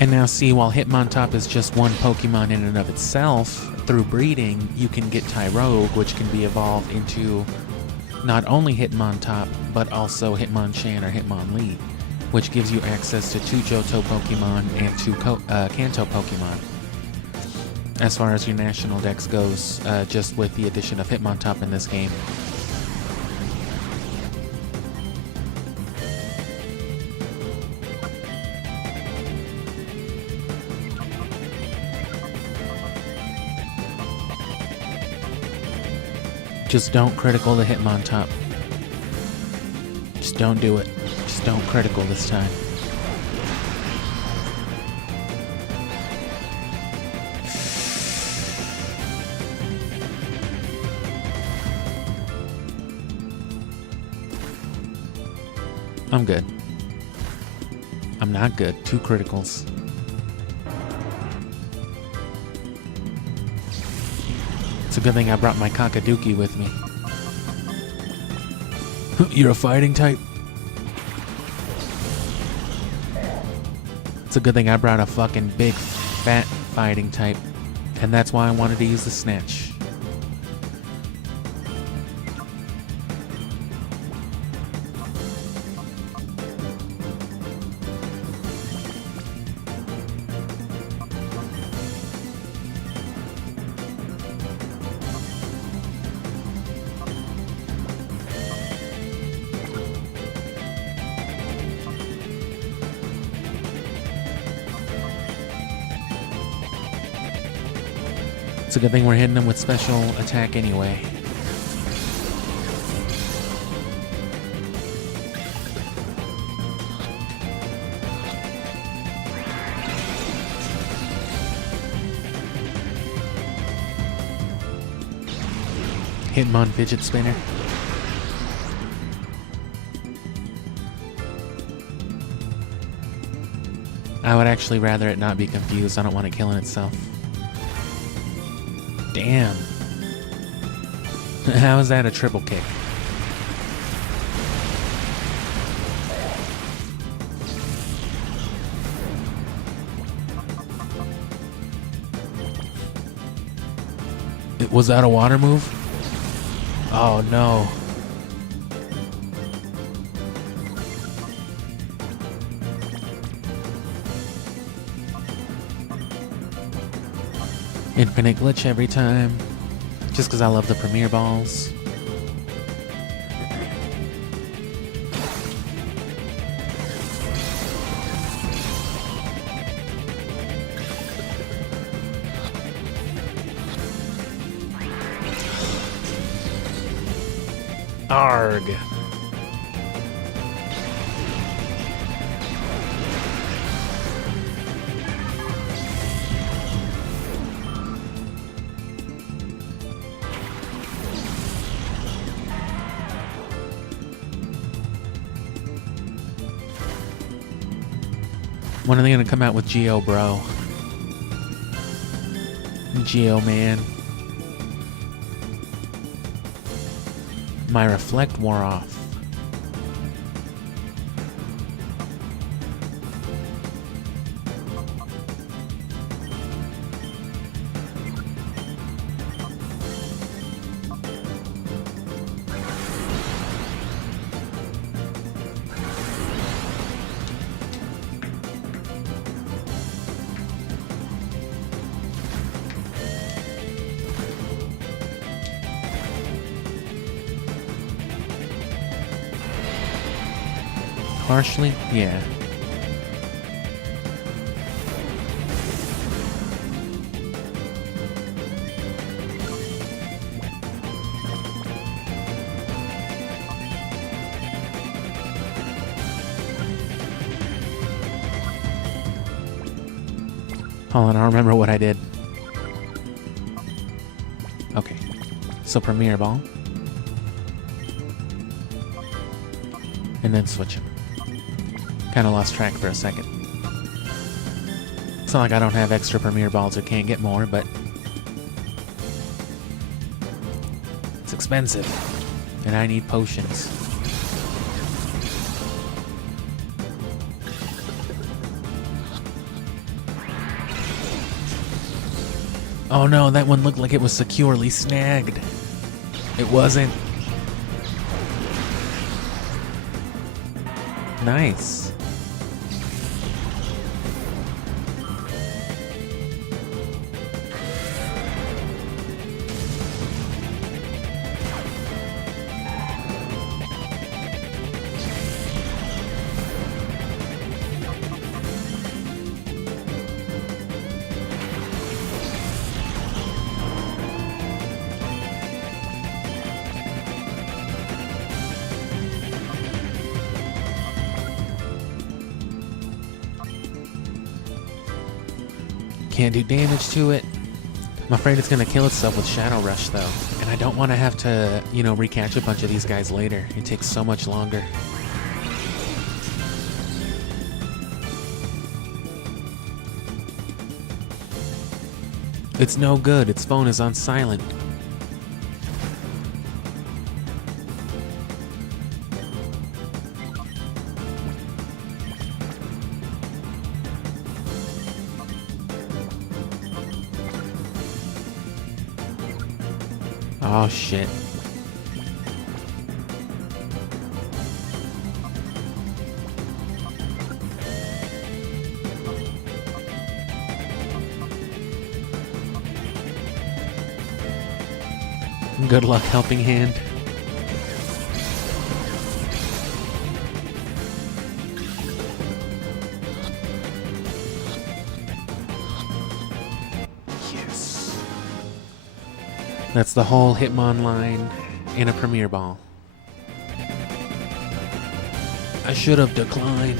And now see, while Hitmontop is just one Pokemon in and of itself, through breeding, you can get Tyrogue, which can be evolved into not only Hitmontop, but also Hitmonchan or Hitmonlee, which gives you access to 2 Johto Pokemon and 2 Kanto Pokemon. As far as your national dex goes, just with the addition of Hitmontop in this game. Just don't critical the Hitmontop. Just don't do it. Just don't critical this time. I'm good. I'm not good. 2 criticals. It's a good thing I brought my Kakaduki with me. You're a fighting type? It's a good thing I brought a fucking big, fat fighting type. And that's why I wanted to use the Snatch. It's a good thing we're hitting them with special attack anyway. Hitmon fidget spinner. I would actually rather it not be confused. I don't want it killing itself. Damn. How is that a triple kick? Was that a water move? Oh no. Infinite glitch every time. Just because I love the premiere balls. Arg. When are they gonna come out with Geo, bro? Geo, man. My reflect wore off. Partially? Yeah. Hold on, I don't remember what I did. Okay. So Premier Ball. And then switch him. Kind of lost track for a second. It's not like I don't have extra Premier Balls or can't get more, but it's expensive. And I need potions. Oh no, that one looked like it was securely snagged. It wasn't. Nice. Can't do damage to it. I'm afraid it's gonna kill itself with Shadow Rush though. And I don't want to have to, you know, recatch a bunch of these guys later. It takes so much longer. It's no good. Its phone is on silent. Oh shit. Good luck, helping hand. Yes. That's the whole Hitmon line in a Premier Ball. I should have declined.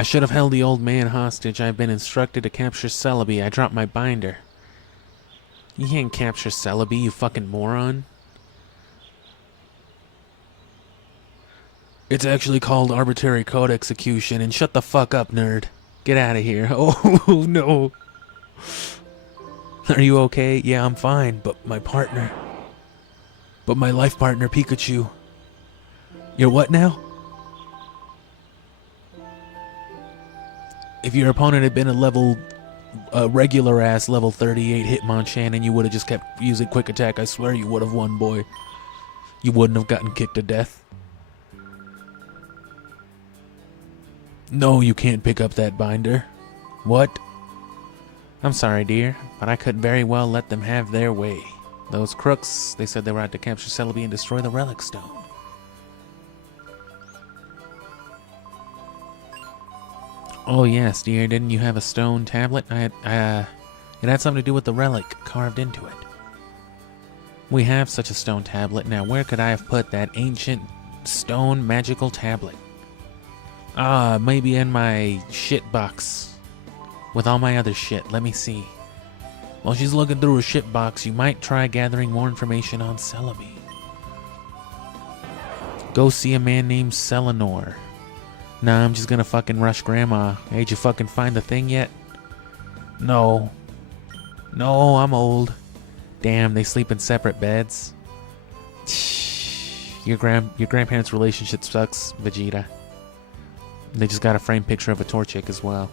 I should have held the old man hostage. I've been instructed to capture Celebi. I dropped my binder. You can't capture Celebi, you fucking moron. It's actually called arbitrary code execution, and shut the fuck up, nerd. Get out of here. Oh, no. Are you okay? Yeah, I'm fine, but my partner. But my life partner, Pikachu. You're what now? If your opponent had been a regular ass level 38 Hitmonchan and you would have just kept using quick attack, I swear you would have won, boy. You wouldn't have gotten kicked to death. No, you can't pick up that binder. What? I'm sorry, dear, but I could very well let them have their way. Those crooks, they said they were out to capture Celebi and destroy the Relic Stone. Oh yes, dear, didn't you have a stone tablet? It had something to do with the relic carved into it. We have such a stone tablet. Now, where could I have put that ancient stone magical tablet? Maybe in my shit box. With all my other shit. Let me see. While she's looking through her shit box, you might try gathering more information on Celebi. Go see a man named Selenor. Nah, I'm just gonna fucking rush Grandma. Hey, did you fucking find the thing yet? No. No, I'm old. Damn, they sleep in separate beds. Your grandparents' relationship sucks, Vegeta. They just got a framed picture of a Torchic as well.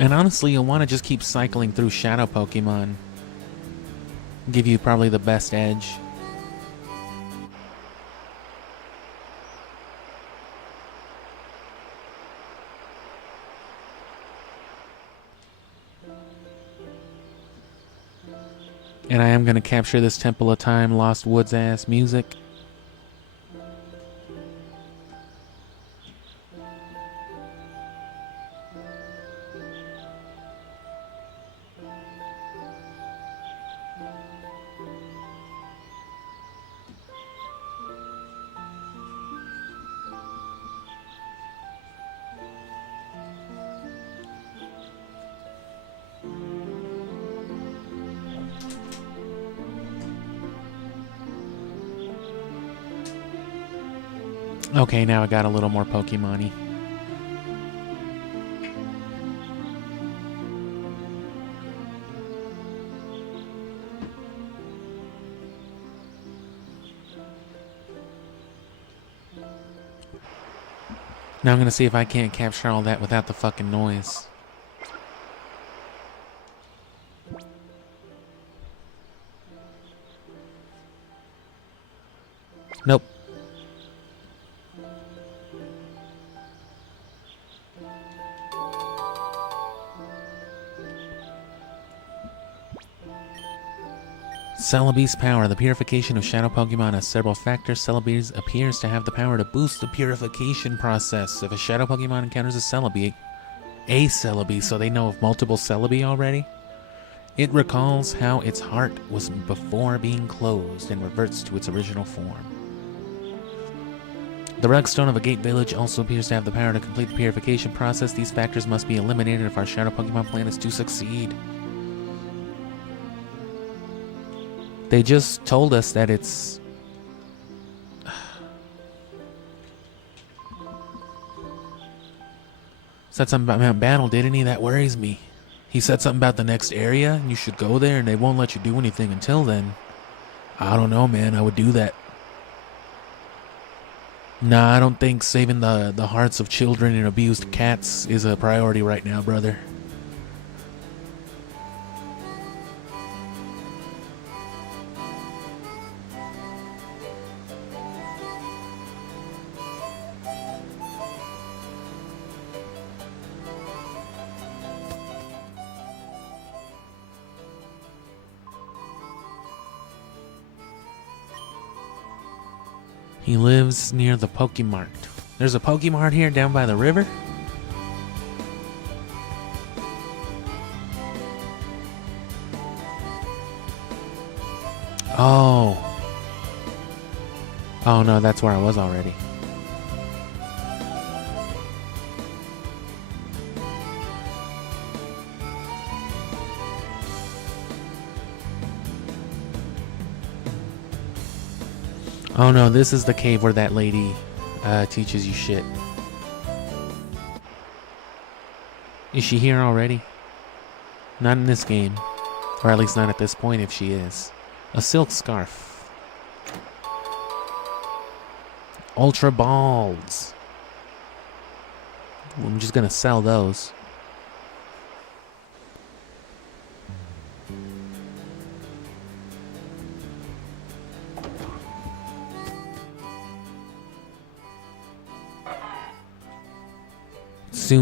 And honestly, you'll want to just keep cycling through Shadow Pokemon. Give you probably the best edge. And I am going to capture this Temple of Time, Lost Woods ass music. Okay, now I got a little more Pokemon-y. Now I'm gonna see if I can't capture all that without the fucking noise. Nope. Celebi's power. The purification of shadow Pokemon has several factors. Celebi appears to have the power to boost the purification process. If a shadow Pokemon encounters a Celebi, so they know of multiple Celebi already, it recalls how its heart was before being closed and reverts to its original form. The Relic Stone of a Gate Village also appears to have the power to complete the purification process. These factors must be eliminated if our shadow Pokemon plan is to succeed. They just told us that it's... Said something about Mount Battle, didn't he? That worries me. He said something about the next area, and you should go there, and they won't let you do anything until then. I don't know, man. I would do that. Nah, I don't think saving the hearts of children and abused cats is a priority right now, brother. He lives near the Pokemart. There's a Pokemart here down by the river? Oh. Oh no, that's where I was already. Oh no, this is the cave where that lady teaches you shit. Is she here already? Not in this game. Or at least not at this point if she is. A silk scarf. Ultra balls. I'm just gonna sell those.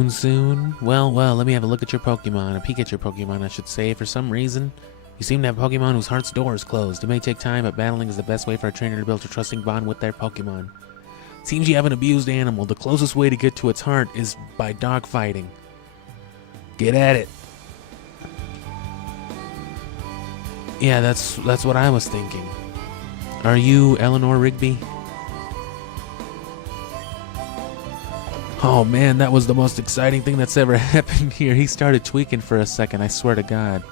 Soon. Well, let me have a look at your Pokemon. A peek at your Pokemon, I should say. For some reason, you seem to have a Pokemon whose heart's door is closed. It may take time, but battling is the best way for a trainer to build a trusting bond with their Pokemon. Seems you have an abused animal. The closest way to get to its heart is by dogfighting. Get at it. Yeah, that's what I was thinking. Are you Eleanor Rigby? Oh man, that was the most exciting thing that's ever happened here. He started tweaking for a second, I swear to God.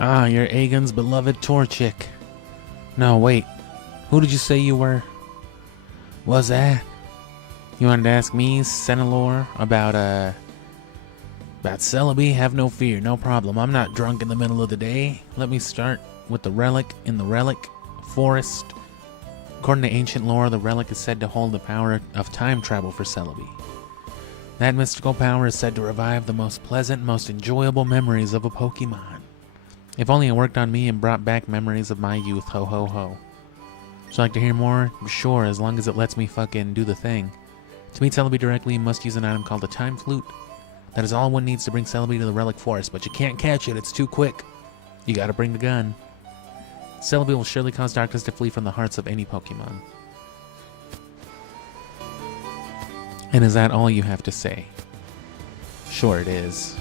Ah, you're Aegon's beloved Torchic. No, wait. Who did you say you were? Was that? You wanted to ask me, Senelor, about Celebi? Have no fear, no problem. I'm not drunk in the middle of the day. Let me start with the relic in the relic forest. According to ancient lore, the relic is said to hold the power of time travel for Celebi. That mystical power is said to revive the most pleasant, most enjoyable memories of a Pokemon. If only it worked on me and brought back memories of my youth, ho ho ho. Would you like to hear more? Sure, as long as it lets me fucking do the thing. To meet Celebi directly, you must use an item called a Time Flute. That is all one needs to bring Celebi to the Relic Forest, but you can't catch it, it's too quick. You gotta bring the gun. Celebi will surely cause darkness to flee from the hearts of any Pokemon. And is that all you have to say? Sure it is.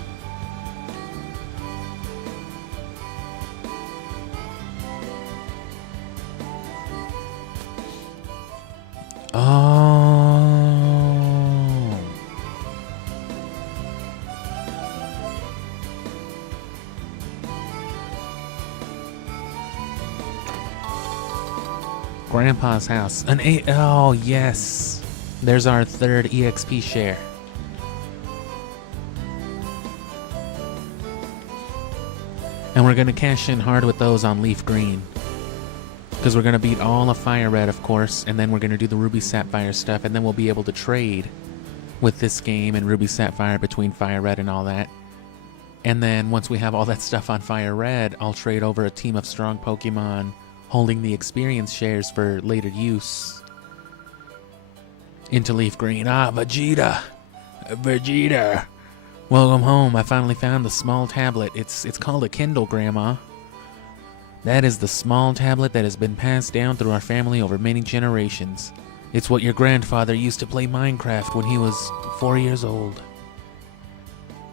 Oh. Grandpa's house. Oh, yes. There's our third EXP share. And we're going to cash in hard with those on Leaf Green. Because we're going to beat all of Fire Red, of course, and then we're going to do the Ruby Sapphire stuff, and then we'll be able to trade with this game and Ruby Sapphire between Fire Red and all that. And then once we have all that stuff on Fire Red, I'll trade over a team of strong Pokemon, holding the experience shares for later use. Interleaf green. Ah, Vegeta. Vegeta. Welcome home. I finally found the small tablet. It's called a Kindle, Grandma. That is the small tablet that has been passed down through our family over many generations. It's what your grandfather used to play Minecraft when he was 4 years old.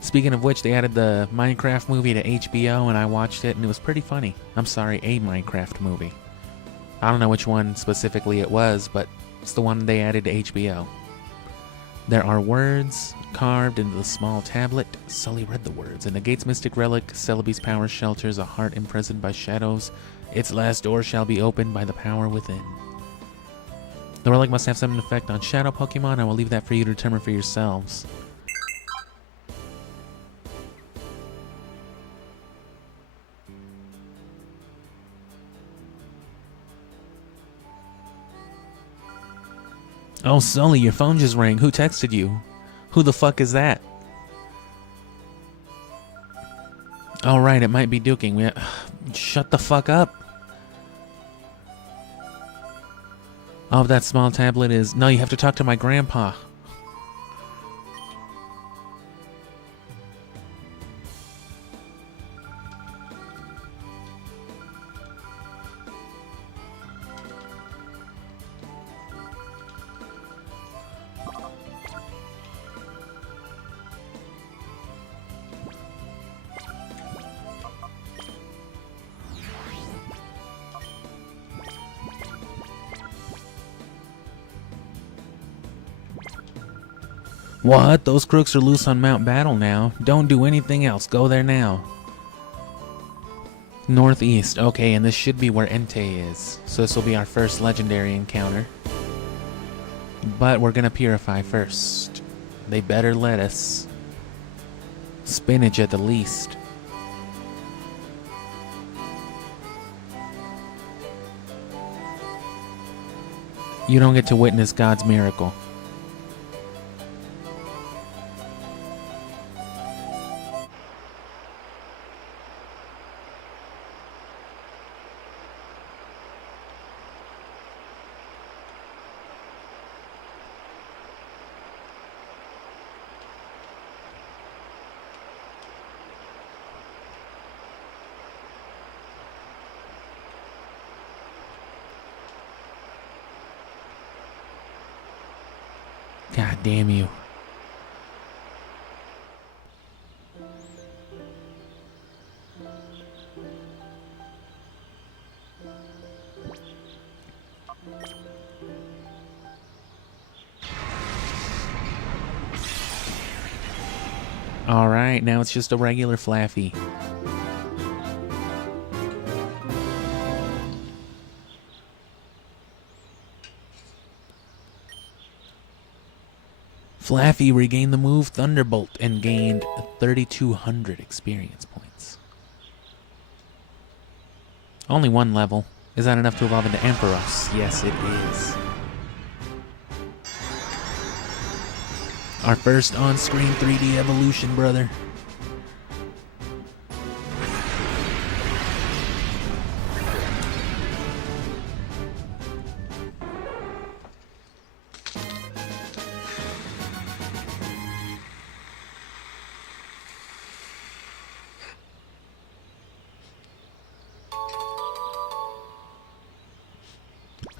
Speaking of which, they added the Minecraft movie to HBO and I watched it and it was pretty funny. I'm sorry, a Minecraft movie. I don't know which one specifically it was, but it's the one they added to HBO. There are words carved into the small tablet. Sully read the words. In the gate's mystic relic, Celebi's power shelters a heart imprisoned by shadows. Its last door shall be opened by the power within. The relic must have some effect on shadow Pokemon. I will leave that for you to determine for yourselves. Oh, Sully, your phone just rang. Who texted you? Who the fuck is that? All right, it might be Duking. Shut the fuck up. Oh, that small tablet is... No, you have to talk to my grandpa. What? Those crooks are loose on Mount Battle now. Don't do anything else. Go there now. Northeast. Okay, and this should be where Entei is. So this will be our first legendary encounter. But we're gonna purify first. They better let us. Spinach at the least. You don't get to witness God's miracle. God damn you. Alright, now it's just a regular Flaffy. Flaffy regained the move Thunderbolt and gained 3,200 experience points. Only one level. Is that enough to evolve into Ampharos? Yes, it is. Our first on-screen 3D evolution, brother.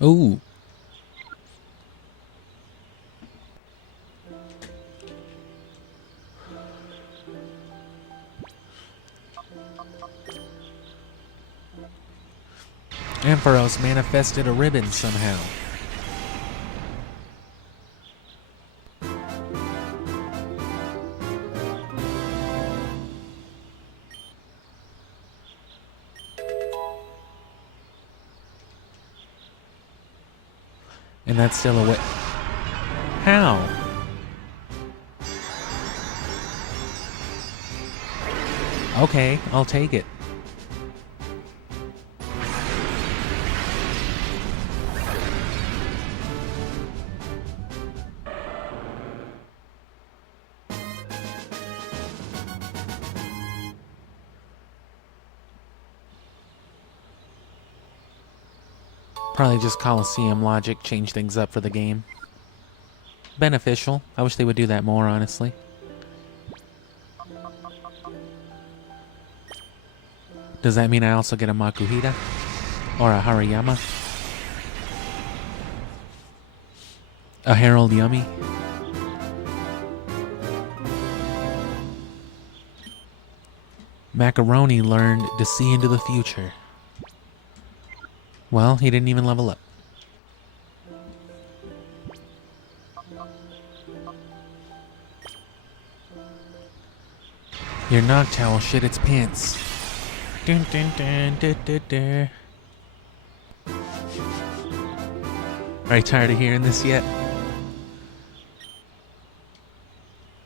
Ooh. Ampharos manifested a ribbon somehow. And that's still a way. How? Okay, I'll take it. Probably just Colosseum logic, change things up for the game. Beneficial. I wish they would do that more, honestly. Does that mean I also get a Makuhita? Or a Hariyama? A Herald Yummy? Macaroni learned to see into the future. Well, he didn't even level up. Your Noctowl shit its pants. Dun, dun, dun, dun, dun, dun. Are you tired of hearing this yet?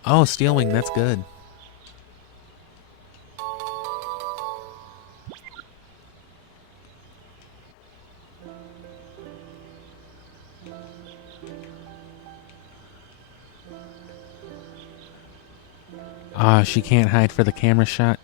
Oh, Steel Wing, that's good. Ah, she can't hide for the camera shot.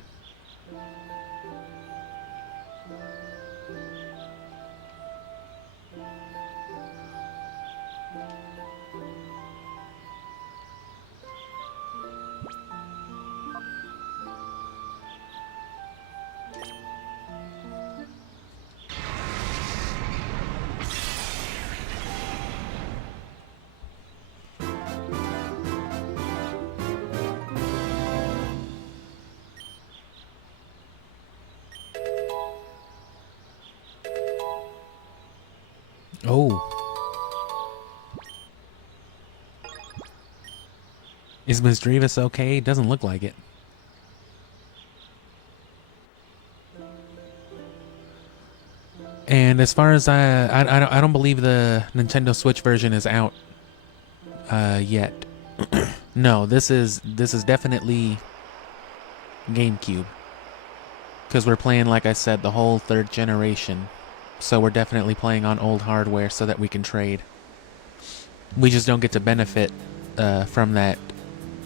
Oh. Is Miss Drevis okay? Doesn't look like it. And as far as I don't believe the Nintendo Switch version is out yet. No, this is definitely GameCube. Because we're playing, like I said, the whole third generation. So we're definitely playing on old hardware so that we can trade. We just don't get to benefit from that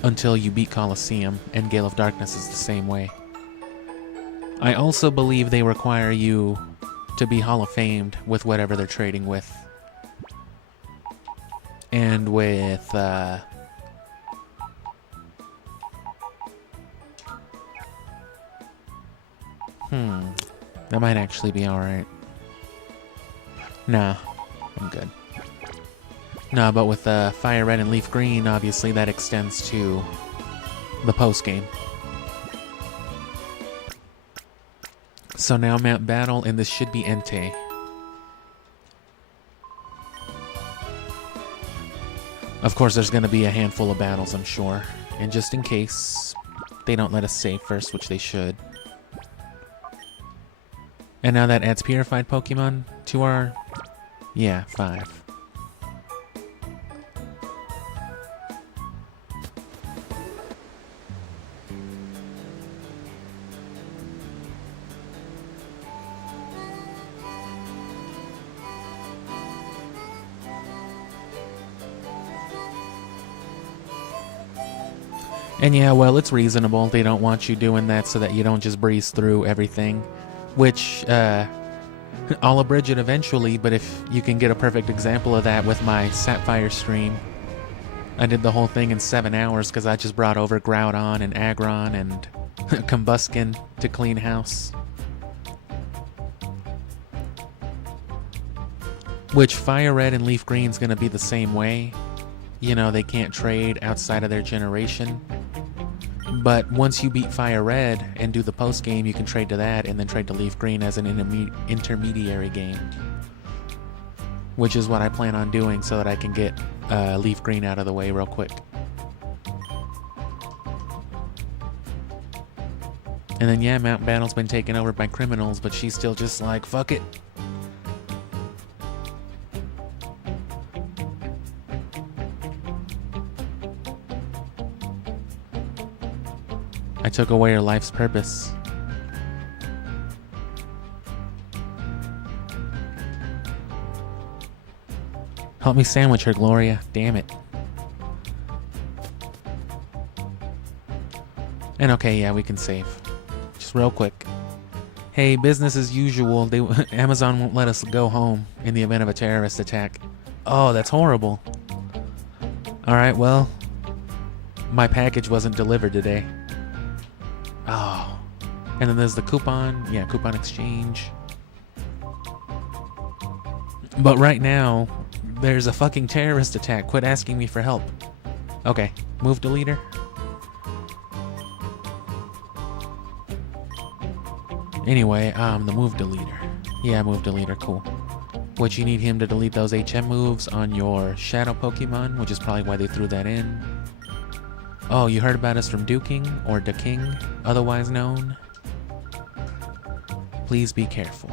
until you beat Colosseum, and Gale of Darkness is the same way. I also believe they require you to be Hall of Famed with whatever they're trading with. And with... that might actually be alright. Nah, I'm good. Nah, but with Fire Red and Leaf Green, obviously that extends to the post-game. So now Mount Battle, and this should be Entei. Of course, there's going to be a handful of battles, I'm sure. And just in case they don't let us save first, which they should. And now that adds Purified Pokemon to our... Yeah, 5. And yeah, well, it's reasonable. They don't want you doing that so that you don't just breeze through everything. Which, I'll abridge it eventually, but if you can get a perfect example of that with my Sapphire stream. I did the whole thing in 7 hours because I just brought over Groudon and Aggron and Combuskin to clean house. Which Fire Red and Leaf Green's gonna be the same way. You know, they can't trade outside of their generation. But once you beat Fire Red and do the post game, you can trade to that and then trade to Leaf Green as an intermediary game. Which is what I plan on doing so that I can get Leaf Green out of the way real quick. And then yeah, Mount Battle's been taken over by criminals, but she's still just like, fuck it. I took away her life's purpose. Help me sandwich her, Gloria. Damn it. And okay, yeah, we can save. Just real quick. Hey, business as usual. Amazon won't let us go home in the event of a terrorist attack. Oh, that's horrible. Alright, well, my package wasn't delivered today. Oh. And then there's the coupon. Yeah, coupon exchange. But right now, there's a fucking terrorist attack. Quit asking me for help. Okay, move deleter. Anyway, the move deleter. Yeah, move deleter, cool. What you need him to delete those HM moves on your shadow Pokemon, which is probably why they threw that in. Oh, you heard about us from Duking, or Duking, otherwise known? Please be careful.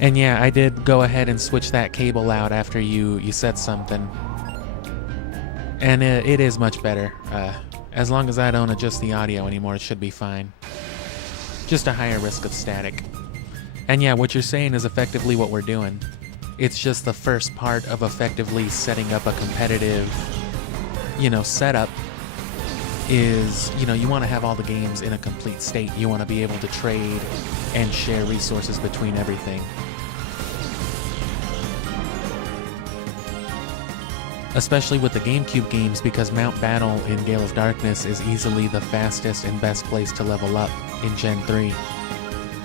And yeah, I did go ahead and switch that cable out after you said something. And it is much better. As long as I don't adjust the audio anymore, it should be fine. Just a higher risk of static. And yeah, what you're saying is effectively what we're doing. It's just the first part of effectively setting up a competitive, setup is, you want to have all the games in a complete state. You want to be able to trade and share resources between everything. Especially with the GameCube games, because Mount Battle in Gale of Darkness is easily the fastest and best place to level up in Gen 3.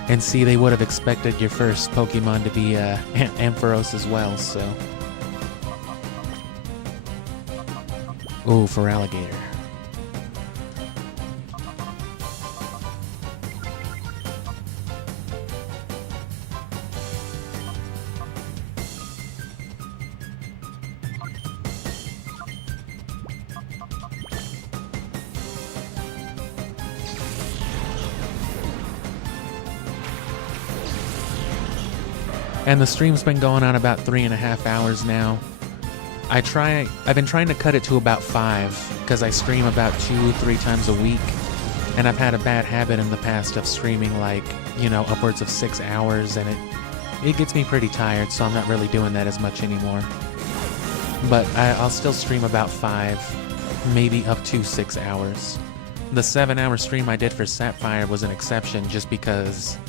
And see, they would have expected your first Pokemon to be Ampharos as well, so... Ooh, for Alligator. And the stream's been going on about 3.5 hours now. I've been trying to cut it to about 5, because I stream about 2-3 times a week. And I've had a bad habit in the past of streaming upwards of 6 hours, and it gets me pretty tired, so I'm not really doing that as much anymore. But I'll still stream about 5, maybe up to 6 hours. The 7-hour stream I did for Sapphire was an exception, just because...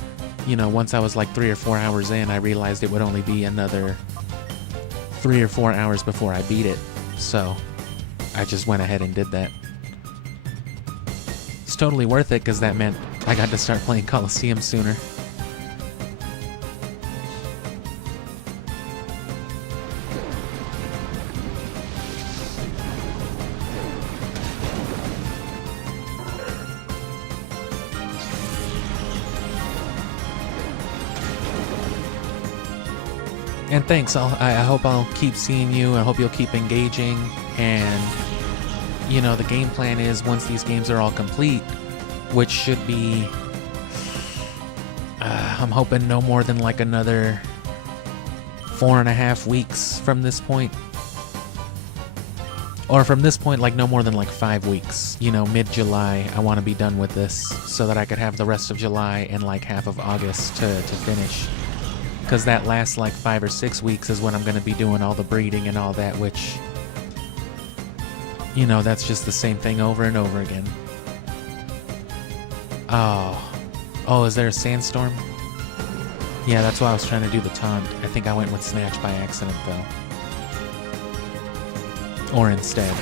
once I was like 3 or 4 hours in, I realized it would only be another 3 or 4 hours before I beat it. So, I just went ahead and did that. It's totally worth it, because that meant I got to start playing Colosseum sooner. And thanks, I hope I'll keep seeing you, I hope you'll keep engaging, and, the game plan is, once these games are all complete, which should be, I'm hoping no more than like another 4.5 weeks from this point. Or from this point, like no more than like 5 weeks. Mid-July, I want to be done with this, so that I could have the rest of July and like half of August to finish. Because that last like 5 or 6 weeks is when I'm going to be doing all the breeding and all that, which, that's just the same thing over and over again. Oh, is there a sandstorm? Yeah, that's why I was trying to do the taunt. I think I went with Snatch by accident, though. Or instead.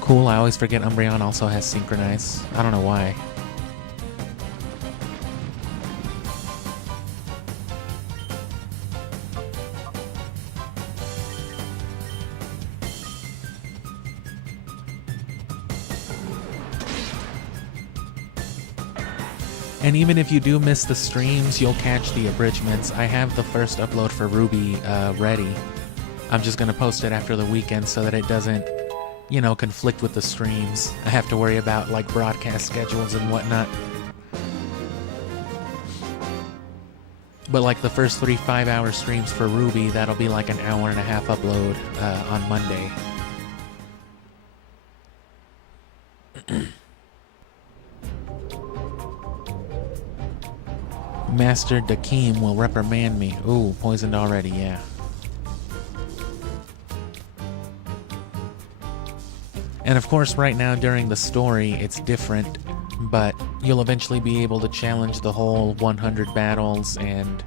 Cool, I always forget Umbreon also has Synchronize. I don't know why. And even if you do miss the streams, you'll catch the abridgments. I have the first upload for Ruby ready. I'm just going to post it after the weekend so that it doesn't, conflict with the streams. I have to worry about, like, broadcast schedules and whatnot. But like the first 3 5-hour streams for Ruby, that'll be like an hour and a half upload on Monday. Master Dakeem will reprimand me. Ooh, poisoned already, yeah. And of course, right now during the story, it's different, but you'll eventually be able to challenge the whole 100 battles, and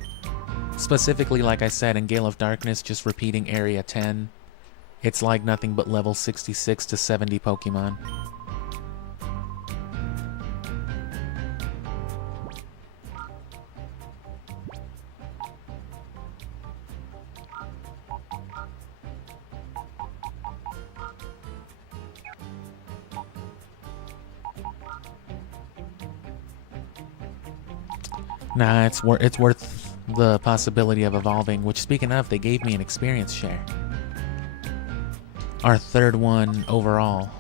specifically, like I said, in Gale of Darkness, just repeating Area 10, it's like nothing but level 66 to 70 Pokemon. Nah, it's worth the possibility of evolving, which, speaking of, they gave me an experience share. Our third one overall.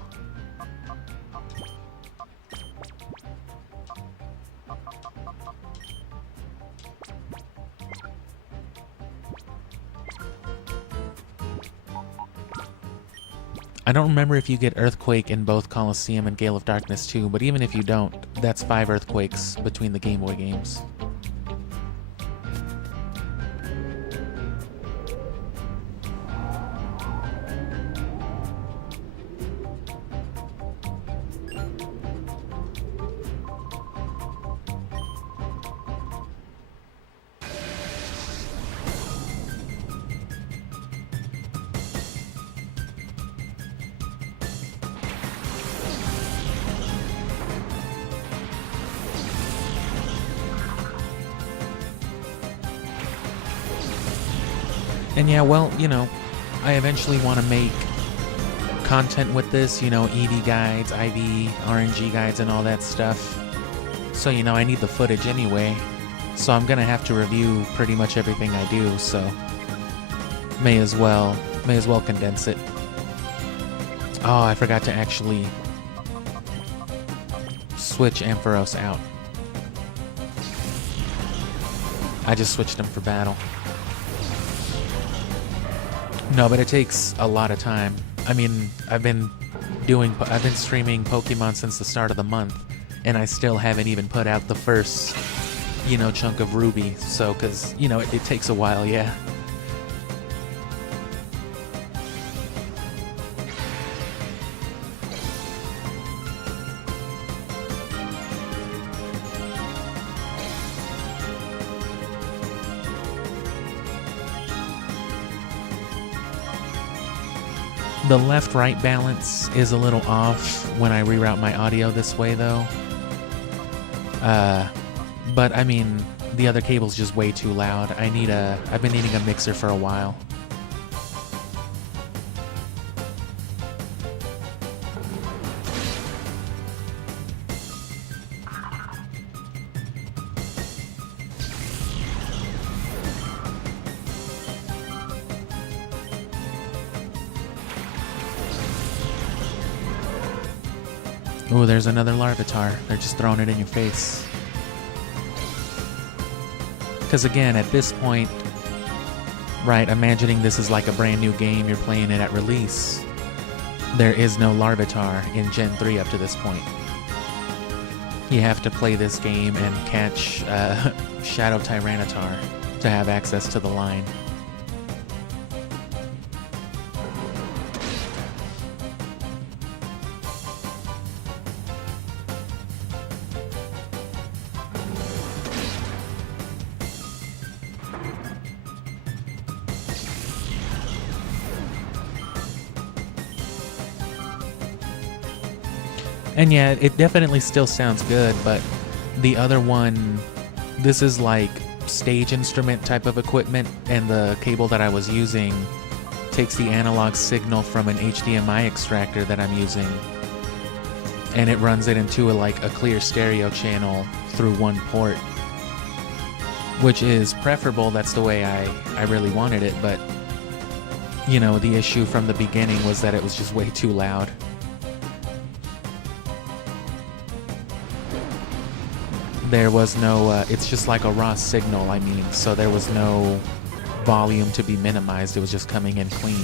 I don't remember if you get Earthquake in both Colosseum and Gale of Darkness 2, but even if you don't, that's 5 Earthquakes between the Game Boy games. And yeah, well, you know, I eventually want to make content with this, you know, EV guides, IV, RNG guides, and all that stuff. So, you know, I need the footage anyway. So I'm going to have to review pretty much everything I do, so may as well condense it. Oh, I forgot to actually switch Ampharos out. I just switched him for battle. No, but it takes a lot of time. I mean, I've been streaming Pokemon since the start of the month, and I still haven't even put out the first, you know, chunk of Ruby. So, because, you know, it takes a while, yeah. The left-right balance is a little off when I reroute my audio this way, though. But I mean, the other cable's just way too loud. I've been needing a mixer for a while. Ooh, there's another Larvitar. They're just throwing it in your face. Because again, at this point, right, imagining this is like a brand new game, you're playing it at release, there is no Larvitar in Gen 3 up to this point. You have to play this game and catch Shadow Tyranitar to have access to the line. And yeah, it definitely still sounds good, but the other one, this is like stage instrument type of equipment, and the cable that I was using takes the analog signal from an HDMI extractor that I'm using, and it runs it into a clear stereo channel through one port, which is preferable. That's the way I really wanted it, but you know, the issue from the beginning was that it was just way too loud. there was no, it's just like a raw signal, I mean, so there was no volume to be minimized. It was just coming in clean.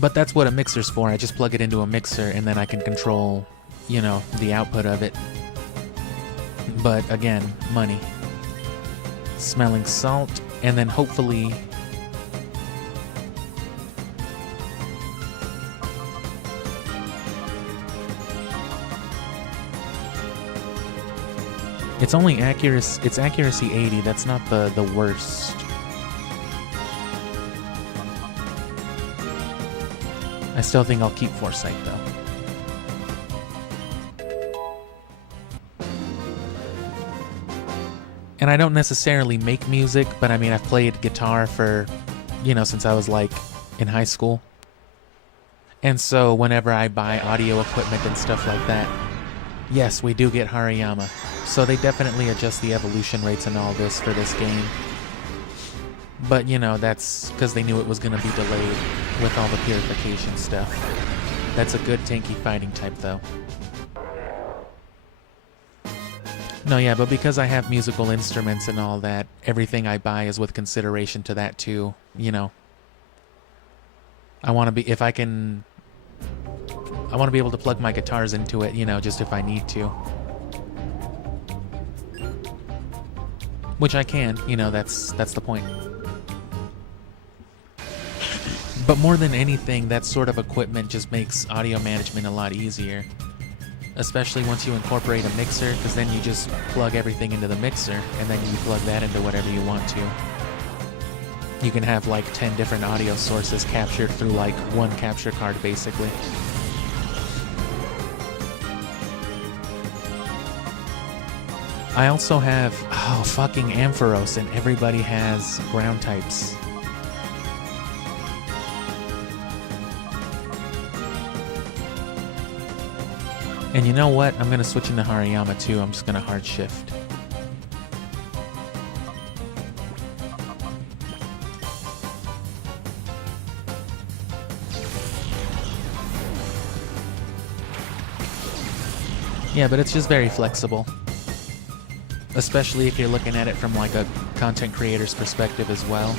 But that's what a mixer's for. I just plug it into a mixer and then I can control, you know, the output of it. But again, money. Smelling salt, and then hopefully it's only accuracy, it's accuracy 80. That's not the worst. I still think I'll keep Foresight though. And I don't necessarily make music, but I mean, I've played guitar for, you know, since I was like in high school. And so whenever I buy audio equipment and stuff like that, yes, we do get Hariyama. So they definitely adjust the evolution rates and all this for this game. But, you know, that's because they knew it was going to be delayed with all the purification stuff. That's a good tanky fighting type, though. No, yeah, but because I have musical instruments and all that, everything I buy is with consideration to that, too. You know, I want to be, if I can, I want to be able to plug my guitars into it, you know, just if I need to. Which I can, you know, that's the point. But more than anything, that sort of equipment just makes audio management a lot easier. Especially once you incorporate a mixer, because then you just plug everything into the mixer, and then you plug that into whatever you want to. You can have like 10 different audio sources captured through like one capture card, basically. I also have, oh, fucking Ampharos, and everybody has ground types. And you know what? I'm going to switch into Hariyama too. I'm just going to hard shift. Yeah, but it's just very flexible. Especially if you're looking at it from like a content creator's perspective as well.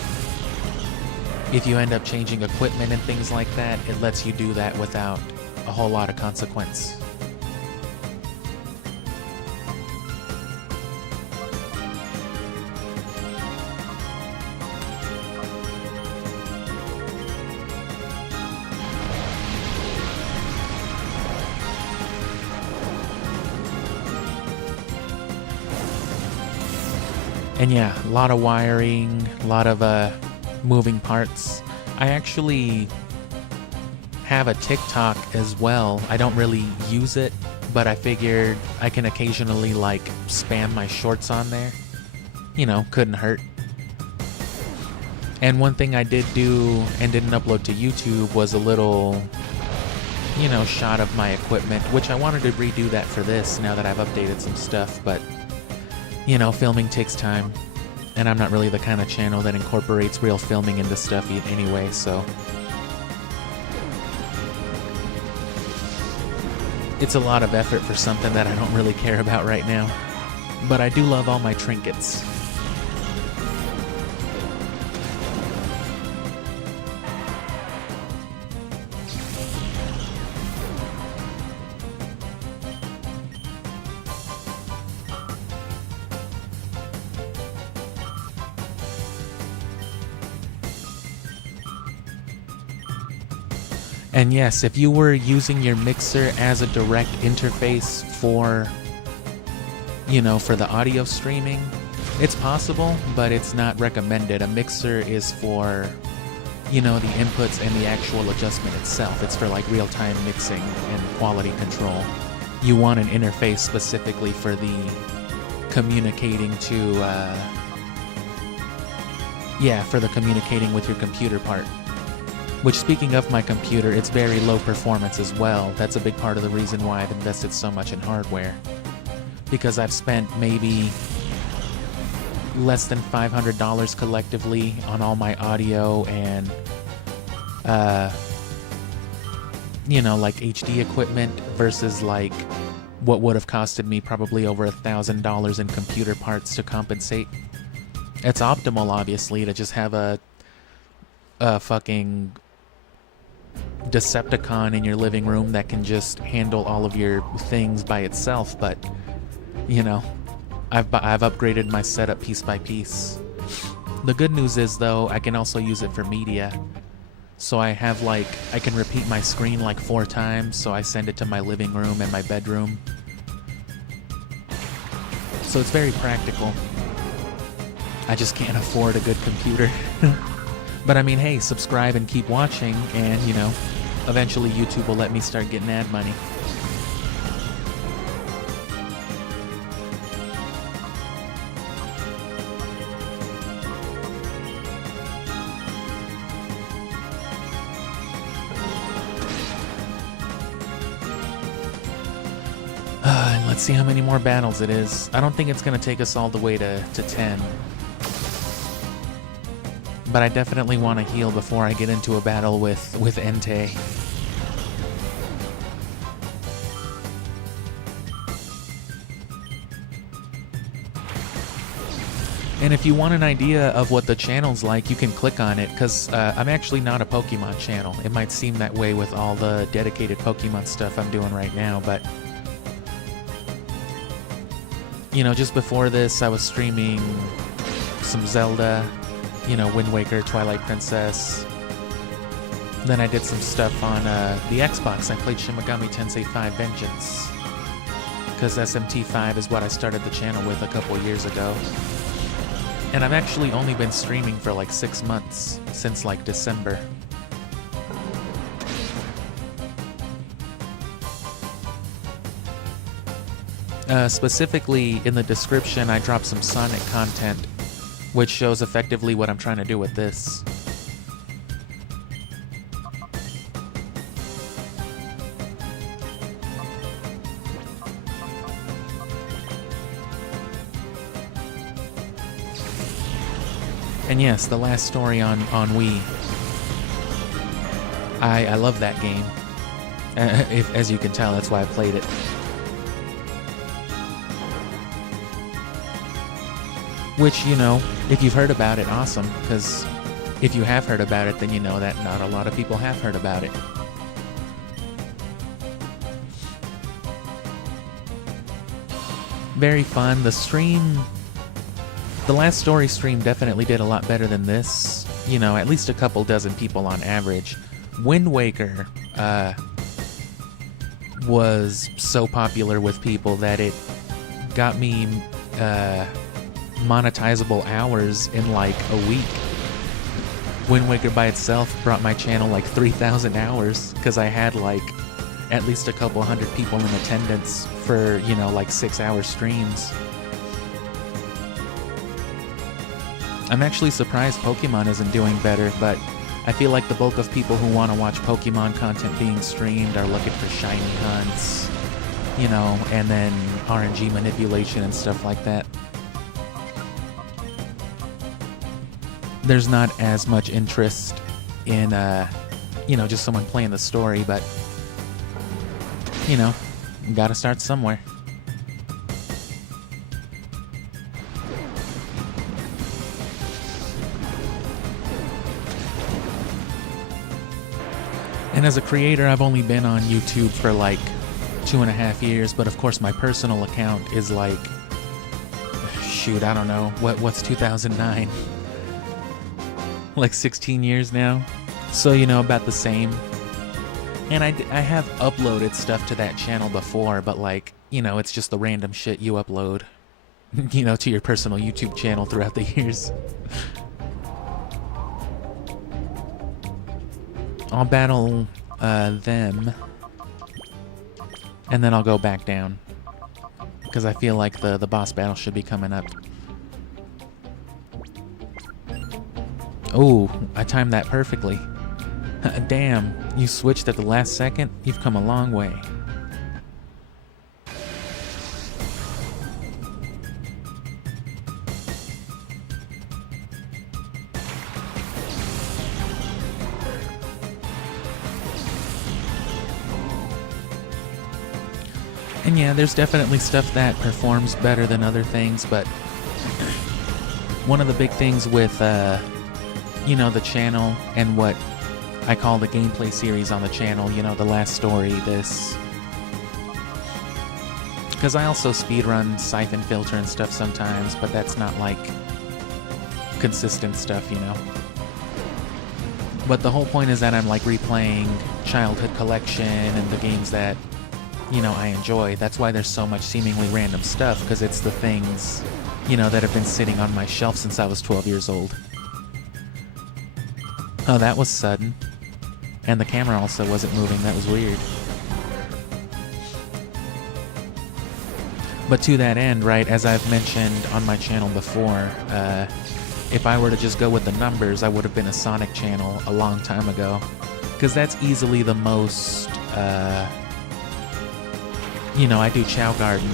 If you end up changing equipment and things like that, it lets you do that without a whole lot of consequence. And yeah, a lot of wiring, a lot of moving parts. I actually have a TikTok as well. I don't really use it, but I figured I can occasionally like spam my shorts on there. You know, couldn't hurt. And one thing I did do and didn't upload to YouTube was a little, you know, shot of my equipment, which I wanted to redo that for this now that I've updated some stuff, but you know, filming takes time, and I'm not really the kind of channel that incorporates real filming into stuff anyway, so it's a lot of effort for something that I don't really care about right now. But I do love all my trinkets. And yes, if you were using your mixer as a direct interface for, you know, for the audio streaming, it's possible, but it's not recommended. A mixer is for, you know, the inputs and the actual adjustment itself. It's for like real-time mixing and quality control. You want an interface specifically for the communicating to, yeah, for the communicating with your computer part. Which, speaking of my computer, it's very low performance as well. That's a big part of the reason why I've invested so much in hardware. Because I've spent maybe less than $500 collectively on all my audio and, you know, like HD equipment versus like what would have costed me probably over $1,000 in computer parts to compensate. It's optimal, obviously, to just have a fucking Decepticon in your living room that can just handle all of your things by itself, but, you know, I've upgraded my setup piece by piece. The good news is, though, I can also use it for media. So I have, like, I can repeat my screen like 4 times, so I send it to my living room and my bedroom. So it's very practical. I just can't afford a good computer. But I mean, hey, subscribe and keep watching, and, you know, eventually YouTube will let me start getting ad money. And let's see how many more battles it is. I don't think it's going to take us all the way to 10. But I definitely want to heal before I get into a battle with Entei. And if you want an idea of what the channel's like, you can click on it, because I'm actually not a Pokemon channel. It might seem that way with all the dedicated Pokemon stuff I'm doing right now, but... You know, just before this, I was streaming some Zelda... You know, Wind Waker, Twilight Princess. Then I did some stuff on the Xbox. I played Shin Megami Tensei 5 Vengeance. Because SMT5 is what I started the channel with a couple years ago. And I've actually only been streaming for like 6 months, since like December. Specifically, in the description, I dropped some Sonic content, which shows effectively what I'm trying to do with this. And yes, the last story on Wii. I love that game. As you can tell, that's why I played it. Which, you know, if you've heard about it, awesome, because if you have heard about it, then you know that not a lot of people have heard about it. Very fun. The stream, the last story stream definitely did a lot better than this. You know, at least a couple dozen people on average. Wind Waker was so popular with people that it got me monetizable hours in like a week. Wind Waker by itself brought my channel like 3,000 hours because I had like at least a couple hundred people in attendance for, you know, like 6-hour streams. I'm actually surprised Pokemon isn't doing better, but I feel like the bulk of people who want to watch Pokemon content being streamed are looking for shiny hunts, you know, and then RNG manipulation and stuff like that. There's not as much interest in, you know, just someone playing the story, but, you know, gotta start somewhere. And as a creator, I've only been on YouTube for like 2.5 years, but of course my personal account is like, shoot, I don't know, what's 2009? Like 16 years now, so you know, about the same. And I have uploaded stuff to that channel before, but like, you know, it's just the random shit you upload, you know, to your personal YouTube channel throughout the years. I'll battle them, and then I'll go back down, because I feel like the boss battle should be coming up. Oh, I timed that perfectly. Damn, you switched at the last second? You've come a long way. And yeah, there's definitely stuff that performs better than other things, but one of the big things with, the channel and what I call the gameplay series on the channel, the last story, this... Because I also speedrun Siphon Filter and stuff sometimes, but that's not like consistent stuff, But the whole point is that I'm like replaying Childhood Collection and the games that, I enjoy. That's why there's so much seemingly random stuff, because it's the things, that have been sitting on my shelf since I was 12 years old. Oh, that was sudden. And the camera also wasn't moving. That was weird. But to that end, right, as I've mentioned on my channel before, if I were to just go with the numbers, I would have been a Sonic channel a long time ago. Because that's easily the most, I do Chao Garden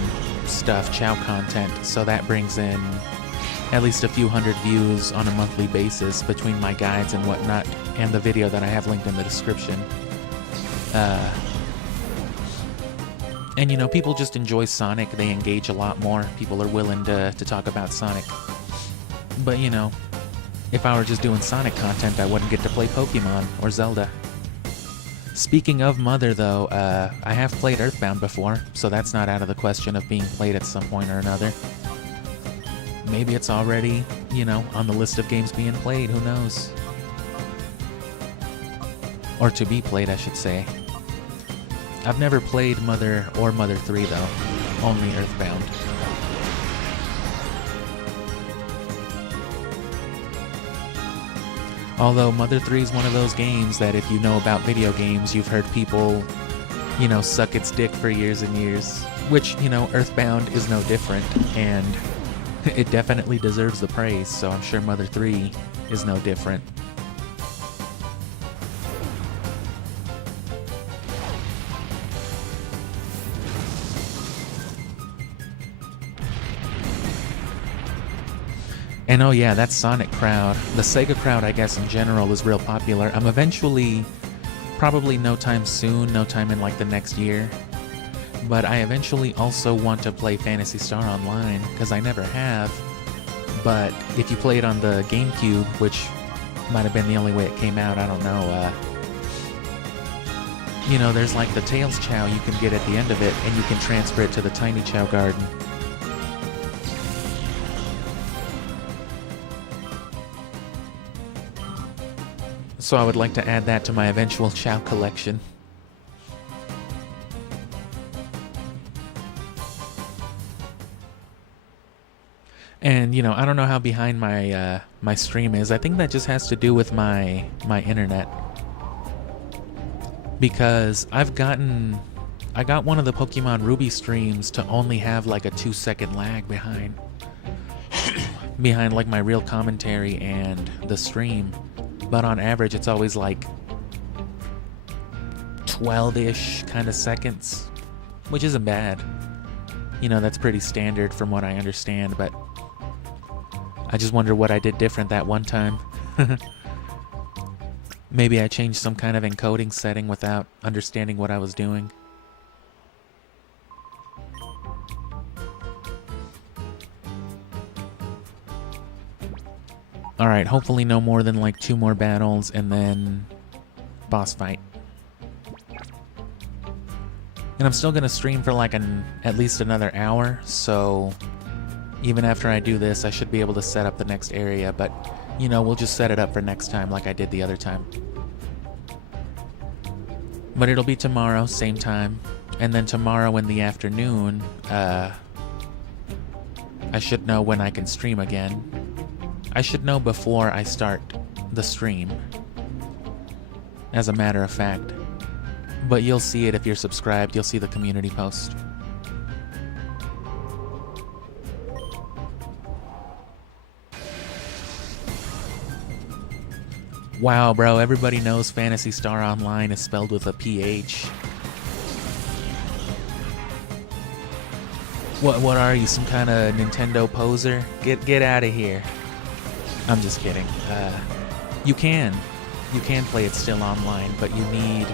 stuff, Chao content, so that brings in at least a few hundred views on a monthly basis between my guides and whatnot, and the video that I have linked in the description. And people just enjoy Sonic, they engage a lot more, people are willing to talk about Sonic. But if I were just doing Sonic content, I wouldn't get to play Pokemon or Zelda. Speaking of Mother, though, I have played Earthbound before, so that's not out of the question of being played at some point or another. Maybe it's already, on the list of games being played, who knows? Or to be played, I should say. I've never played Mother or Mother 3, though. Only Earthbound. Although Mother 3 is one of those games that if you know about video games, you've heard people, suck its dick for years and years. Which, Earthbound is no different, and it definitely deserves the praise, so I'm sure Mother 3 is no different. And oh yeah, that Sonic crowd. The Sega crowd, I guess, in general is real popular. I'm eventually, probably no time soon, no time in like the next year, but I eventually also want to play Phantasy Star Online, because I never have. But if you play it on the GameCube, which might have been the only way it came out, I don't know, there's like the Tails Chao you can get at the end of it, and you can transfer it to the tiny Chao Garden. So I would like to add that to my eventual Chao collection. And I don't know how behind my my stream is. I think that just has to do with my internet. Because I got one of the Pokemon Ruby streams to only have like a 2-second lag behind like my real commentary and the stream. But on average, it's always like 12-ish kind of seconds, which isn't bad. That's pretty standard from what I understand, but I just wonder what I did different that one time. Maybe I changed some kind of encoding setting without understanding what I was doing. Alright, hopefully no more than like 2 more battles and then boss fight. And I'm still gonna stream for like at least another hour, so even after I do this, I should be able to set up the next area, but we'll just set it up for next time like I did the other time. But it'll be tomorrow, same time, and then tomorrow in the afternoon, I should know when I can stream again. I should know before I start the stream, as a matter of fact. But you'll see it if you're subscribed, you'll see the community post. Wow, bro, everybody knows Phantasy Star Online is spelled with a PH. What are you, some kind of Nintendo poser? Get out of here. I'm just kidding. You can play it still online, but you need,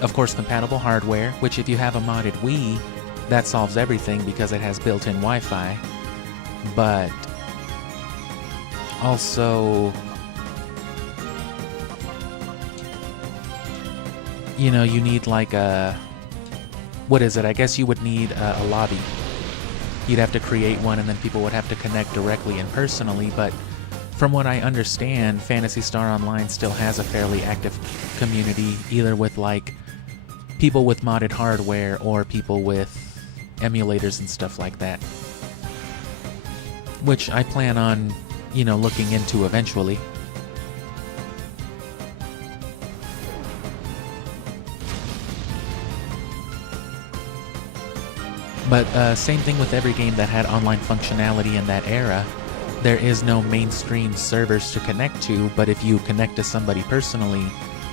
of course, compatible hardware, which if you have a modded Wii, that solves everything because it has built-in Wi-Fi. But also, you know, you need like a, what is it? I guess you would need a lobby. You'd have to create one, and then people would have to connect directly and personally. But from what I understand, Phantasy Star Online still has a fairly active community, either with like people with modded hardware or people with emulators and stuff like that, which I plan on, you know, looking into eventually. But same thing with every game that had online functionality in that era. There is no mainstream servers to connect to, but if you connect to somebody personally,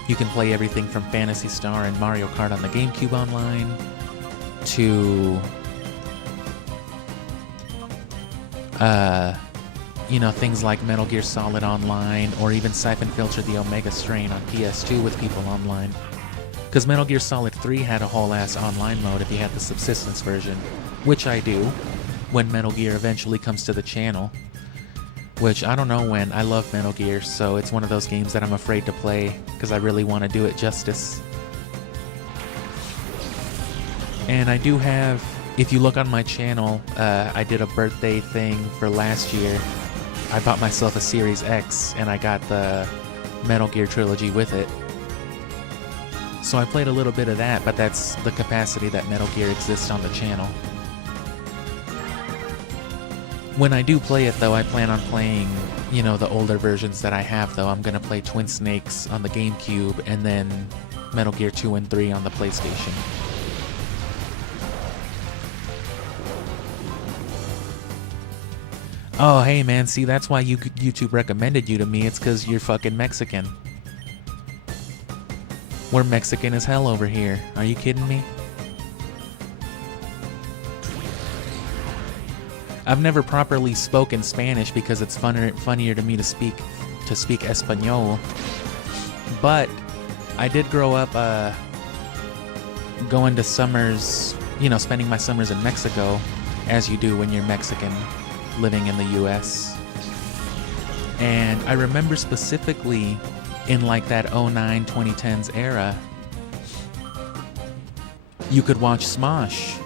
you can play everything from Phantasy Star and Mario Kart on the GameCube online to you know, things like Metal Gear Solid Online, or even Siphon Filter the Omega Strain on PS2 with people online. Because Metal Gear Solid 3 had a whole ass online mode if you had the subsistence version, which I do when Metal Gear eventually comes to the channel. Which I don't know when. I love Metal Gear, so it's one of those games that I'm afraid to play because I really want to do it justice. And I do have, if you look on my channel, I did a birthday thing for last year. I bought myself a Series X and I got the Metal Gear trilogy with it. So I played a little bit of that, but that's the capacity that Metal Gear exists on the channel. When I do play it though, I plan on playing, you know, the older versions that I have though. I'm gonna play Twin Snakes on the GameCube and then Metal Gear 2 and 3 on the PlayStation. Oh, hey man, see, that's why YouTube recommended you to me. It's because you're fucking Mexican. We're Mexican as hell over here. Are you kidding me? I've never properly spoken Spanish because it's funnier to me to speak Espanol. But I did grow up going to summers, you know, spending my summers in Mexico, as you do when you're Mexican living in the US. And I remember specifically in like that 09, 2010s era, you could watch Smosh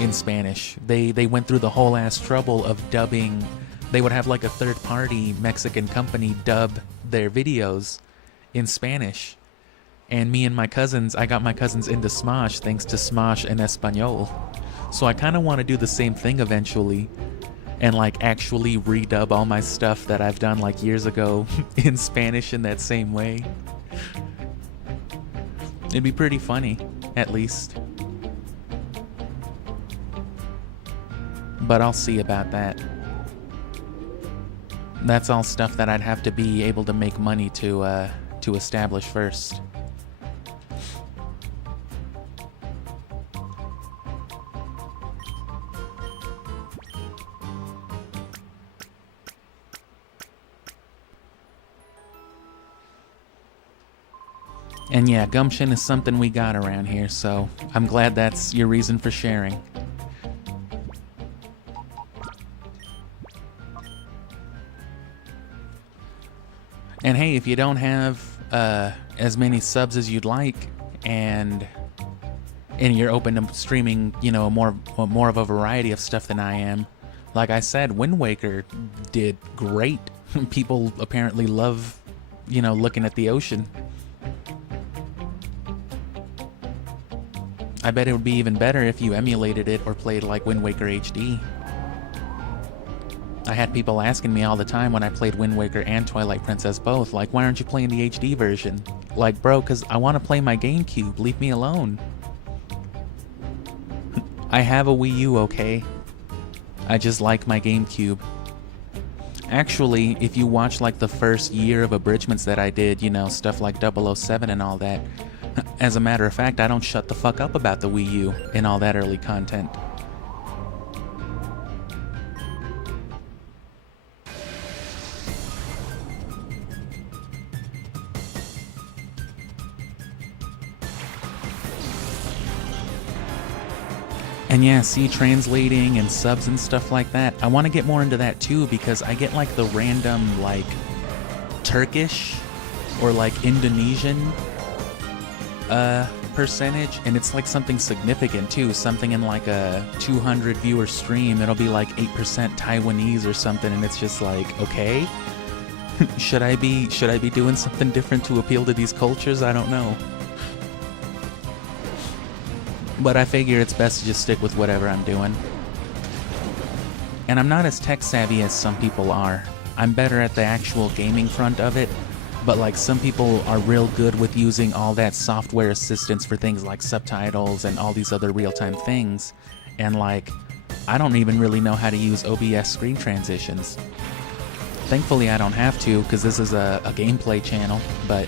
in Spanish. They went through the whole ass trouble of dubbing. They would have like a third party Mexican company dub their videos in Spanish. And me and my cousins, I got my cousins into Smosh thanks to Smosh en Español. So I kind of want to do the same thing eventually and like actually redub all my stuff that I've done like years ago in Spanish in that same way. It'd be pretty funny, at least. But I'll see about that. That's all stuff that I'd have to be able to make money to establish first. And yeah, gumption is something we got around here, so I'm glad that's your reason for sharing. And hey, if you don't have as many subs as you'd like, and you're open to streaming, you know, more of a variety of stuff than I am, like I said, Wind Waker did great. People apparently love, you know, looking at the ocean. I bet it would be even better if you emulated it or played like Wind Waker HD. I had people asking me all the time when I played Wind Waker and Twilight Princess both, like, why aren't you playing the HD version? Like, bro, because I want to play my GameCube. Leave me alone. I have a Wii U, okay? I just like my GameCube. Actually, if you watch like the first year of abridgments that I did, you know, stuff like 007 and all that, as a matter of fact, I don't shut the fuck up about the Wii U in all that early content. And yeah, see, translating and subs and stuff like that. I want to get more into that too, because I get like the random like Turkish or like Indonesian percentage, and it's like something significant too. Something in like a 200 viewer stream, it'll be like 8% Taiwanese or something, and it's just like, okay, should I be doing something different to appeal to these cultures? I don't know. But I figure it's best to just stick with whatever I'm doing. And I'm not as tech savvy as some people are. I'm better at the actual gaming front of it, but like some people are real good with using all that software assistance for things like subtitles and all these other real-time things. And like, I don't even really know how to use OBS screen transitions. Thankfully I don't have to, because this is a gameplay channel, but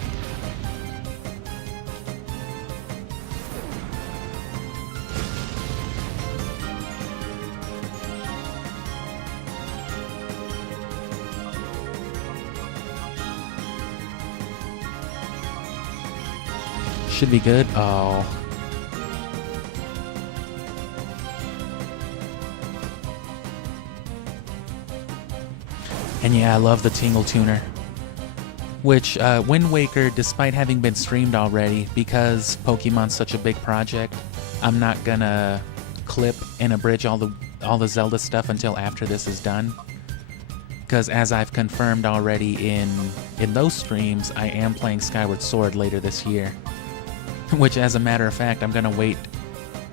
should be good. Oh. And yeah, I love the Tingle Tuner. Which, Wind Waker, despite having been streamed already, because Pokemon's such a big project, I'm not gonna clip and abridge all the Zelda stuff until after this is done. Because as I've confirmed already in those streams, I am playing Skyward Sword later this year. Which, as a matter of fact, I'm gonna wait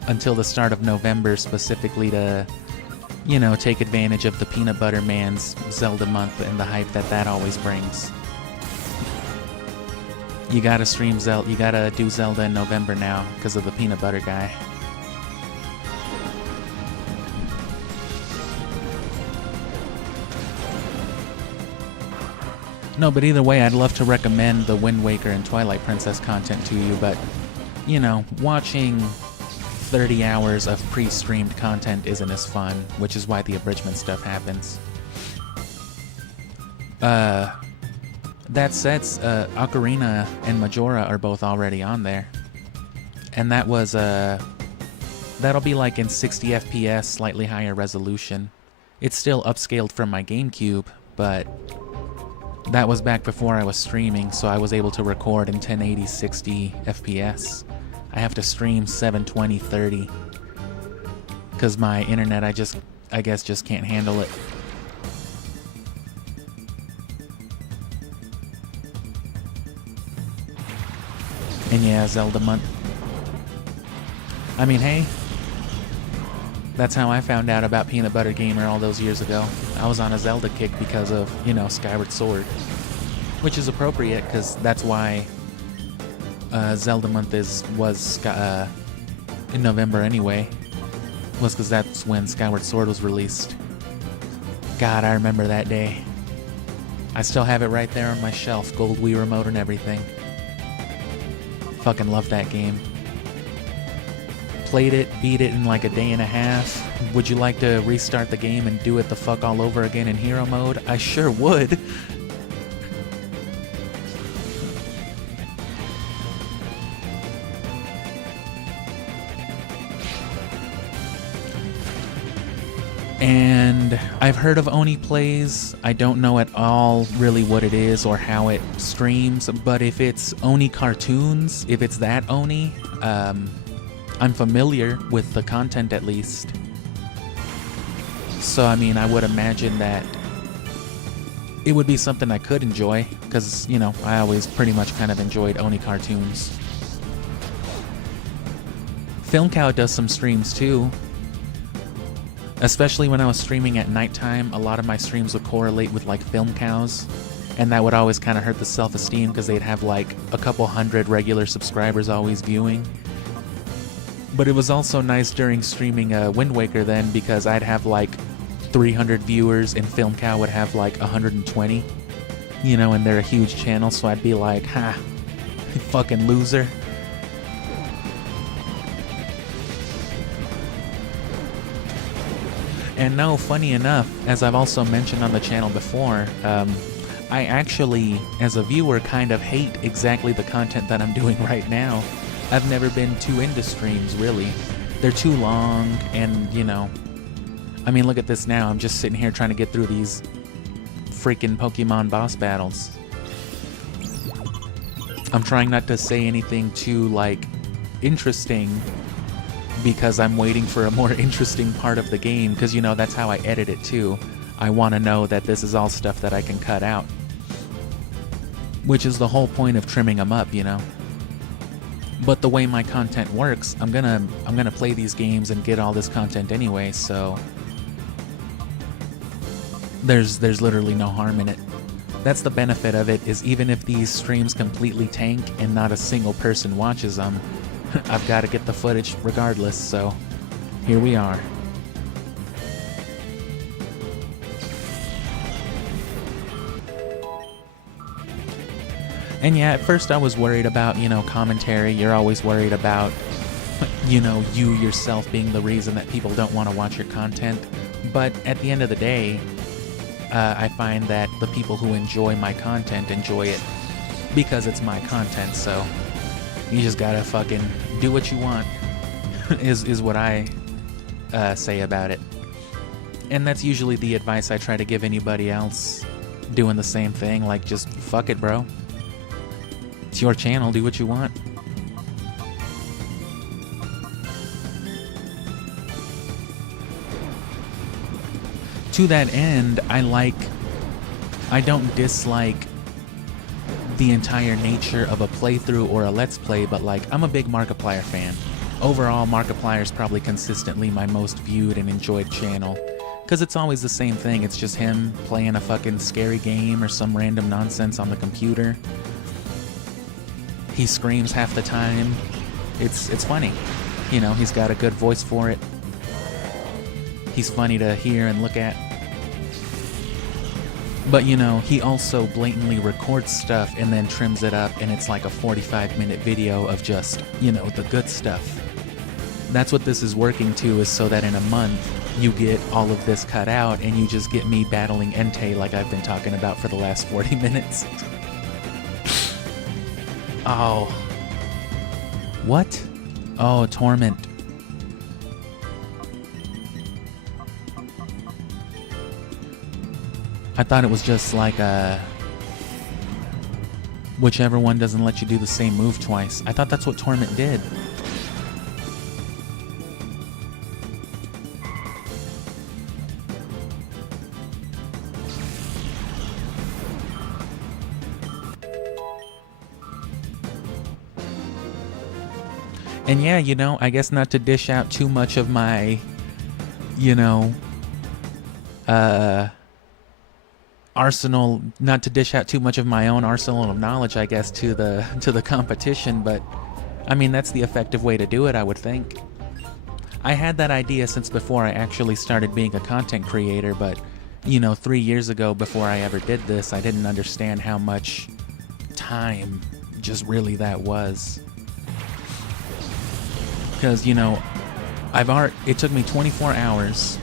until the start of November specifically to, you know, take advantage of the Peanut Butter Man's Zelda month and the hype that always brings. You gotta stream Zelda, you gotta do Zelda in November now because of the Peanut Butter guy. No, but either way, I'd love to recommend the Wind Waker and Twilight Princess content to you, but, you know, watching 30 hours of pre-streamed content isn't as fun, which is why the abridgment stuff happens. That said, Ocarina and Majora are both already on there. And that was, that'll be like in 60 FPS, slightly higher resolution. It's still upscaled from my GameCube, but that was back before I was streaming, so I was able to record in 1080 60 FPS. I have to stream 720 30 because my internet, I guess just can't handle it. And yeah, Zelda month. I mean, hey, that's how I found out about Peanut Butter Gamer all those years ago. I was on a Zelda kick because of, you know, Skyward Sword. Which is appropriate, because that's why Zelda month was in November anyway. Was because that's when Skyward Sword was released. God, I remember that day. I still have it right there on my shelf, gold Wii remote and everything. Fucking love that game. Played it, beat it in like a day and a half. Would you like to restart the game and do it the fuck all over again in hero mode? I sure would. And I've heard of Oni Plays. I don't know at all really what it is or how it streams, but if it's Oni cartoons, if it's that Oni, I'm familiar with the content at least. So, I mean, I would imagine that it would be something I could enjoy, because, you know, I always pretty much kind of enjoyed Oni cartoons. Film Cow does some streams too. Especially when I was streaming at nighttime, a lot of my streams would correlate with like Film Cows, and that would always kind of hurt the self-esteem because they'd have like a couple hundred regular subscribers always viewing. But it was also nice during streaming Wind Waker then, because I'd have like 300 viewers and Film Cow would have like 120, you know, and they're a huge channel, so I'd be like, ha, fucking loser. And no, funny enough, as I've also mentioned on the channel before, I actually, as a viewer, kind of hate exactly the content that I'm doing right now. I've never been too into streams, really. they're too long, and, you know, I mean, look at this now. I'm just sitting here trying to get through these freaking Pokemon boss battles. I'm trying not to say anything too, like, interesting, because I'm waiting for a more interesting part of the game, because, you know, that's how I edit it too. I want to know that this is all stuff that I can cut out, which is the whole point of trimming them up, you know. But the way my content works, I'm gonna play these games and get all this content anyway, so there's literally no harm in it. That's the benefit of it, is even if these streams completely tank and not a single person watches them, I've got to get the footage regardless, so here we are. And yeah, at first I was worried about, you know, commentary. You're always worried about, you know, you yourself being the reason that people don't want to watch your content. But at the end of the day, I find that the people who enjoy my content enjoy it because it's my content, so you just gotta fucking do what you want, is what I say about it. And that's usually the advice I try to give anybody else doing the same thing, like, just fuck it, bro. It's your channel, do what you want. To that end, I don't dislike the entire nature of a playthrough or a let's play, but like, I'm a big Markiplier fan. Overall, Markiplier is probably consistently my most viewed and enjoyed channel, because it's always the same thing. It's just him playing a fucking scary game or some random nonsense on the computer. He screams half the time. It's funny. You know, he's got a good voice for it. He's funny to hear and look at. But, you know, he also blatantly records stuff and then trims it up, and it's like a 45-minute video of just, you know, the good stuff. That's what this is working to, is so that in a month you get all of this cut out and you just get me battling Entei like I've been talking about for the last 40 minutes. Oh. What? Oh, Torment. I thought it was just like whichever one doesn't let you do the same move twice. I thought that's what Torment did. And yeah, you know, I guess not to dish out too much of my, you know, arsenal, not to dish out too much of my own arsenal of knowledge, I guess, to the competition, but I mean, that's the effective way to do it, I would think. I had that idea since before I actually started being a content creator, but, you know, 3 years ago, before I ever did this, I didn't understand how much time just really that was. Because, you know, it took me 24 hours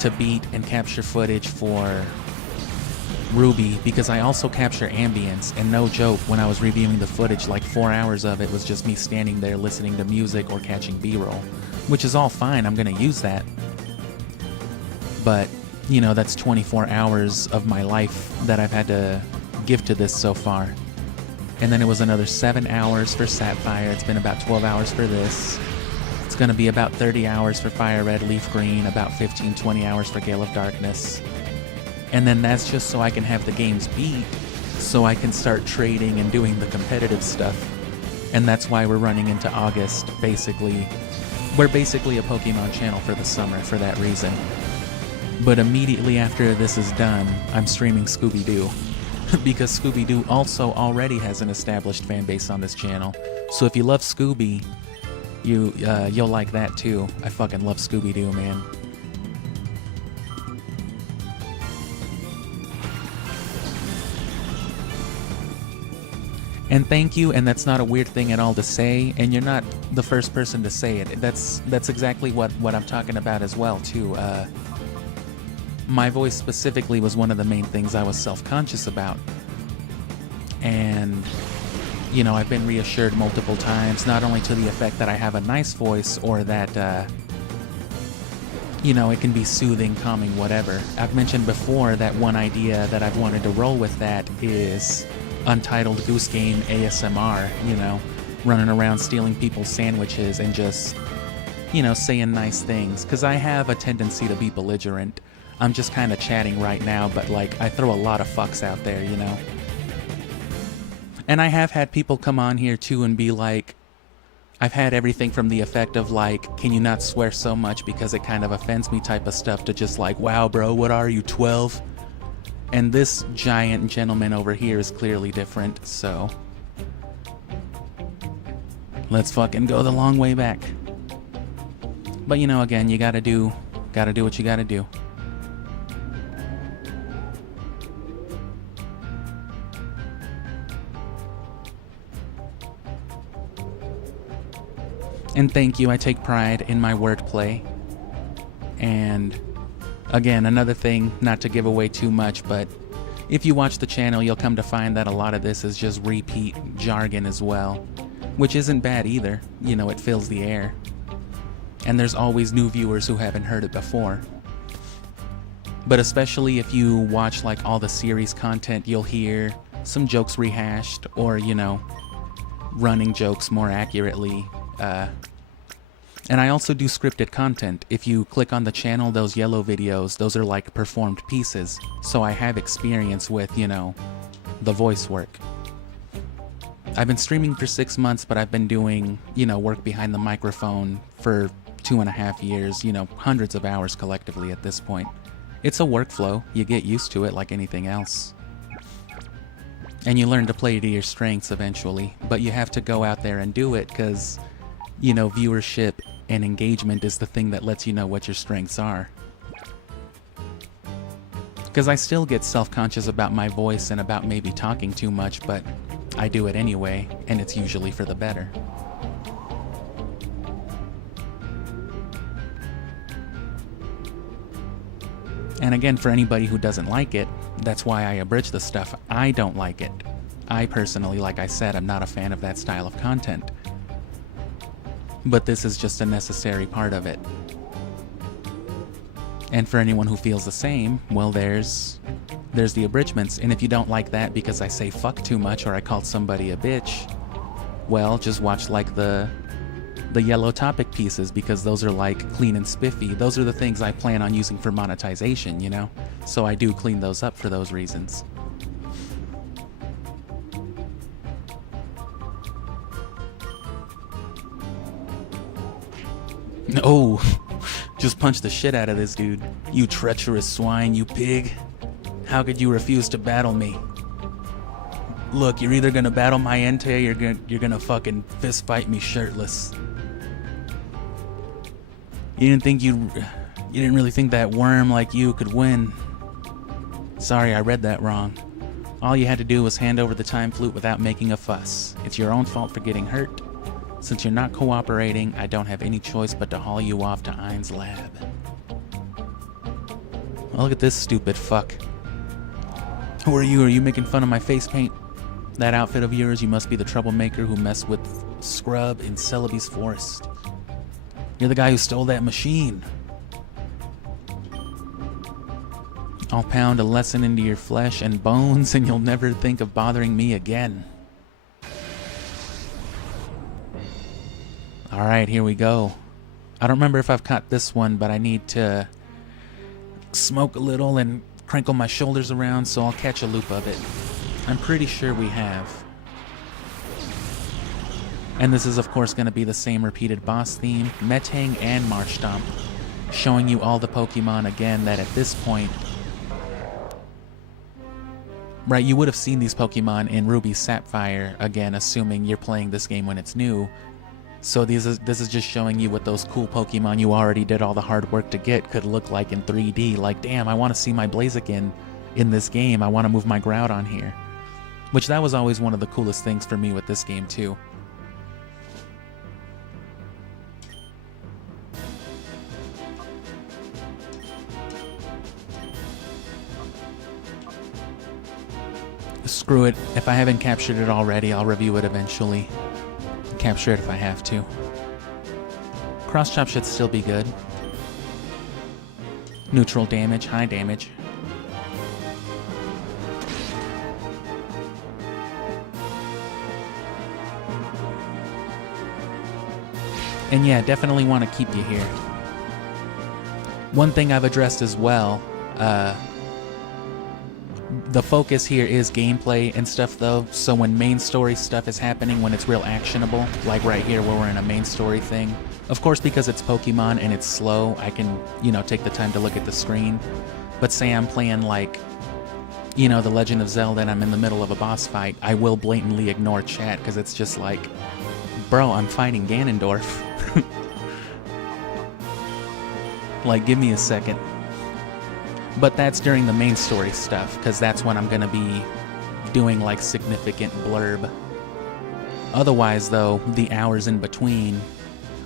to beat and capture footage for Ruby, because I also capture ambience, and no joke, when I was reviewing the footage, like 4 hours of it was just me standing there listening to music or catching B-roll, which is all fine, I'm gonna use that. But, you know, that's 24 hours of my life that I've had to give to this so far. And then it was another 7 hours for Sapphire. It's been about 12 hours for this. It's gonna be about 30 hours for Fire Red, Leaf Green, about 15-20 hours for Gale of Darkness. And then that's just so I can have the games beat, so I can start trading and doing the competitive stuff. And that's why we're running into August, basically. We're basically a Pokemon channel for the summer for that reason. But immediately after this is done, I'm streaming Scooby-Doo. Because Scooby-Doo also already has an established fan base on this channel. So if you love Scooby, you'll like that too. I fucking love Scooby-Doo, man. And thank you, and that's not a weird thing at all to say, and you're not the first person to say it. That's exactly what I'm talking about as well, too. My voice specifically was one of the main things I was self-conscious about. And you know, I've been reassured multiple times, not only to the effect that I have a nice voice or that, you know, it can be soothing, calming, whatever. I've mentioned before that one idea that I've wanted to roll with that is Untitled Goose Game ASMR, you know, running around stealing people's sandwiches and just, you know, saying nice things. Because I have a tendency to be belligerent. I'm just kind of chatting right now, but like, I throw a lot of fucks out there, you know. And I have had people come on here too and be like, I've had everything from the effect of like, can you not swear so much because it kind of offends me type of stuff, to just like, wow bro, what are you, 12? And this giant gentleman over here is clearly different, so let's fucking go the long way back. But you know, again, you gotta do what you gotta do. And thank you, I take pride in my wordplay. And again, another thing, not to give away too much, but if you watch the channel, you'll come to find that a lot of this is just repeat jargon as well, which isn't bad either. You know, it fills the air. And there's always new viewers who haven't heard it before. But especially if you watch like all the series content, you'll hear some jokes rehashed, or, you know, running jokes more accurately. And I also do scripted content. If you click on the channel, those yellow videos, those are like performed pieces. So I have experience with, you know, the voice work. I've been streaming for 6 months, but I've been doing, you know, work behind the microphone for 2.5 years, you know, hundreds of hours collectively at this point. It's a workflow. You get used to it like anything else. And you learn to play to your strengths eventually, but you have to go out there and do it because, you know, viewership and engagement is the thing that lets you know what your strengths are. Because I still get self-conscious about my voice and about maybe talking too much, but I do it anyway, and it's usually for the better. And again, for anybody who doesn't like it, that's why I abridge the stuff. I don't like it. I personally, like I said, I'm not a fan of that style of content. But this is just a necessary part of it. And for anyone who feels the same, well, there's the abridgments. And if you don't like that because I say fuck too much or I called somebody a bitch, well, just watch like the yellow topic pieces, because those are like clean and spiffy. Those are the things I plan on using for monetization, you know? So I do clean those up for those reasons. Oh, just punch the shit out of this dude. You treacherous swine, you pig. How could you refuse to battle me? Look, you're either gonna battle my ente or you're gonna fucking fist fight me shirtless. You didn't really think that worm like you could win. Sorry, I read that wrong. All you had to do was hand over the time flute without making a fuss. It's your own fault for getting hurt. Since you're not cooperating, I don't have any choice but to haul you off to Ein's lab. Well, look at this stupid fuck. Who are you? Are you making fun of my face paint? That outfit of yours, you must be the troublemaker who messed with Scrub in Celeby's forest. You're the guy who stole that machine. I'll pound a lesson into your flesh and bones and you'll never think of bothering me again. Alright, here we go. I don't remember if I've caught this one, but I need to smoke a little and crinkle my shoulders around, so I'll catch a loop of it. I'm pretty sure we have. And this is of course going to be the same repeated boss theme, Metang and Marshtomp, showing you all the Pokemon again that at this point... Right, you would have seen these Pokemon in Ruby Sapphire, again, assuming you're playing this game when it's new. So this is just showing you what those cool Pokemon you already did all the hard work to get could look like in 3D. Like, damn, I want to see my Blaziken in this game. I want to move my Groudon here. Which that was always one of the coolest things for me with this game too. Screw it. If I haven't captured it already, I'll review it eventually. Capture it if I have to. Cross chop should still be good. Neutral damage, high damage. And yeah, definitely want to keep you here. One thing I've addressed as well, the focus here is gameplay and stuff though, so when main story stuff is happening, when it's real actionable, like right here where we're in a main story thing, of course because it's Pokemon and it's slow, I can, take the time to look at the screen. But say I'm playing like, The Legend of Zelda and I'm in the middle of a boss fight, I will blatantly ignore chat because it's just like, bro, I'm fighting Ganondorf. Like, give me a second. But that's during the main story stuff, because that's when I'm going to be doing, like, significant blurb. Otherwise, though, the hours in between,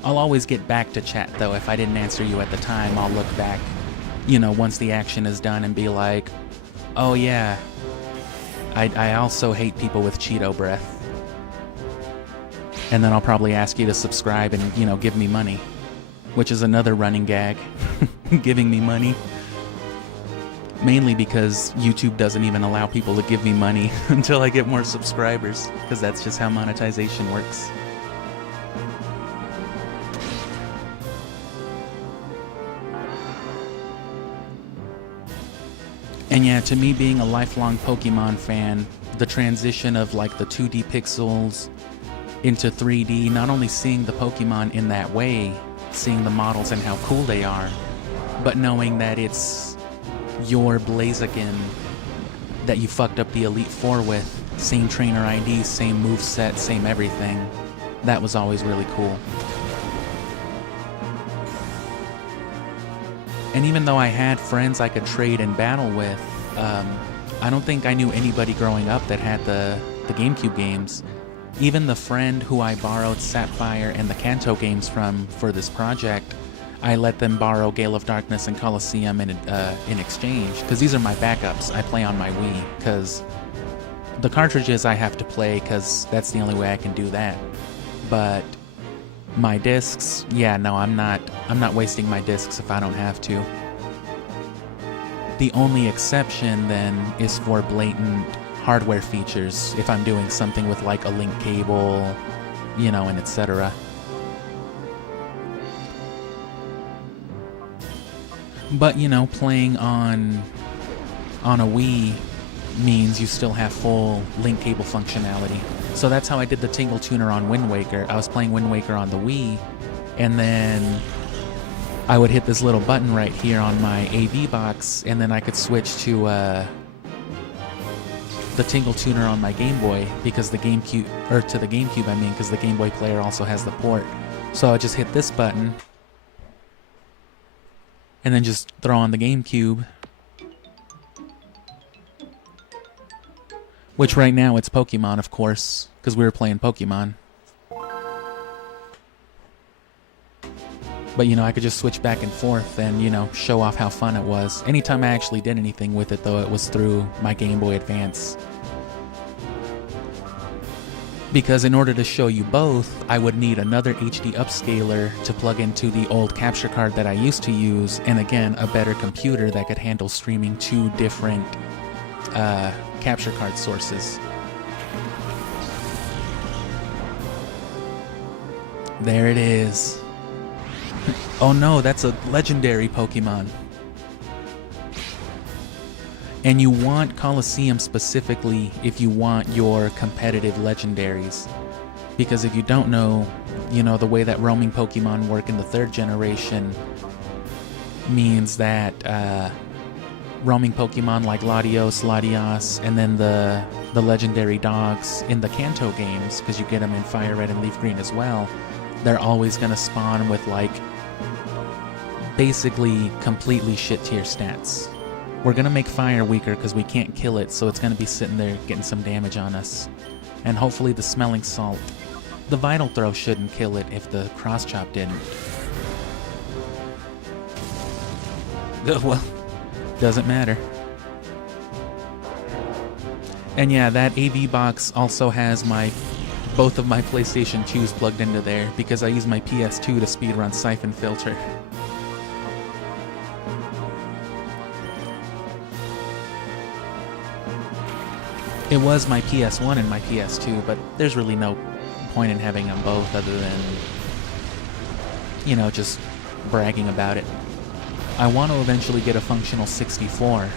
I'll always get back to chat, though. If I didn't answer you at the time, I'll look back, once the action is done and be like, oh, yeah, I also hate people with Cheeto breath. And then I'll probably ask you to subscribe and, give me money. Which is another running gag. Giving me money. Mainly because YouTube doesn't even allow people to give me money until I get more subscribers. Because that's just how monetization works. And yeah, to me being a lifelong Pokemon fan, the transition of like the 2D pixels into 3D, not only seeing the Pokemon in that way, seeing the models and how cool they are, but knowing that it's your Blaziken that you fucked up the Elite Four with, same trainer ID, same moveset, same everything, that was always really cool. And even though I had friends I could trade and battle with, I don't think I knew anybody growing up that had the GameCube games. Even the friend who I borrowed Sapphire and the Kanto games from for this project, I let them borrow Gale of Darkness and Colosseum in exchange, because these are my backups. I play on my Wii, because the cartridges I have to play, because that's the only way I can do that. But my discs, yeah, no, I'm not wasting my discs if I don't have to. The only exception then is for blatant hardware features, if I'm doing something with like a link cable, and etc. But playing on a Wii means you still have full link cable functionality. So that's how I did the Tingle Tuner on Wind Waker. I was playing Wind Waker on the Wii, and then I would hit this little button right here on my AV box, and then I could switch to the Tingle Tuner on my Game Boy, because the GameCube, or to the GameCube, because the Game Boy player also has the port. So I just hit this button, and then just throw on the GameCube. Which right now it's Pokemon, of course, because we were playing Pokemon. But I could just switch back and forth and, show off how fun it was. Anytime I actually did anything with it, though, it was through my Game Boy Advance. Because in order to show you both, I would need another HD upscaler to plug into the old capture card that I used to use, and again, a better computer that could handle streaming 2 different capture card sources. There it is. Oh no, that's a legendary Pokemon. And you want Colosseum specifically if you want your competitive legendaries. Because if you don't know, the way that roaming Pokemon work in the 3rd generation means that roaming Pokemon like Latios, and then the legendary dogs in the Kanto games, because you get them in Fire Red and Leaf Green as well, they're always going to spawn with like basically completely shit tier stats. We're going to make fire weaker because we can't kill it, so it's going to be sitting there getting some damage on us. And hopefully the smelling salt. The Vital Throw shouldn't kill it if the cross chop didn't. Well, doesn't matter. And yeah, that AV box also has both of my PlayStation 2s plugged into there because I use my PS2 to speedrun Siphon Filter. It was my PS1 and my PS2, but there's really no point in having them both other than, just bragging about it. I want to eventually get a functional 64,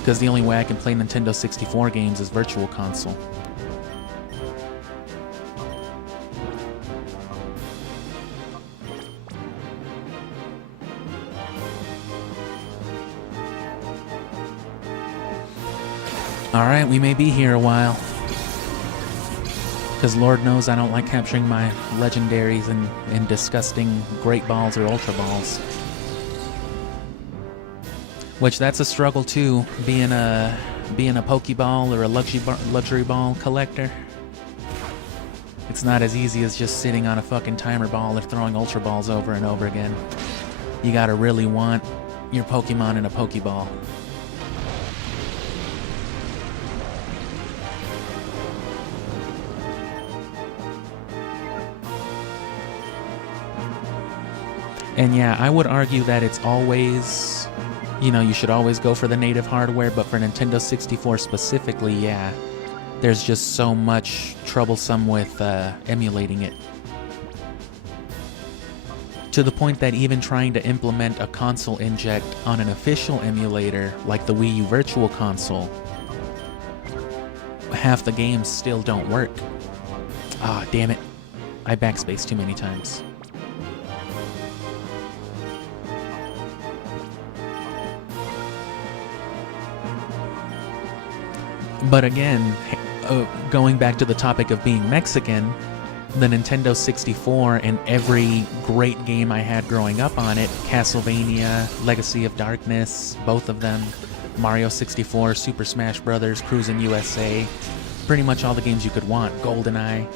because the only way I can play Nintendo 64 games is Virtual Console. Alright, we may be here a while. Because Lord knows I don't like capturing my legendaries in disgusting Great Balls or Ultra Balls. Which, that's a struggle too, being a Pokeball or a luxury ball collector. It's not as easy as just sitting on a fucking timer ball or throwing Ultra Balls over and over again. You gotta really want your Pokemon in a Pokeball. And yeah, I would argue that it's always, you should always go for the native hardware, but for Nintendo 64 specifically, yeah, there's just so much troublesome with emulating it. To the point that even trying to implement a console inject on an official emulator, like the Wii U Virtual Console, half the games still don't work. Ah, damn it. I backspaced too many times. But again, going back to the topic of being Mexican, the Nintendo 64 and every great game I had growing up on it, Castlevania, Legacy of Darkness, both of them, Mario 64, Super Smash Bros., Cruisin' USA, pretty much all the games you could want, GoldenEye,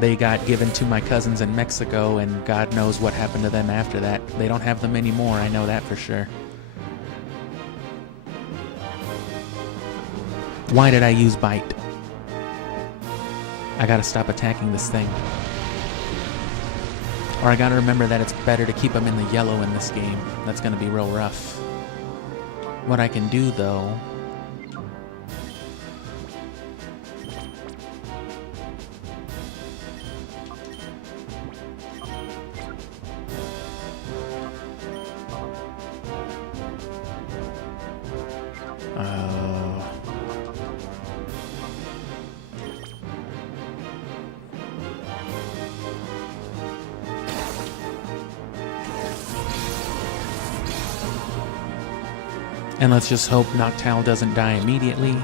they got given to my cousins in Mexico, and God knows what happened to them after that. They don't have them anymore, I know that for sure. Why did I use Bite? I gotta stop attacking this thing. Or I gotta remember that it's better to keep them in the yellow in this game. That's gonna be real rough. What I can do, though... And let's just hope Noctowl doesn't die immediately.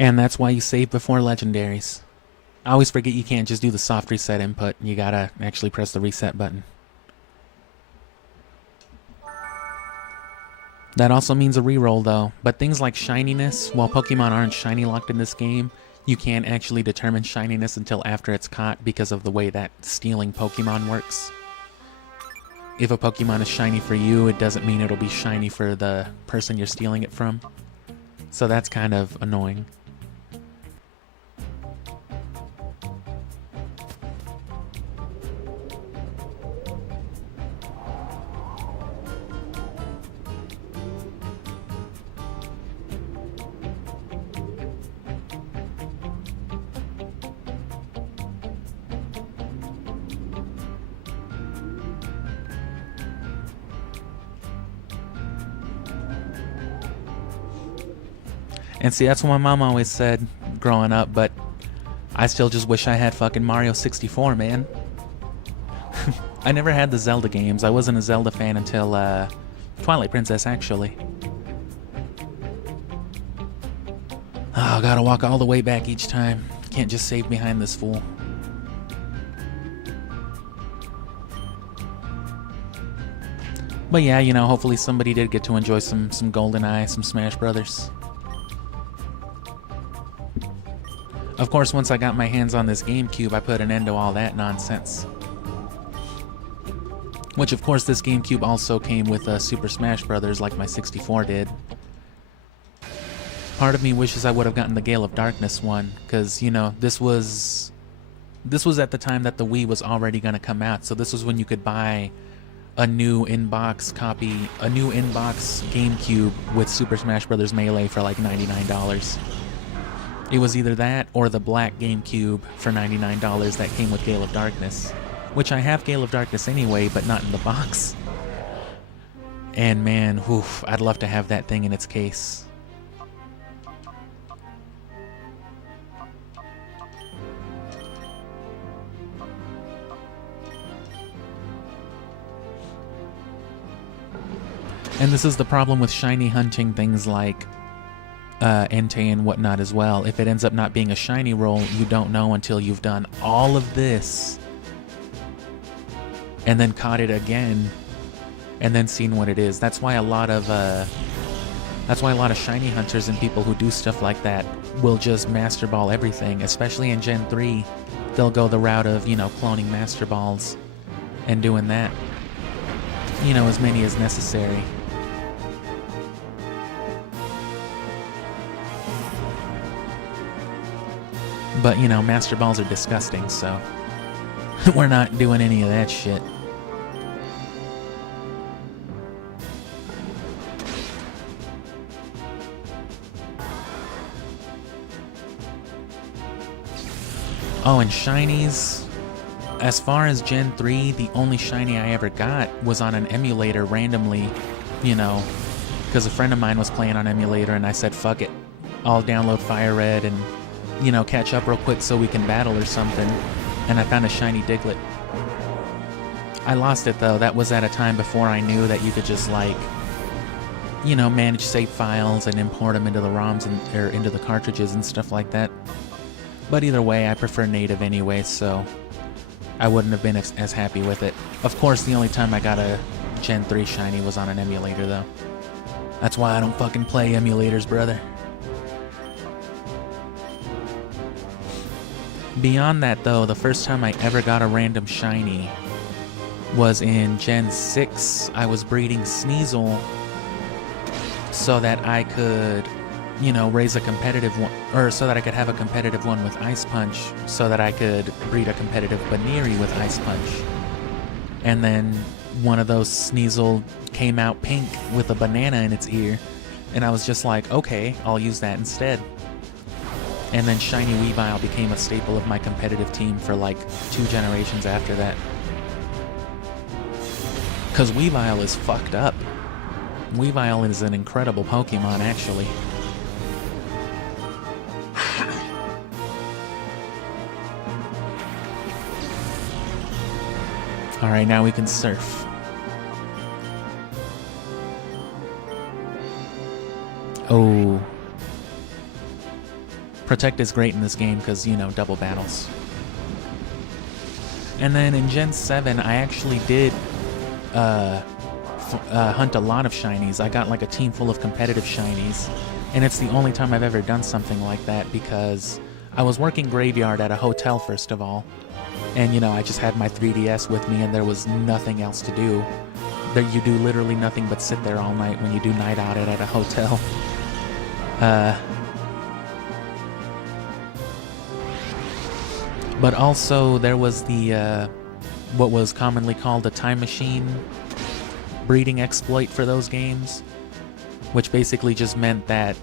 And that's why you save before legendaries. I always forget you can't just do the soft reset input. You gotta actually press the reset button. That also means a reroll though. But things like shininess, while Pokemon aren't shiny locked in this game, you can't actually determine shininess until after it's caught because of the way that stealing Pokemon works. If a Pokemon is shiny for you, it doesn't mean it'll be shiny for the person you're stealing it from. So that's kind of annoying. And see, that's what my mom always said growing up, but I still just wish I had fucking Mario 64, man. I never had the Zelda games. I wasn't a Zelda fan until Twilight Princess, actually. Oh, gotta walk all the way back each time. Can't just save behind this fool. But yeah, you know, hopefully somebody did get to enjoy some GoldenEye, some Smash Brothers. Of course, once I got my hands on this GameCube, I put an end to all that nonsense. Which, of course, this GameCube also came with Super Smash Brothers like my 64 did. Part of me wishes I would have gotten the Gale of Darkness one, because, you know, this was at the time that the Wii was already going to come out, so this was when you could buy a new in-box copy, a new in-box GameCube with Super Smash Bros. Melee for like $99. It was either that or the black GameCube for $99 that came with Gale of Darkness, which I have Gale of Darkness anyway, but not in the box. And man, oof, I'd love to have that thing in its case. And this is the problem with shiny hunting things like Entei and whatnot as well. If it ends up not being a shiny roll, you don't know until you've done all of this and then caught it again and then seen what it is. That's why a lot of shiny hunters and people who do stuff like that will just Master Ball everything, especially in Gen 3. They'll go the route of, you know, cloning Master Balls and doing that, you know, as many as necessary. But, you know, Master Balls are disgusting, so we're not doing any of that shit. Oh, and shinies. As far as Gen 3, the only shiny I ever got was on an emulator randomly, you know, because a friend of mine was playing on emulator and I said, fuck it, I'll download Fire Red and, you know, catch up real quick so we can battle or something, and I found a shiny Diglett. I lost it though. That was at a time before I knew that you could just, like, you know, manage save files and import them into the ROMs and, or into the cartridges and stuff like that. But either way, I prefer native anyway, so I wouldn't have been as happy with it. Of course, the only time I got a Gen 3 shiny was on an emulator though. That's why I don't fucking play emulators, brother. Beyond that though, the first time I ever got a random shiny was in Gen 6. I was breeding Sneasel so that I could, you know, raise a competitive one, or so that I could have a competitive one with Ice Punch, so that I could breed a competitive Baneri with Ice Punch. And then one of those Sneasel came out pink with a banana in its ear, and I was just like, okay, I'll use that instead. And then Shiny Weavile became a staple of my competitive team for like 2 generations after that. Because Weavile is fucked up. Weavile is an incredible Pokemon, actually. Alright, now we can surf. Oh. Protect is great in this game because, you know, double battles. And then in Gen 7, I actually did hunt a lot of shinies. I got like a team full of competitive shinies. And it's the only time I've ever done something like that because I was working graveyard at a hotel, first of all. And, you know, I just had my 3DS with me and there was nothing else to do. There, you do literally nothing but sit there all night when you do night out at a hotel. But also there was the, what was commonly called a time machine breeding exploit for those games, which basically just meant that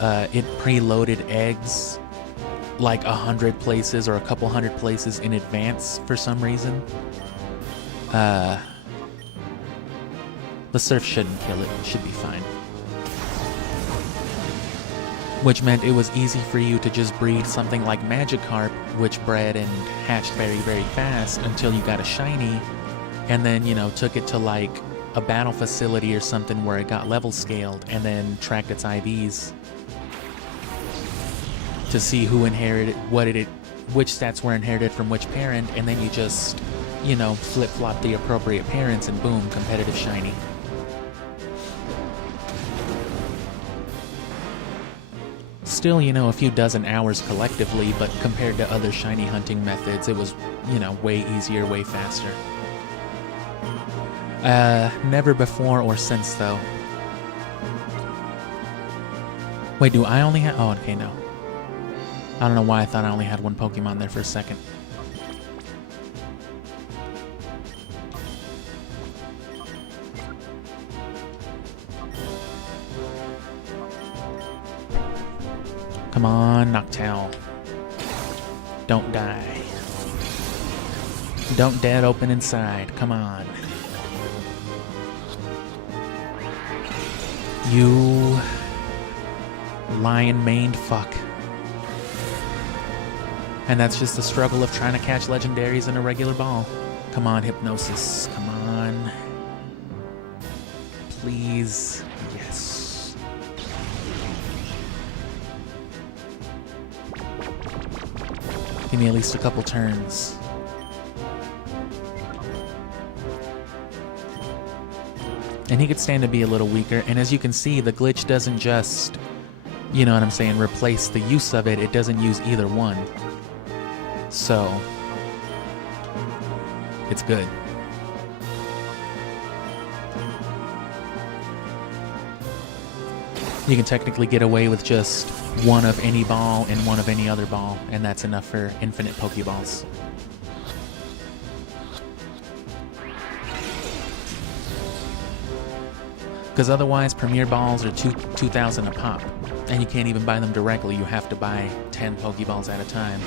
it preloaded eggs like 100 places or a couple hundred places in advance for some reason. The surf shouldn't kill it, it should be fine. Which meant it was easy for you to just breed something like Magikarp, which bred and hatched very, very fast until you got a shiny, and then, you know, took it to like a battle facility or something where it got level scaled, and then tracked its IVs. to see who inherited which stats were inherited from which parent, and then you just, you know, flip-flop the appropriate parents and boom, competitive shiny. Still, you know, a few dozen hours collectively, but compared to other shiny hunting methods, it was, you know, way easier, way faster. Never before or since, though. Wait, do I only have... Oh, okay, no. I don't know why I thought I only had one Pokemon there for a second. Come on, Noctowl. Don't die. Don't dead open inside. Come on. You lion-maned fuck. And that's just the struggle of trying to catch legendaries in a regular ball. Come on, Hypnosis. Come on. Please. Yes. Give me at least a couple turns. And he could stand to be a little weaker. And as you can see, the glitch doesn't just, you know what I'm saying, replace the use of it. It doesn't use either one. So, it's good. You can technically get away with just one of any ball and one of any other ball, and that's enough for infinite Pokeballs. Because otherwise, Premier Balls are 2,000 a pop, and you can't even buy them directly. You have to buy 10 Pokeballs at a time.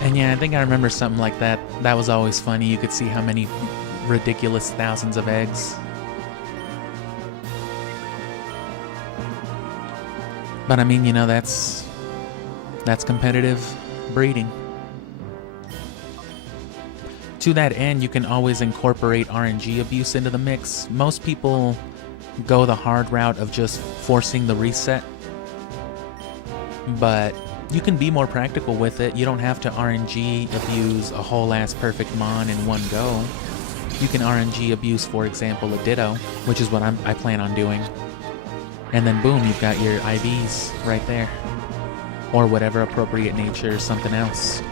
And yeah, I think I remember something like that. That was always funny. You could see how many ridiculous thousands of eggs. But I mean, you know, that's competitive breeding. To that end, you can always incorporate RNG abuse into the mix. Most people go the hard route of just forcing the reset, but you can be more practical with it. You don't have to RNG abuse a whole ass perfect Mon in one go. You can RNG abuse, for example, a Ditto, which is what I plan on doing. And then boom, you've got your IVs right there. Or whatever appropriate nature or something else.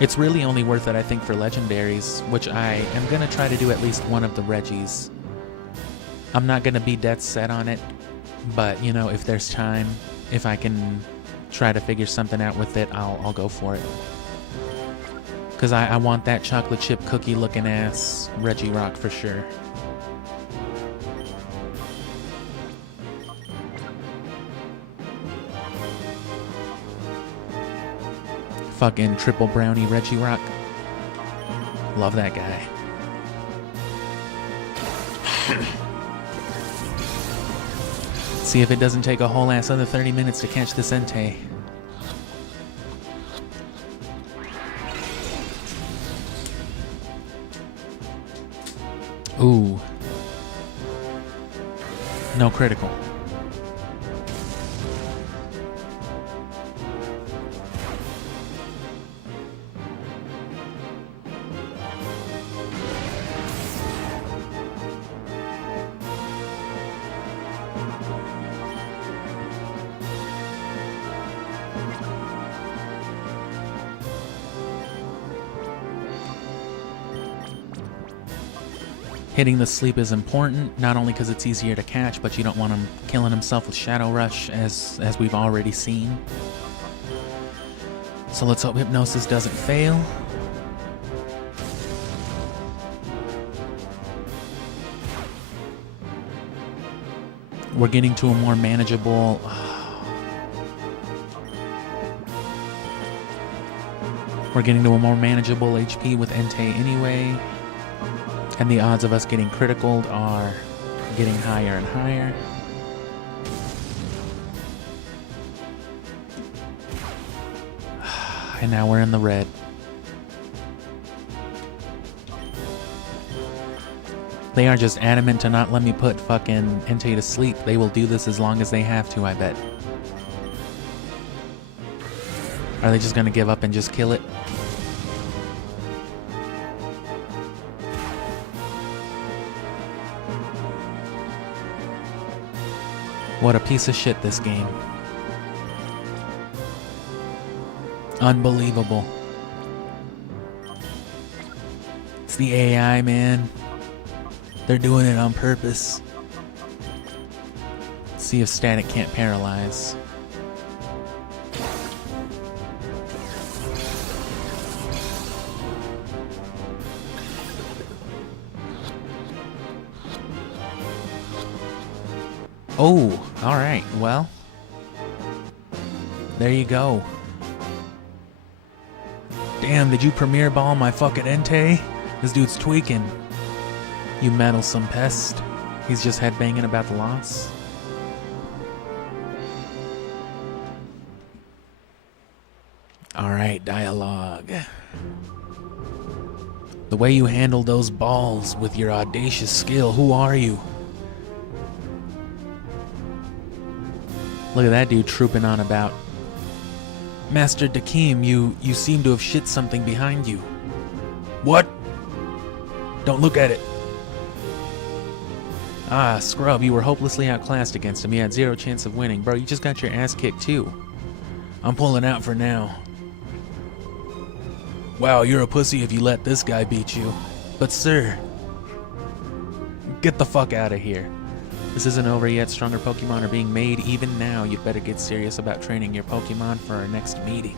It's really only worth it, I think, for legendaries, which I am going to try to do at least one of the Reggies. I'm not going to be dead set on it, but, you know, if there's time, if I can try to figure something out with it, I'll go for it. Because I want that chocolate chip cookie looking ass Regirock for sure. Fucking triple brownie Regirock. Love that guy. See if it doesn't take a whole ass other 30 minutes to catch this Entei. Ooh. No critical. Hitting the sleep is important, not only because it's easier to catch, but you don't want him killing himself with Shadow Rush, as we've already seen. So let's hope Hypnosis doesn't fail. We're getting to a more manageable... We're getting to a more manageable HP with Entei anyway. And the odds of us getting criticaled are getting higher and higher. And now we're in the red. They are just adamant to not let me put fucking Entei to sleep. They will do this as long as they have to, I bet. Are they just gonna give up and just kill it? What a piece of shit, this game. Unbelievable. It's the AI, man. They're doing it on purpose. See if static can't paralyze. Oh, alright, well. There you go. Damn, did you premiere ball my fucking Entei? This dude's tweaking. You meddlesome pest. He's just headbanging about the loss. Alright, dialogue. The way you handle those balls with your audacious skill, who are you? Look at that dude trooping on about. Master Dakim, you seem to have shit something behind you. What? Don't look at it. Ah, scrub, you were hopelessly outclassed against him. You had zero chance of winning. Bro, you just got your ass kicked too. I'm pulling out for now. Wow, you're a pussy if you let this guy beat you. But sir, get the fuck out of here. This isn't over yet. Stronger Pokemon are being made even now. You'd better get serious about training your Pokemon for our next meeting.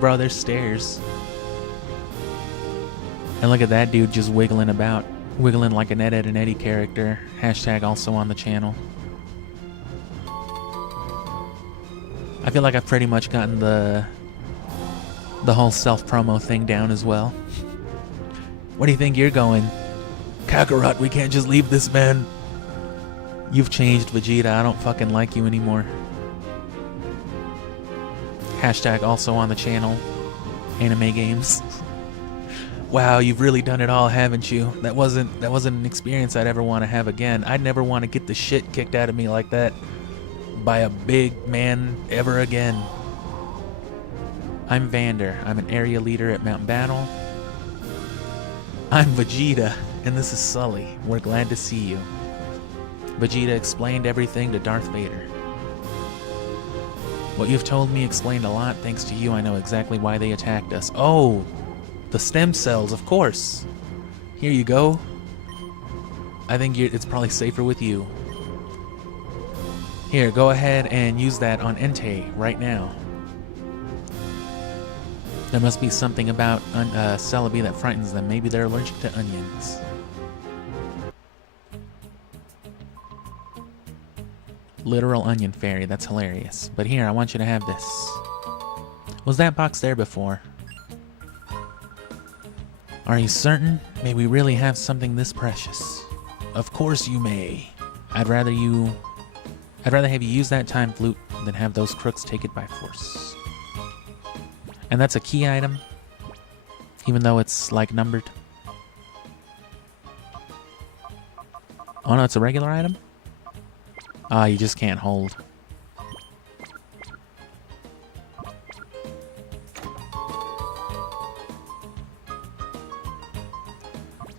Bro, there's stairs. And look at that dude just wiggling about. Wiggling like an Ed, Edd and Eddy character. Hashtag also on the channel. I feel like I've pretty much gotten the whole self-promo thing down as well. What do you think you're going? Kakarot, we can't just leave this man. You've changed, Vegeta. I don't fucking like you anymore. Hashtag also on the channel. Anime games. Wow, you've really done it all, haven't you? That wasn't an experience I'd ever want to have again. I'd never want to get the shit kicked out of me like that by a big man ever again. I'm Vander. I'm an area leader at Mount Battle. I'm Vegeta, and this is Sully. We're glad to see you. Vegeta explained everything to Darth Vader. What you've told me explained a lot. Thanks to you, I know exactly why they attacked us. Oh, the stem cells, of course. Here you go. I think it's probably safer with you. Here, go ahead and use that on Entei right now. There must be something about Celebi that frightens them. Maybe they're allergic to onions. Literal onion fairy, that's hilarious. But here, I want you to have this. Was that box there before? Are you certain? May we really have something this precious? Of course you may. I'd rather have you use that time flute than have those crooks take it by force. And that's a key item, even though it's like numbered. Oh no, it's a regular item? Ah, you just can't hold.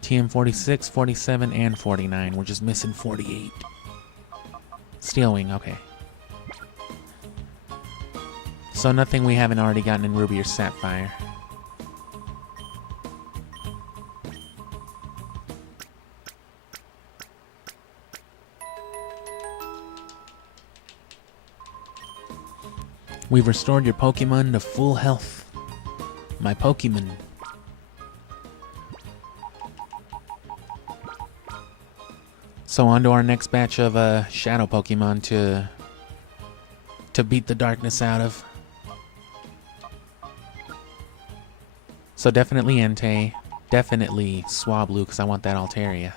TM 46, 47, and 49. We're just missing 48. Steel Wing, okay. So nothing we haven't already gotten in Ruby or Sapphire. We've restored your Pokemon to full health. My Pokemon. So on to our next batch of shadow Pokemon to beat the darkness out of. So definitely Entei, definitely Swablu, because I want that Altaria.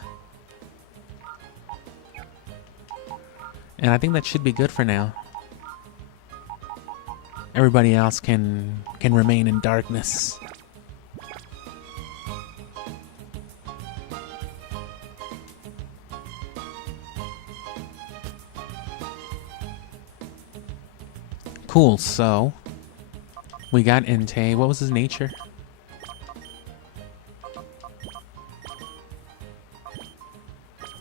And I think that should be good for now. Everybody else can remain in darkness. Cool, so we got Entei. What was his nature?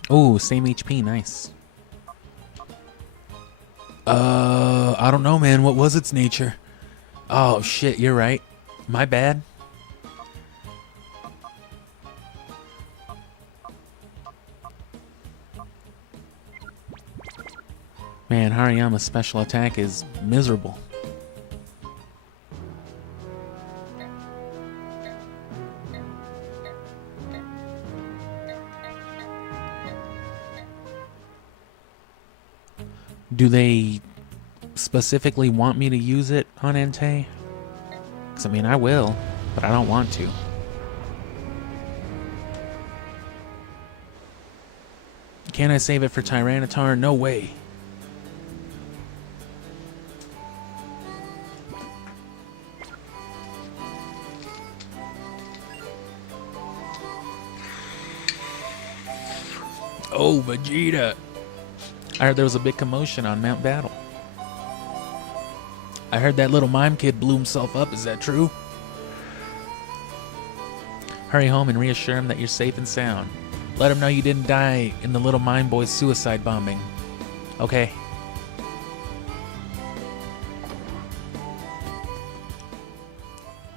Oh, same HP, nice. I don't know, man. What was its nature? Oh, shit, you're right. My bad. Man, Hariyama's special attack is miserable. Do they specifically want me to use it on Entei? Because, I mean, I will, but I don't want to. Can I save it for Tyranitar? No way. Oh, Vegeta. I heard there was a big commotion on Mount Battle. I heard that little mime kid blew himself up. Is that true? Hurry home and reassure him that you're safe and sound. Let him know you didn't die in the little mime boy's suicide bombing. Okay.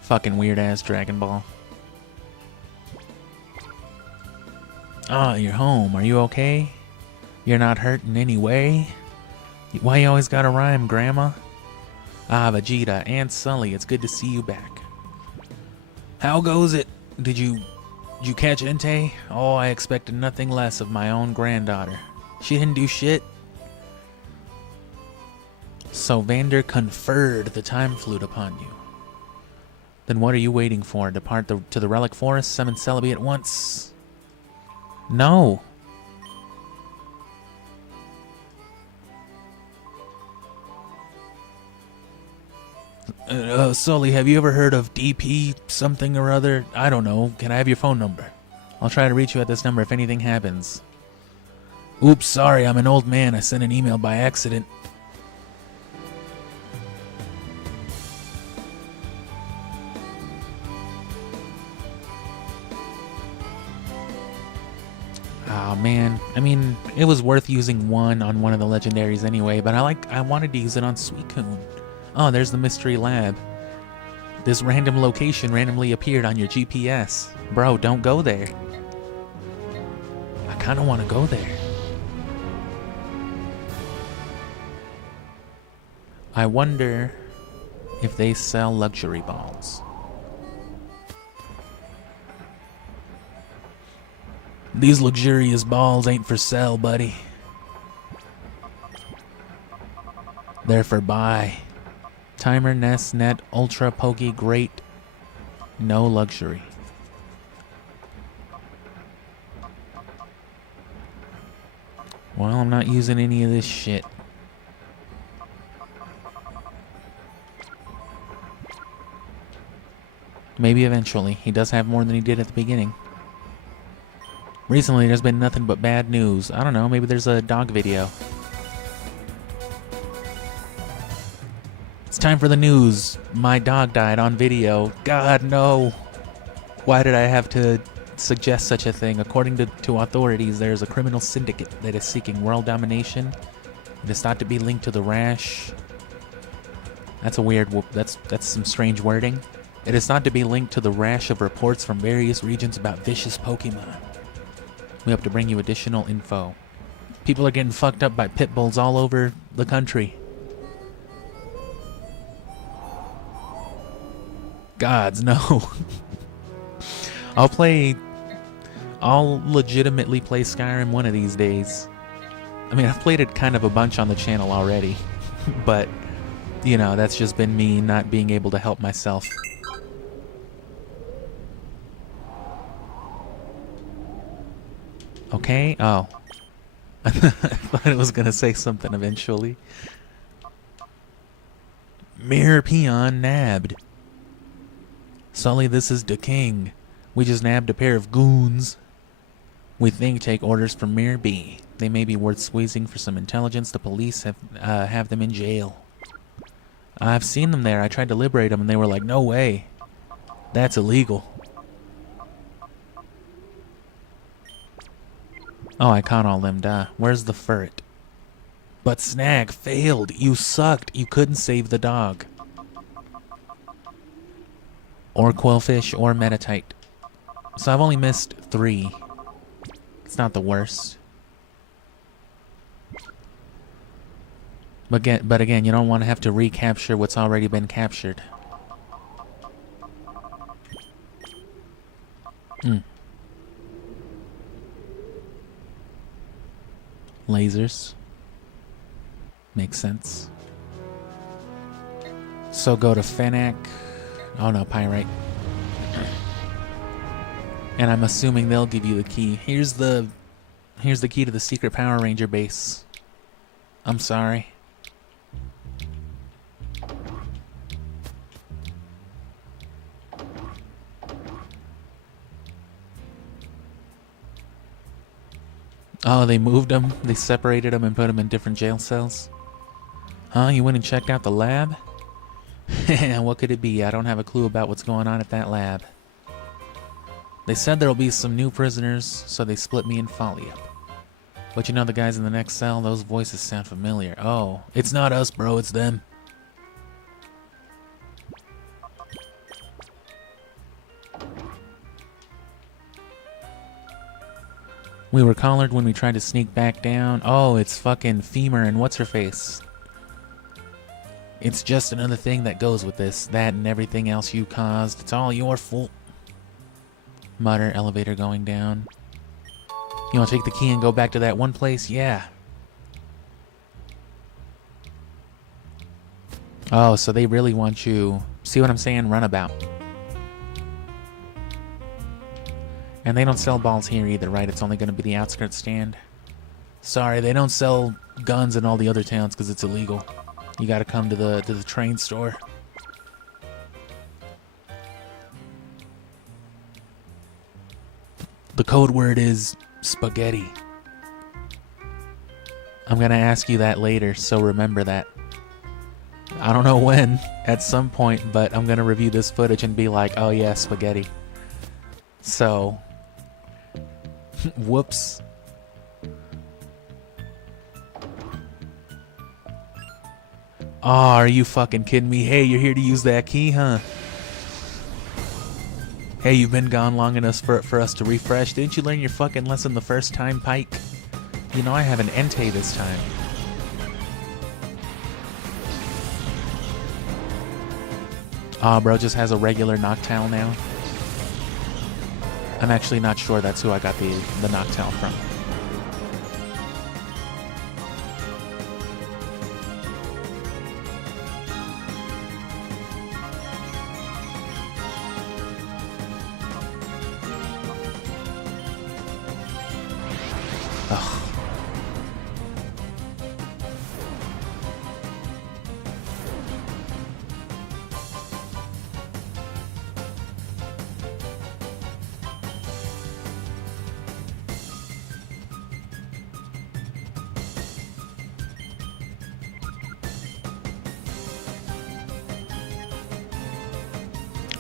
Fucking weird ass Dragon Ball. Ah, you're home. Are you okay? You're not hurt in any way? Why you always gotta rhyme, Grandma? Ah, Vegeta, Aunt Sully, it's good to see you back. How goes it? Did you catch Entei? Oh, I expected nothing less of my own granddaughter. She didn't do shit. So Vander conferred the time flute upon you. Then what are you waiting for? Depart to the Relic Forest, summon Celebi at once. No. Sully, have you ever heard of DP something or other? I don't know. Can I have your phone number? I'll try to reach you at this number if anything happens. Oops, sorry, I'm an old man. I sent an email by accident. Oh man, I mean, it was worth using one on one of the legendaries anyway, but I wanted to use it on Suicune. Oh, there's the mystery lab. This random location randomly appeared on your GPS. Bro, don't go there. I kind of want to go there. I wonder if they sell luxury balls. These luxurious balls ain't for sale, buddy. They're for buy. Timer, Nest, Net, Ultra, Pokey, Great. No luxury. Well, I'm not using any of this shit. Maybe eventually. He does have more than he did at the beginning. Recently, there's been nothing but bad news. I don't know, maybe there's a dog video. It's time for the news. My dog died on video. God, no. Why did I have to suggest such a thing? According to authorities, there's a criminal syndicate that is seeking world domination. It is thought to be linked to the rash. That's a weird... That's some strange wording. It is thought to be linked to the rash of reports from various regions about vicious Pokemon. We hope to bring you additional info. People are getting fucked up by pit bulls all over the country. Gods, no. I'll play I'll legitimately play Skyrim one of these days. I mean, I've played it kind of a bunch on the channel already, but, you know, that's just been me not being able to help myself. Okay, oh. I thought it was gonna say something eventually. Mirror peon nabbed. Sully, this is the king. We just nabbed a pair of goons. We think take orders from Mirror B. They may be worth squeezing for some intelligence. The police have them in jail. I've seen them there. I tried to liberate them and they were like, no way. That's illegal. Oh, I caught all them, duh. Where's the ferret? But Snag failed. You sucked. You couldn't save the dog. Or Quillfish or Metatite. So I've only missed 3. It's not the worst. But again, you don't want to have to recapture what's already been captured. Lasers. Makes sense. So go to Fennec. Oh no, Pyrite. And I'm assuming they'll give you the key. Here's the key to the secret Power Ranger base. I'm sorry. Oh, they moved them. They separated them and put them in different jail cells. Huh? You went and checked out the lab? What could it be? I don't have a clue about what's going on at that lab. They said there'll be some new prisoners, so they split me and Folly up. But you know the guys in the next cell? Those voices sound familiar. Oh, it's not us, bro. It's them. We were collared when we tried to sneak back down. Oh, it's fucking Femur and what's-her-face. It's just another thing that goes with this. That and everything else you caused. It's all your fault. Mutter, elevator going down. You want to take the key and go back to that one place? Yeah. Oh, so they really want you... See what I'm saying? Runabout. And they don't sell balls here either, right? It's only going to be the outskirts stand. Sorry, they don't sell guns in all the other towns because it's illegal. You got to come to the train store. The code word is spaghetti. I'm going to ask you that later, so remember that. I don't know when, at some point, but I'm going to review this footage and be like, oh yeah, spaghetti. So... Whoops. Oh, are you fucking kidding me? Hey, you're here to use that key, huh? Hey, you've been gone long enough for us to refresh. Didn't you learn your fucking lesson the first time, Pike? You know I have an Entei this time. Aw, bro just has a regular Noctowl now. I'm actually not sure that's who I got the Noctowl from. Ugh.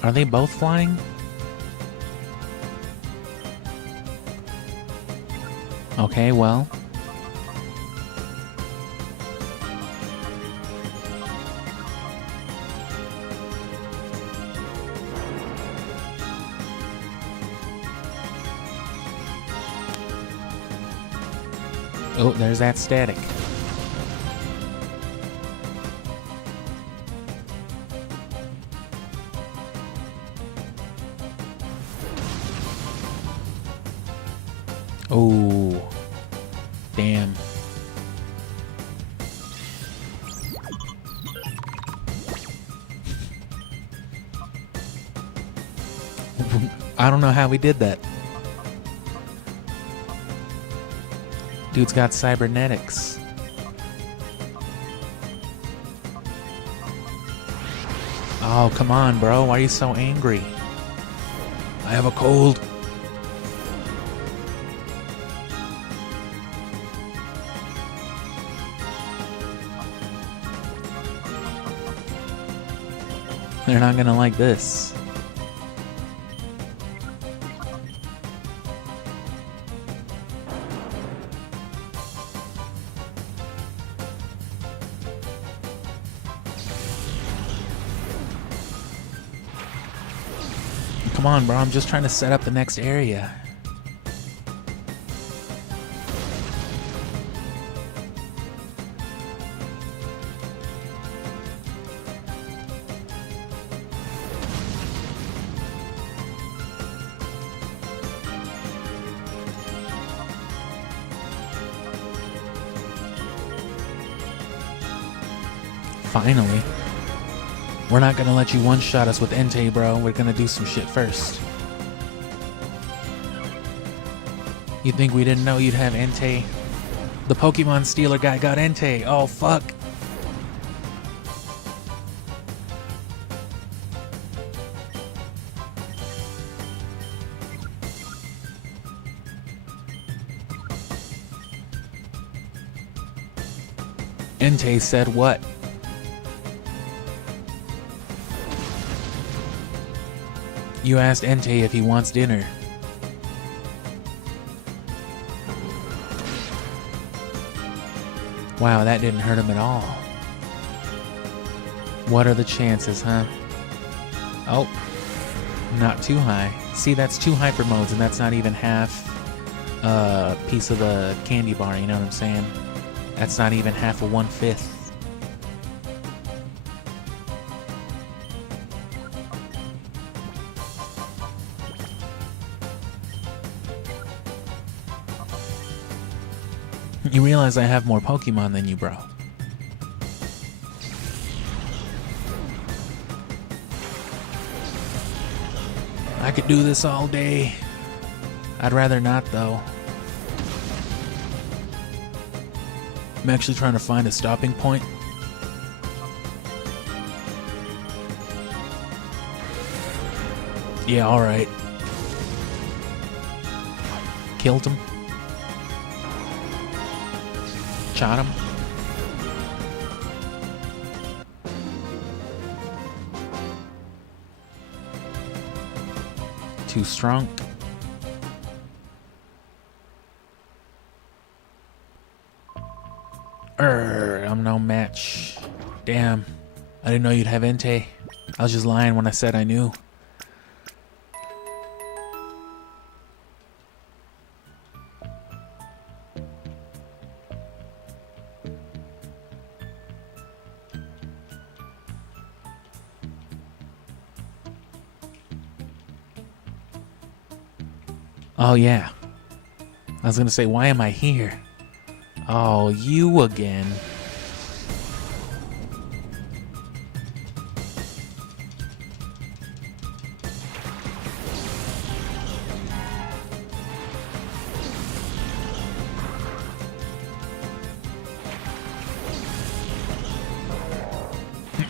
Are they both flying? Okay, well. Oh, there's that static. Oh, damn. I don't know how we did that. Dude's got cybernetics. Oh, come on, bro. Why are you so angry? I have a cold. They're not gonna like this. Come on, bro. I'm just trying to set up the next area. Finally. We're not gonna let you one-shot us with Entei, bro. We're gonna do some shit first. You think we didn't know you'd have Entei? The Pokemon Stealer guy got Entei. Oh, fuck. Entei said what? You asked Entei if he wants dinner. Wow, that didn't hurt him at all. What are the chances, huh? Oh, not too high. See, that's 2 hyper modes, and that's not even half a piece of the candy bar, you know what I'm saying? That's not even half of 1/5. You realize I have more Pokemon than you, bro. I could do this all day. I'd rather not, though. I'm actually trying to find a stopping point. Yeah, alright. Killed him. Shot him. Too strong. I'm no match. Damn. I didn't know you'd have Entei. I was just lying when I said I knew. Oh yeah. I was gonna say, why am I here? Oh, you again.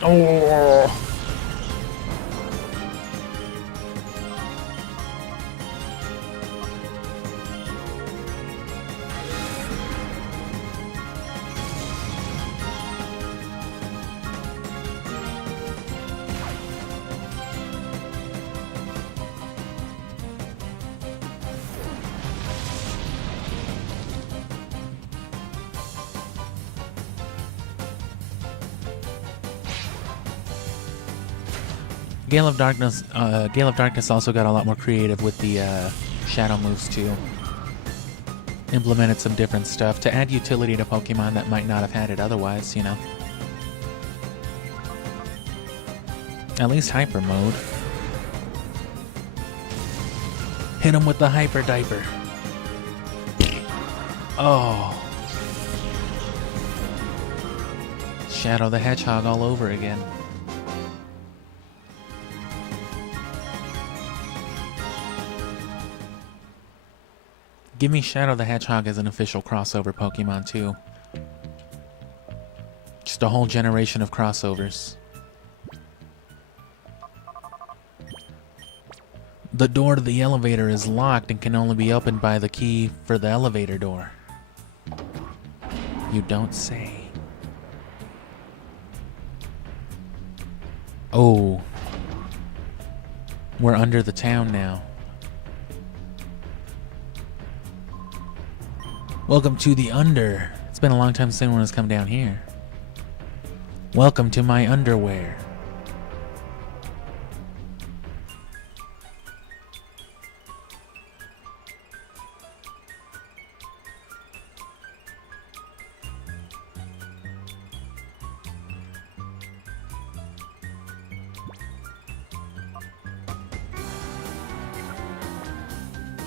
Oh. Gale of Darkness also got a lot more creative with the shadow moves too. Implemented some different stuff to add utility to Pokemon that might not have had it otherwise, you know. At least Hyper Mode. Hit him with the Hyper Diaper. Oh. Shadow the Hedgehog all over again. Give me Shadow the Hedgehog as an official crossover Pokemon too. Just a whole generation of crossovers. The door to the elevator is locked and can only be opened by the key for the elevator door. You don't say. Oh. We're under the town now. Welcome to the Under. It's been a long time since anyone has come down here. Welcome to my underwear.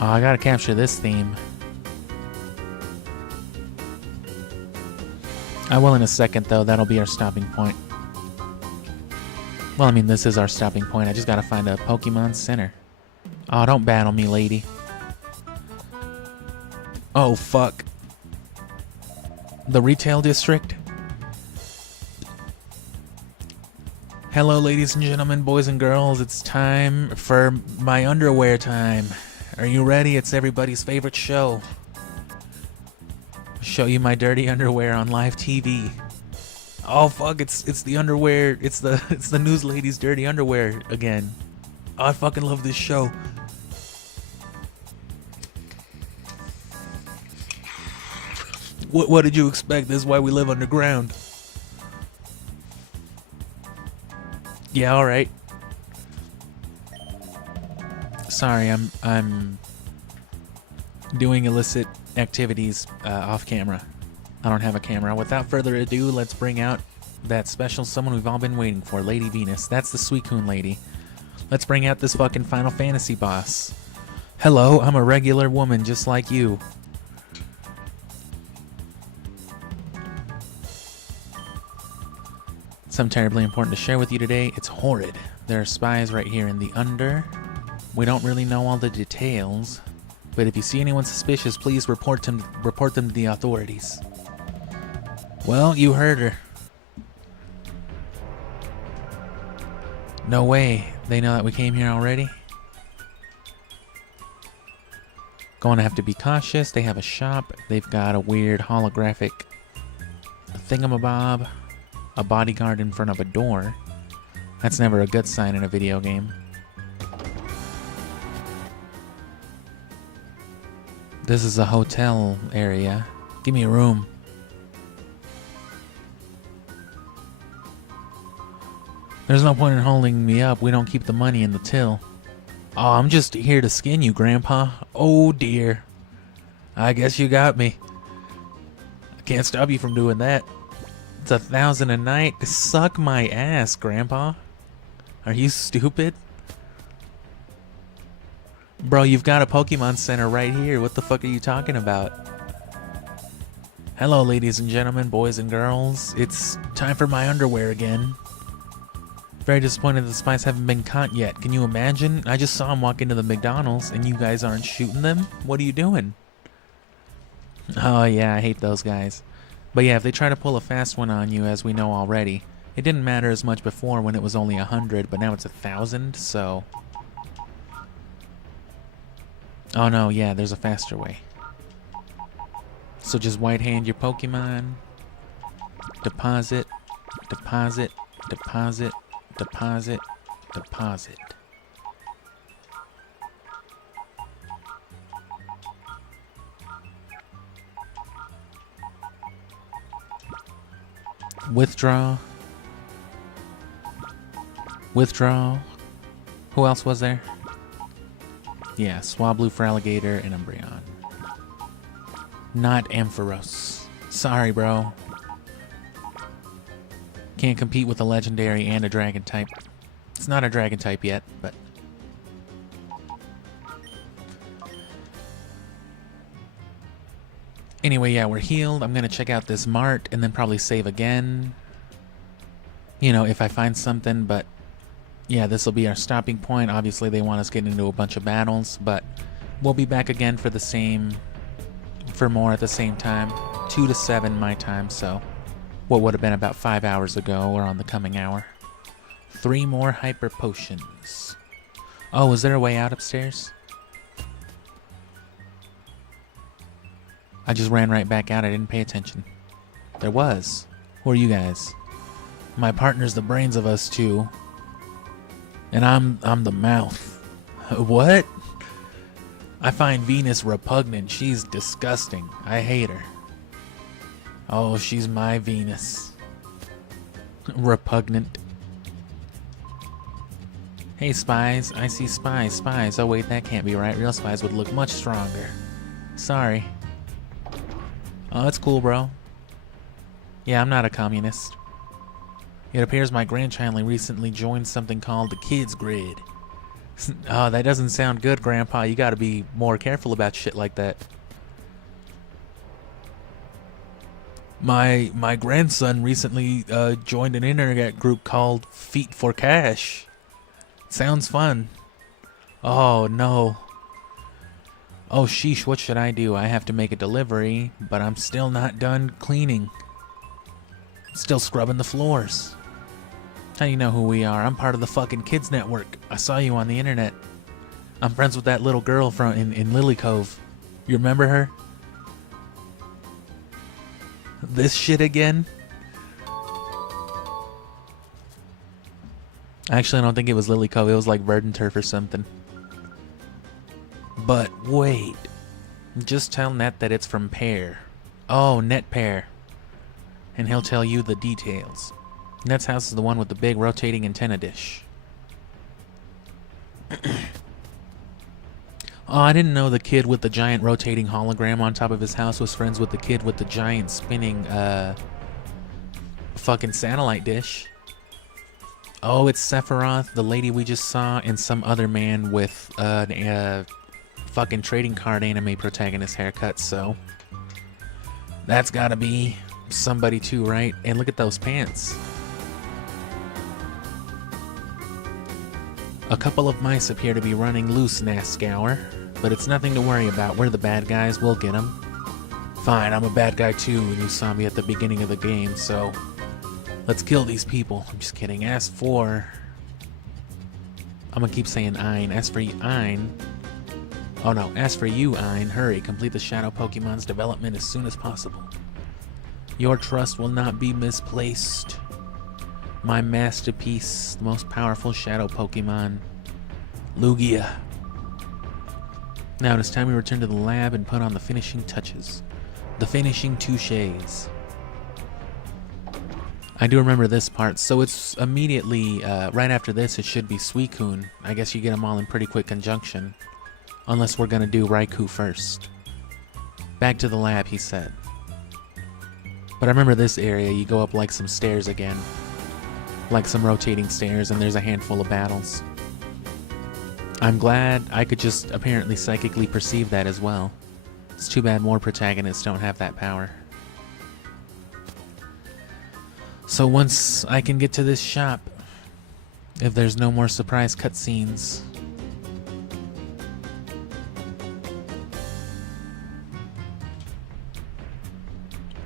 Oh, I gotta capture this theme. I will in a second, though. That'll be our stopping point. Well, I mean, this is our stopping point. I just gotta find a Pokemon Center. Oh, don't battle me, lady. Oh, fuck. The retail district? Hello, ladies and gentlemen, boys and girls. It's time for my underwear time. Are you ready? It's everybody's favorite show. Show you my dirty underwear on live TV. Oh fuck! It's the underwear. It's the news lady's dirty underwear again. Oh, I fucking love this show. What did you expect? This is why we live underground. Yeah, all right. Sorry, I'm doing illicit activities off camera. I don't have a camera. Without further ado, let's bring out that special someone we've all been waiting for, Lady Venus. That's the Suicune lady. Let's bring out this fucking Final Fantasy boss. Hello, I'm a regular woman just like you. Something terribly important to share with you today. It's horrid. There are spies right here in the Under. We don't really know all the details, but if you see anyone suspicious, please report them to the authorities. Well, you heard her. No way. They know that we came here already? Going to have to be cautious. They have a shop. They've got a weird holographic thingamabob. A bodyguard in front of a door. That's never a good sign in a video game. This is a hotel area. Give me a room. There's no point in holding me up. We don't keep the money in the till. Oh, I'm just here to skin you, Grandpa. Oh, dear. I guess you got me. I can't stop you from doing that. It's 1,000 a night. Suck my ass, Grandpa. Are you stupid? Bro, you've got a Pokemon Center right here. What the fuck are you talking about? Hello, ladies and gentlemen, boys and girls. It's time for my underwear again. Very disappointed the spies haven't been caught yet. Can you imagine? I just saw them walk into the McDonald's and you guys aren't shooting them? What are you doing? Oh yeah, I hate those guys. But yeah, if they try to pull a fast one on you, as we know already, it didn't matter as much before when it was only 100, but now it's 1,000, so... Oh no, yeah, there's a faster way. So just white hand your Pokemon. Deposit, deposit, deposit, deposit, deposit. Withdraw. Withdraw. Who else was there? Yeah, Swablu for Alligator and Umbreon. Not Ampharos. Sorry, bro. Can't compete with a legendary and a dragon type. It's not a dragon type yet, but... Anyway, yeah, we're healed. I'm gonna check out this mart and then probably save again. You know, if I find something, but yeah, this will be our stopping point. Obviously, they want us getting into a bunch of battles, but we'll be back again for more at the same time. 2 to 7 my time, so what would have been about 5 hours ago or on the coming hour. 3 more hyper potions. Oh, is there a way out upstairs? I just ran right back out. I didn't pay attention. There was. Who are you guys? My partner's the brains of us two. And I'm the mouth. What? I find Venus repugnant. She's disgusting. I hate her. Oh, she's my Venus. Repugnant. Hey, spies. I see spies. Spies. Oh, wait, that can't be right. Real spies would look much stronger. Sorry. Oh, that's cool, bro. Yeah, I'm not a communist. It appears my grandchild recently joined something called the Kids Grid. Oh, that doesn't sound good, Grandpa. You gotta be more careful about shit like that. My grandson recently joined an internet group called Feet for Cash. Sounds fun. Oh, no. Oh, sheesh, what should I do? I have to make a delivery, but I'm still not done cleaning. Still scrubbing the floors. How do you know who we are? I'm part of the fucking kids network. I saw you on the internet. I'm friends with that little girl from in Lily Cove. You remember her? This shit again? Actually, I don't think it was Lily Cove. It was like Verdant Turf or something. But wait. Just tell Net that it's from Pear. Oh, Net Pear. And he'll tell you the details. Net's house is the one with the big rotating antenna dish. Oh, I didn't know the kid with the giant rotating hologram on top of his house was friends with the kid with the giant spinning fucking satellite dish. Oh, it's Sephiroth, the lady we just saw, and some other man with fucking trading card anime protagonist haircut, so that's gotta be somebody too, right? And look at those pants. A couple of mice appear to be running loose, Nascour, but it's nothing to worry about. We're the bad guys, we'll get them. Fine, I'm a bad guy too, and you saw me at the beginning of the game, so let's kill these people. I'm just kidding. As for... I'm gonna keep saying Ein. As for Ein... Oh no, as for you, Ein, hurry, complete the Shadow Pokemon's development as soon as possible. Your trust will not be misplaced. My masterpiece, the most powerful Shadow Pokemon, Lugia. Now it is time we return to the lab and put on the finishing touches. The finishing touches. I do remember this part, so it's immediately, right after this, it should be Suicune. I guess you get them all in pretty quick conjunction. Unless we're gonna do Raikou first. Back to the lab, he said. But I remember this area, you go up like some stairs again. Like some rotating stairs, and there's a handful of battles. I'm glad I could just apparently psychically perceive that as well. It's too bad more protagonists don't have that power. So once I can get to this shop, if there's no more surprise cutscenes,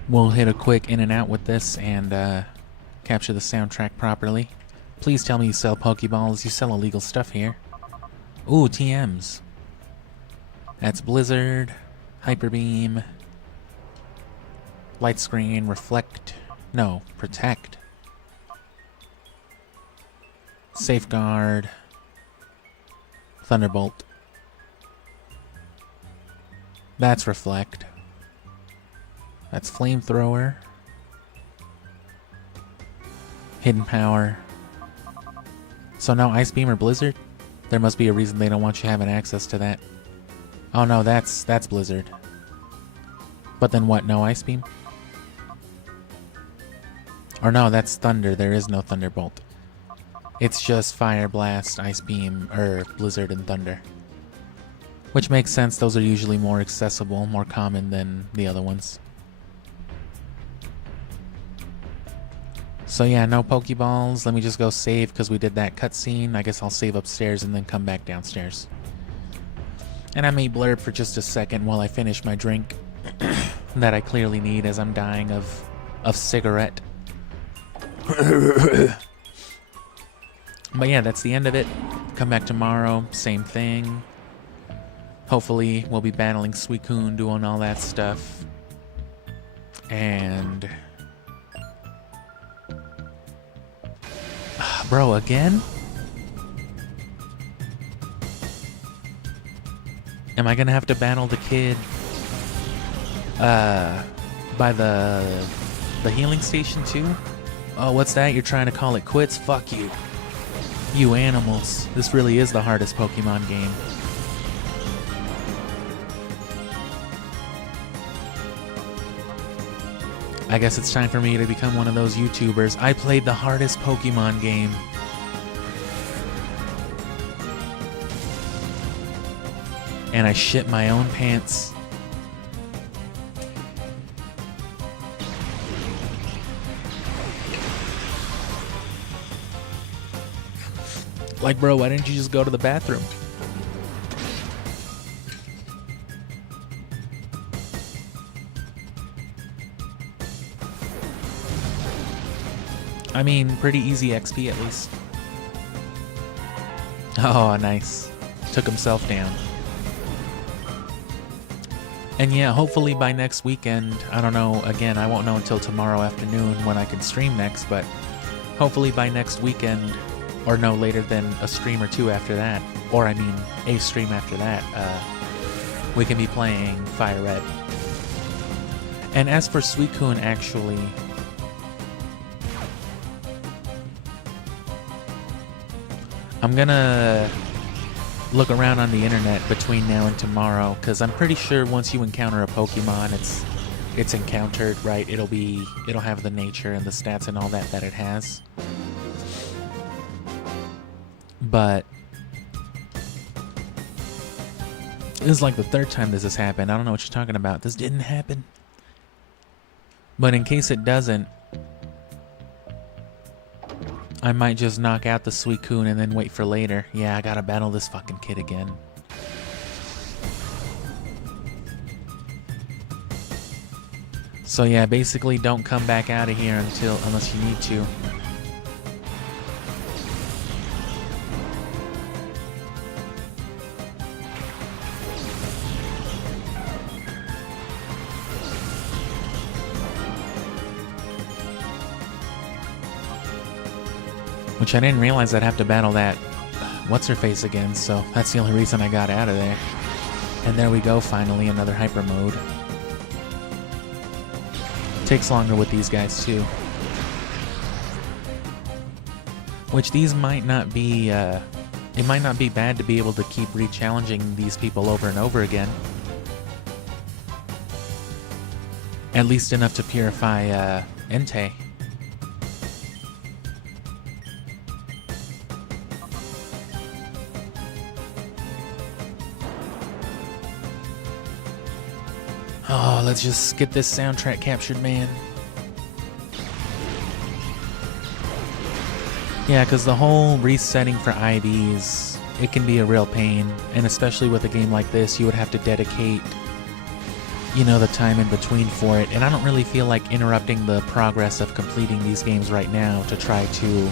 we'll hit a quick in and out with this and capture the soundtrack properly. Please tell me you sell Pokeballs. You sell illegal stuff here. Ooh, TMs. That's Blizzard, Hyper Beam, Light Screen, Reflect, no, Protect, Safeguard, Thunderbolt. That's Reflect. That's Flamethrower. Hidden Power. So no Ice Beam or Blizzard? There must be a reason they don't want you having access to that. Oh no, that's Blizzard. But then what, no Ice Beam? Or no, that's Thunder. There is no Thunderbolt. It's just Fire Blast, Ice Beam, or Blizzard and Thunder. Which makes sense, those are usually more accessible, more common than the other ones. So yeah, no Pokeballs. Let me just go save because we did that cutscene. I guess I'll save upstairs and then come back downstairs. And I may blurb for just a second while I finish my drink that I clearly need as I'm dying of cigarette. But yeah, that's the end of it. Come back tomorrow, same thing. Hopefully we'll be battling Suicune, doing all that stuff. And... bro, again? Am I gonna have to battle the kid by the healing station too? Oh, what's that? You're trying to call it quits? Fuck you. You animals. This really is the hardest Pokemon game. I guess it's time for me to become one of those YouTubers. I played the hardest Pokemon game. And I shit my own pants. Like, bro, why didn't you just go to the bathroom? I mean, pretty easy XP at least. Oh, nice. Took himself down. And yeah, hopefully by next weekend, I don't know, again, I won't know until tomorrow afternoon when I can stream next, but hopefully by next weekend, or no later than a stream or two after that, or I mean, a stream after that, we can be playing Fire Red. And as for Suicune, actually, I'm gonna look around on the internet between now and tomorrow, because I'm pretty sure once you encounter a Pokemon, it's encountered, right? It'll have the nature and the stats and all that it has. But this is like the third time this has happened. I don't know what you're talking about. This didn't happen. But in case it doesn't, I might just knock out the Suicune and then wait for later. Yeah, I gotta battle this fucking kid again. So yeah, basically don't come back out of here unless you need to. Which I didn't realize I'd have to battle that what's-her-face again, so that's the only reason I got out of there. And there we go, finally, another hyper mode. Takes longer with these guys, too. Which these might not be, it might not be bad to be able to keep re-challenging these people over and over again. At least enough to purify, Entei. Oh, let's just get this soundtrack captured, man. Yeah, because the whole resetting for IVs, it can be a real pain. And especially with a game like this, you would have to dedicate, you know, the time in between for it. And I don't really feel like interrupting the progress of completing these games right now to try to,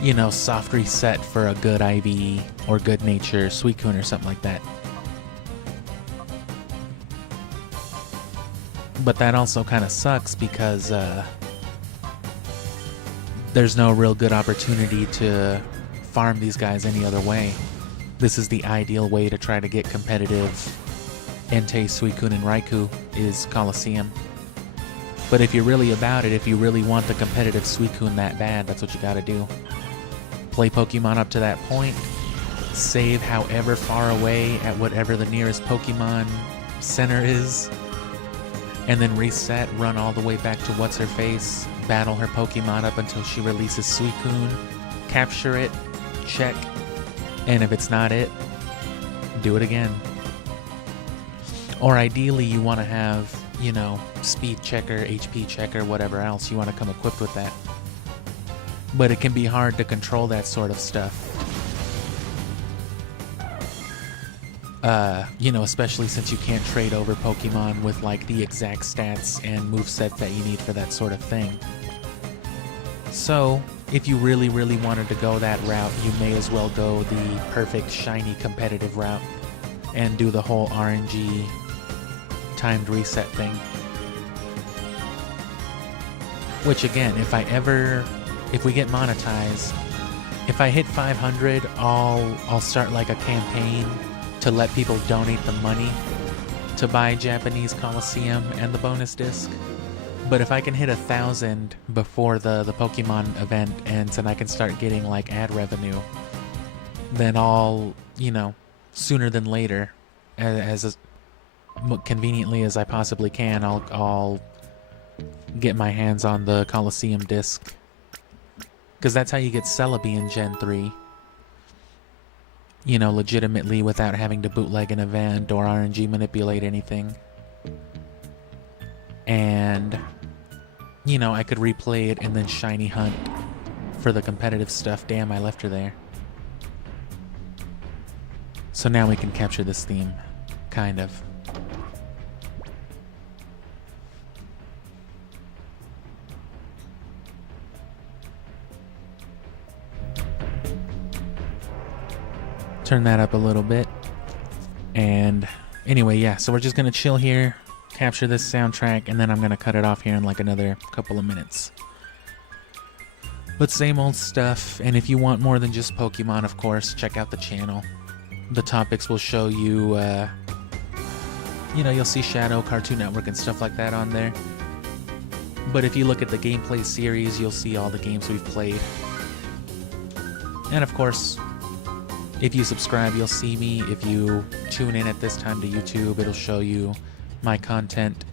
you know, soft reset for a good IV or good nature Suicune or something like that. But that also kind of sucks because there's no real good opportunity to farm these guys any other way. This is the ideal way to try to get competitive Entei, Suicune, and Raikou is Colosseum. But if you're really about it, if you really want the competitive Suicune that bad, that's what you gotta do. Play Pokemon up to that point, save however far away at whatever the nearest Pokemon center is, and then reset, run all the way back to what's-her-face, battle her Pokemon up until she releases Suicune, capture it, check, and if it's not it, do it again. Or ideally you want to have, you know, speed checker, HP checker, whatever else. You want to come equipped with that. But it can be hard to control that sort of stuff. You know, especially since you can't trade over Pokemon with like the exact stats and movesets that you need for that sort of thing. So, if you really, really wanted to go that route, you may as well go the perfect shiny competitive route and do the whole RNG timed reset thing. Which again, if we get monetized, if I hit 500, I'll start like a campaign to let people donate the money to buy Japanese Colosseum and the bonus disc. But if I can hit 1,000 before the Pokemon event ends and I can start getting like ad revenue, then I'll, you know, sooner than later, as conveniently as I possibly can, I'll get my hands on the Colosseum disc. Because that's how you get Celebi in Gen 3. You know, legitimately without having to bootleg an event or RNG manipulate anything. And, you know, I could replay it and then shiny hunt for the competitive stuff. Damn, I left her there. So now we can capture this theme, kind of. Turn that up a little bit. And anyway, yeah, so we're just gonna chill here, capture this soundtrack, and then I'm gonna cut it off here in like another couple of minutes. But same old stuff, and if you want more than just Pokemon, of course, check out the channel. The topics will show you, you know, you'll see Shadow, Cartoon Network, and stuff like that on there. But if you look at the gameplay series, you'll see all the games we've played. And of course, if you subscribe, you'll see me. If you tune in at this time to YouTube, it'll show you my content.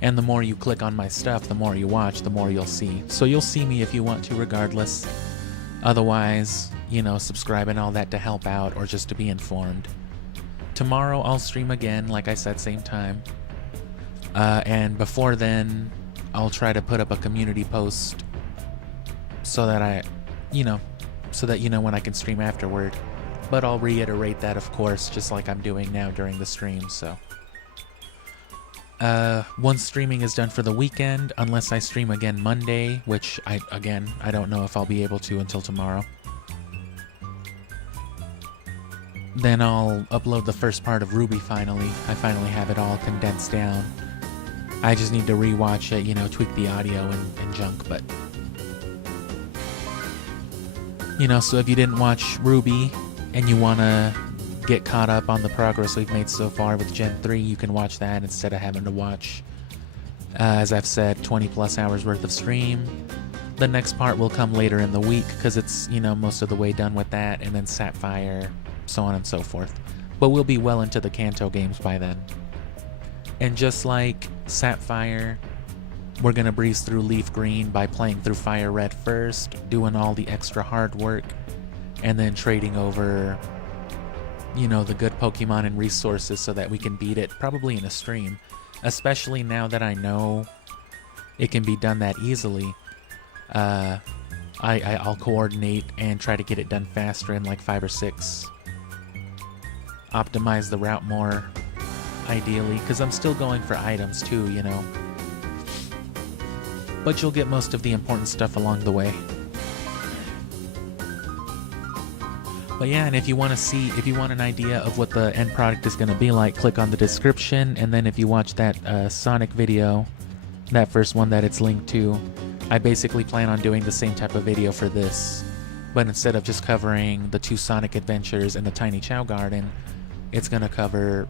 And the more you click on my stuff, the more you watch, the more you'll see. So you'll see me if you want to, regardless. Otherwise, you know, subscribe and all that to help out or just to be informed. Tomorrow I'll stream again, like I said, same time. And before then, I'll try to put up a community post so that you know when I can stream afterward. But I'll reiterate that, of course, just like I'm doing now during the stream, so. Once streaming is done for the weekend, unless I stream again Monday, which I don't know if I'll be able to until tomorrow. Then I'll upload the first part of Ruby finally. I finally have it all condensed down. I just need to rewatch it, you know, tweak the audio and junk, but... You know, so if you didn't watch Ruby and you want to get caught up on the progress we've made so far with Gen 3, you can watch that instead of having to watch, as I've said, 20 plus hours worth of stream. The next part will come later in the week because it's, you know, most of the way done with that, and then Sapphire, so on and so forth. But we'll be well into the Kanto games by then. And just like Sapphire, we're going to breeze through Leaf Green by playing through Fire Red first, doing all the extra hard work, and then trading over, you know, the good Pokemon and resources so that we can beat it probably in a stream. Especially now that I know it can be done that easily. I'll coordinate and try to get it done faster in like 5 or 6. Optimize the route more, ideally, because I'm still going for items too, you know. But you'll get most of the important stuff along the way. But yeah, and if you want an idea of what the end product is going to be like, click on the description, and then if you watch that Sonic video, that first one that it's linked to, I basically plan on doing the same type of video for this. But instead of just covering the 2 Sonic adventures and the tiny Chao Garden, it's going to cover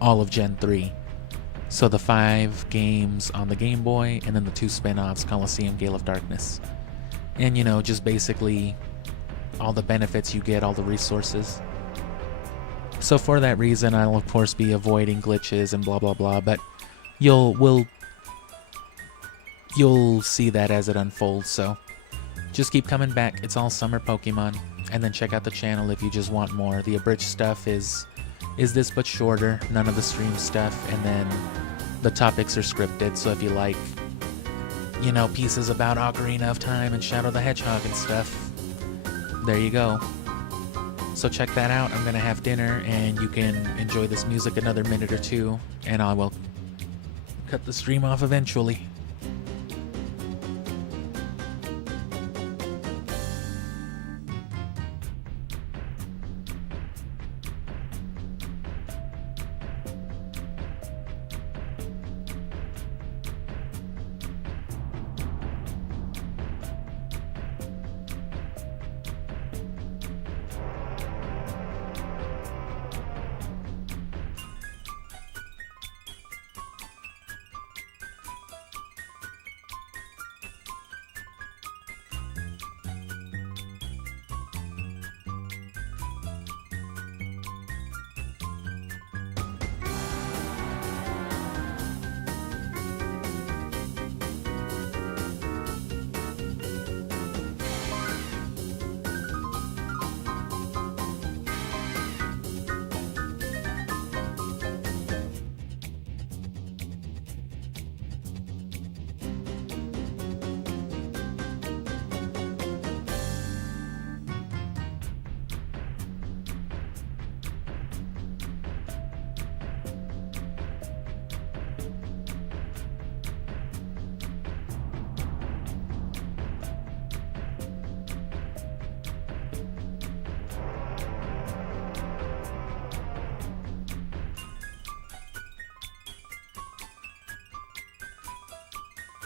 all of Gen 3. So the 5 games on the Game Boy, and then the 2 spin-offs, Colosseum, Gale of Darkness. And, you know, just basically all the benefits you get, all the resources. So for that reason, I'll of course be avoiding glitches and blah blah blah, but you'll see that as it unfolds, so just keep coming back. It's all summer Pokemon. And then check out the channel if you just want more. The abridged stuff is is this but shorter, none of the stream stuff, and then the topics are scripted, so if you like, you know, pieces about Ocarina of Time and Shadow the Hedgehog and stuff, there you go. So check that out. I'm gonna have dinner and you can enjoy this music another minute or two, and I will cut the stream off eventually.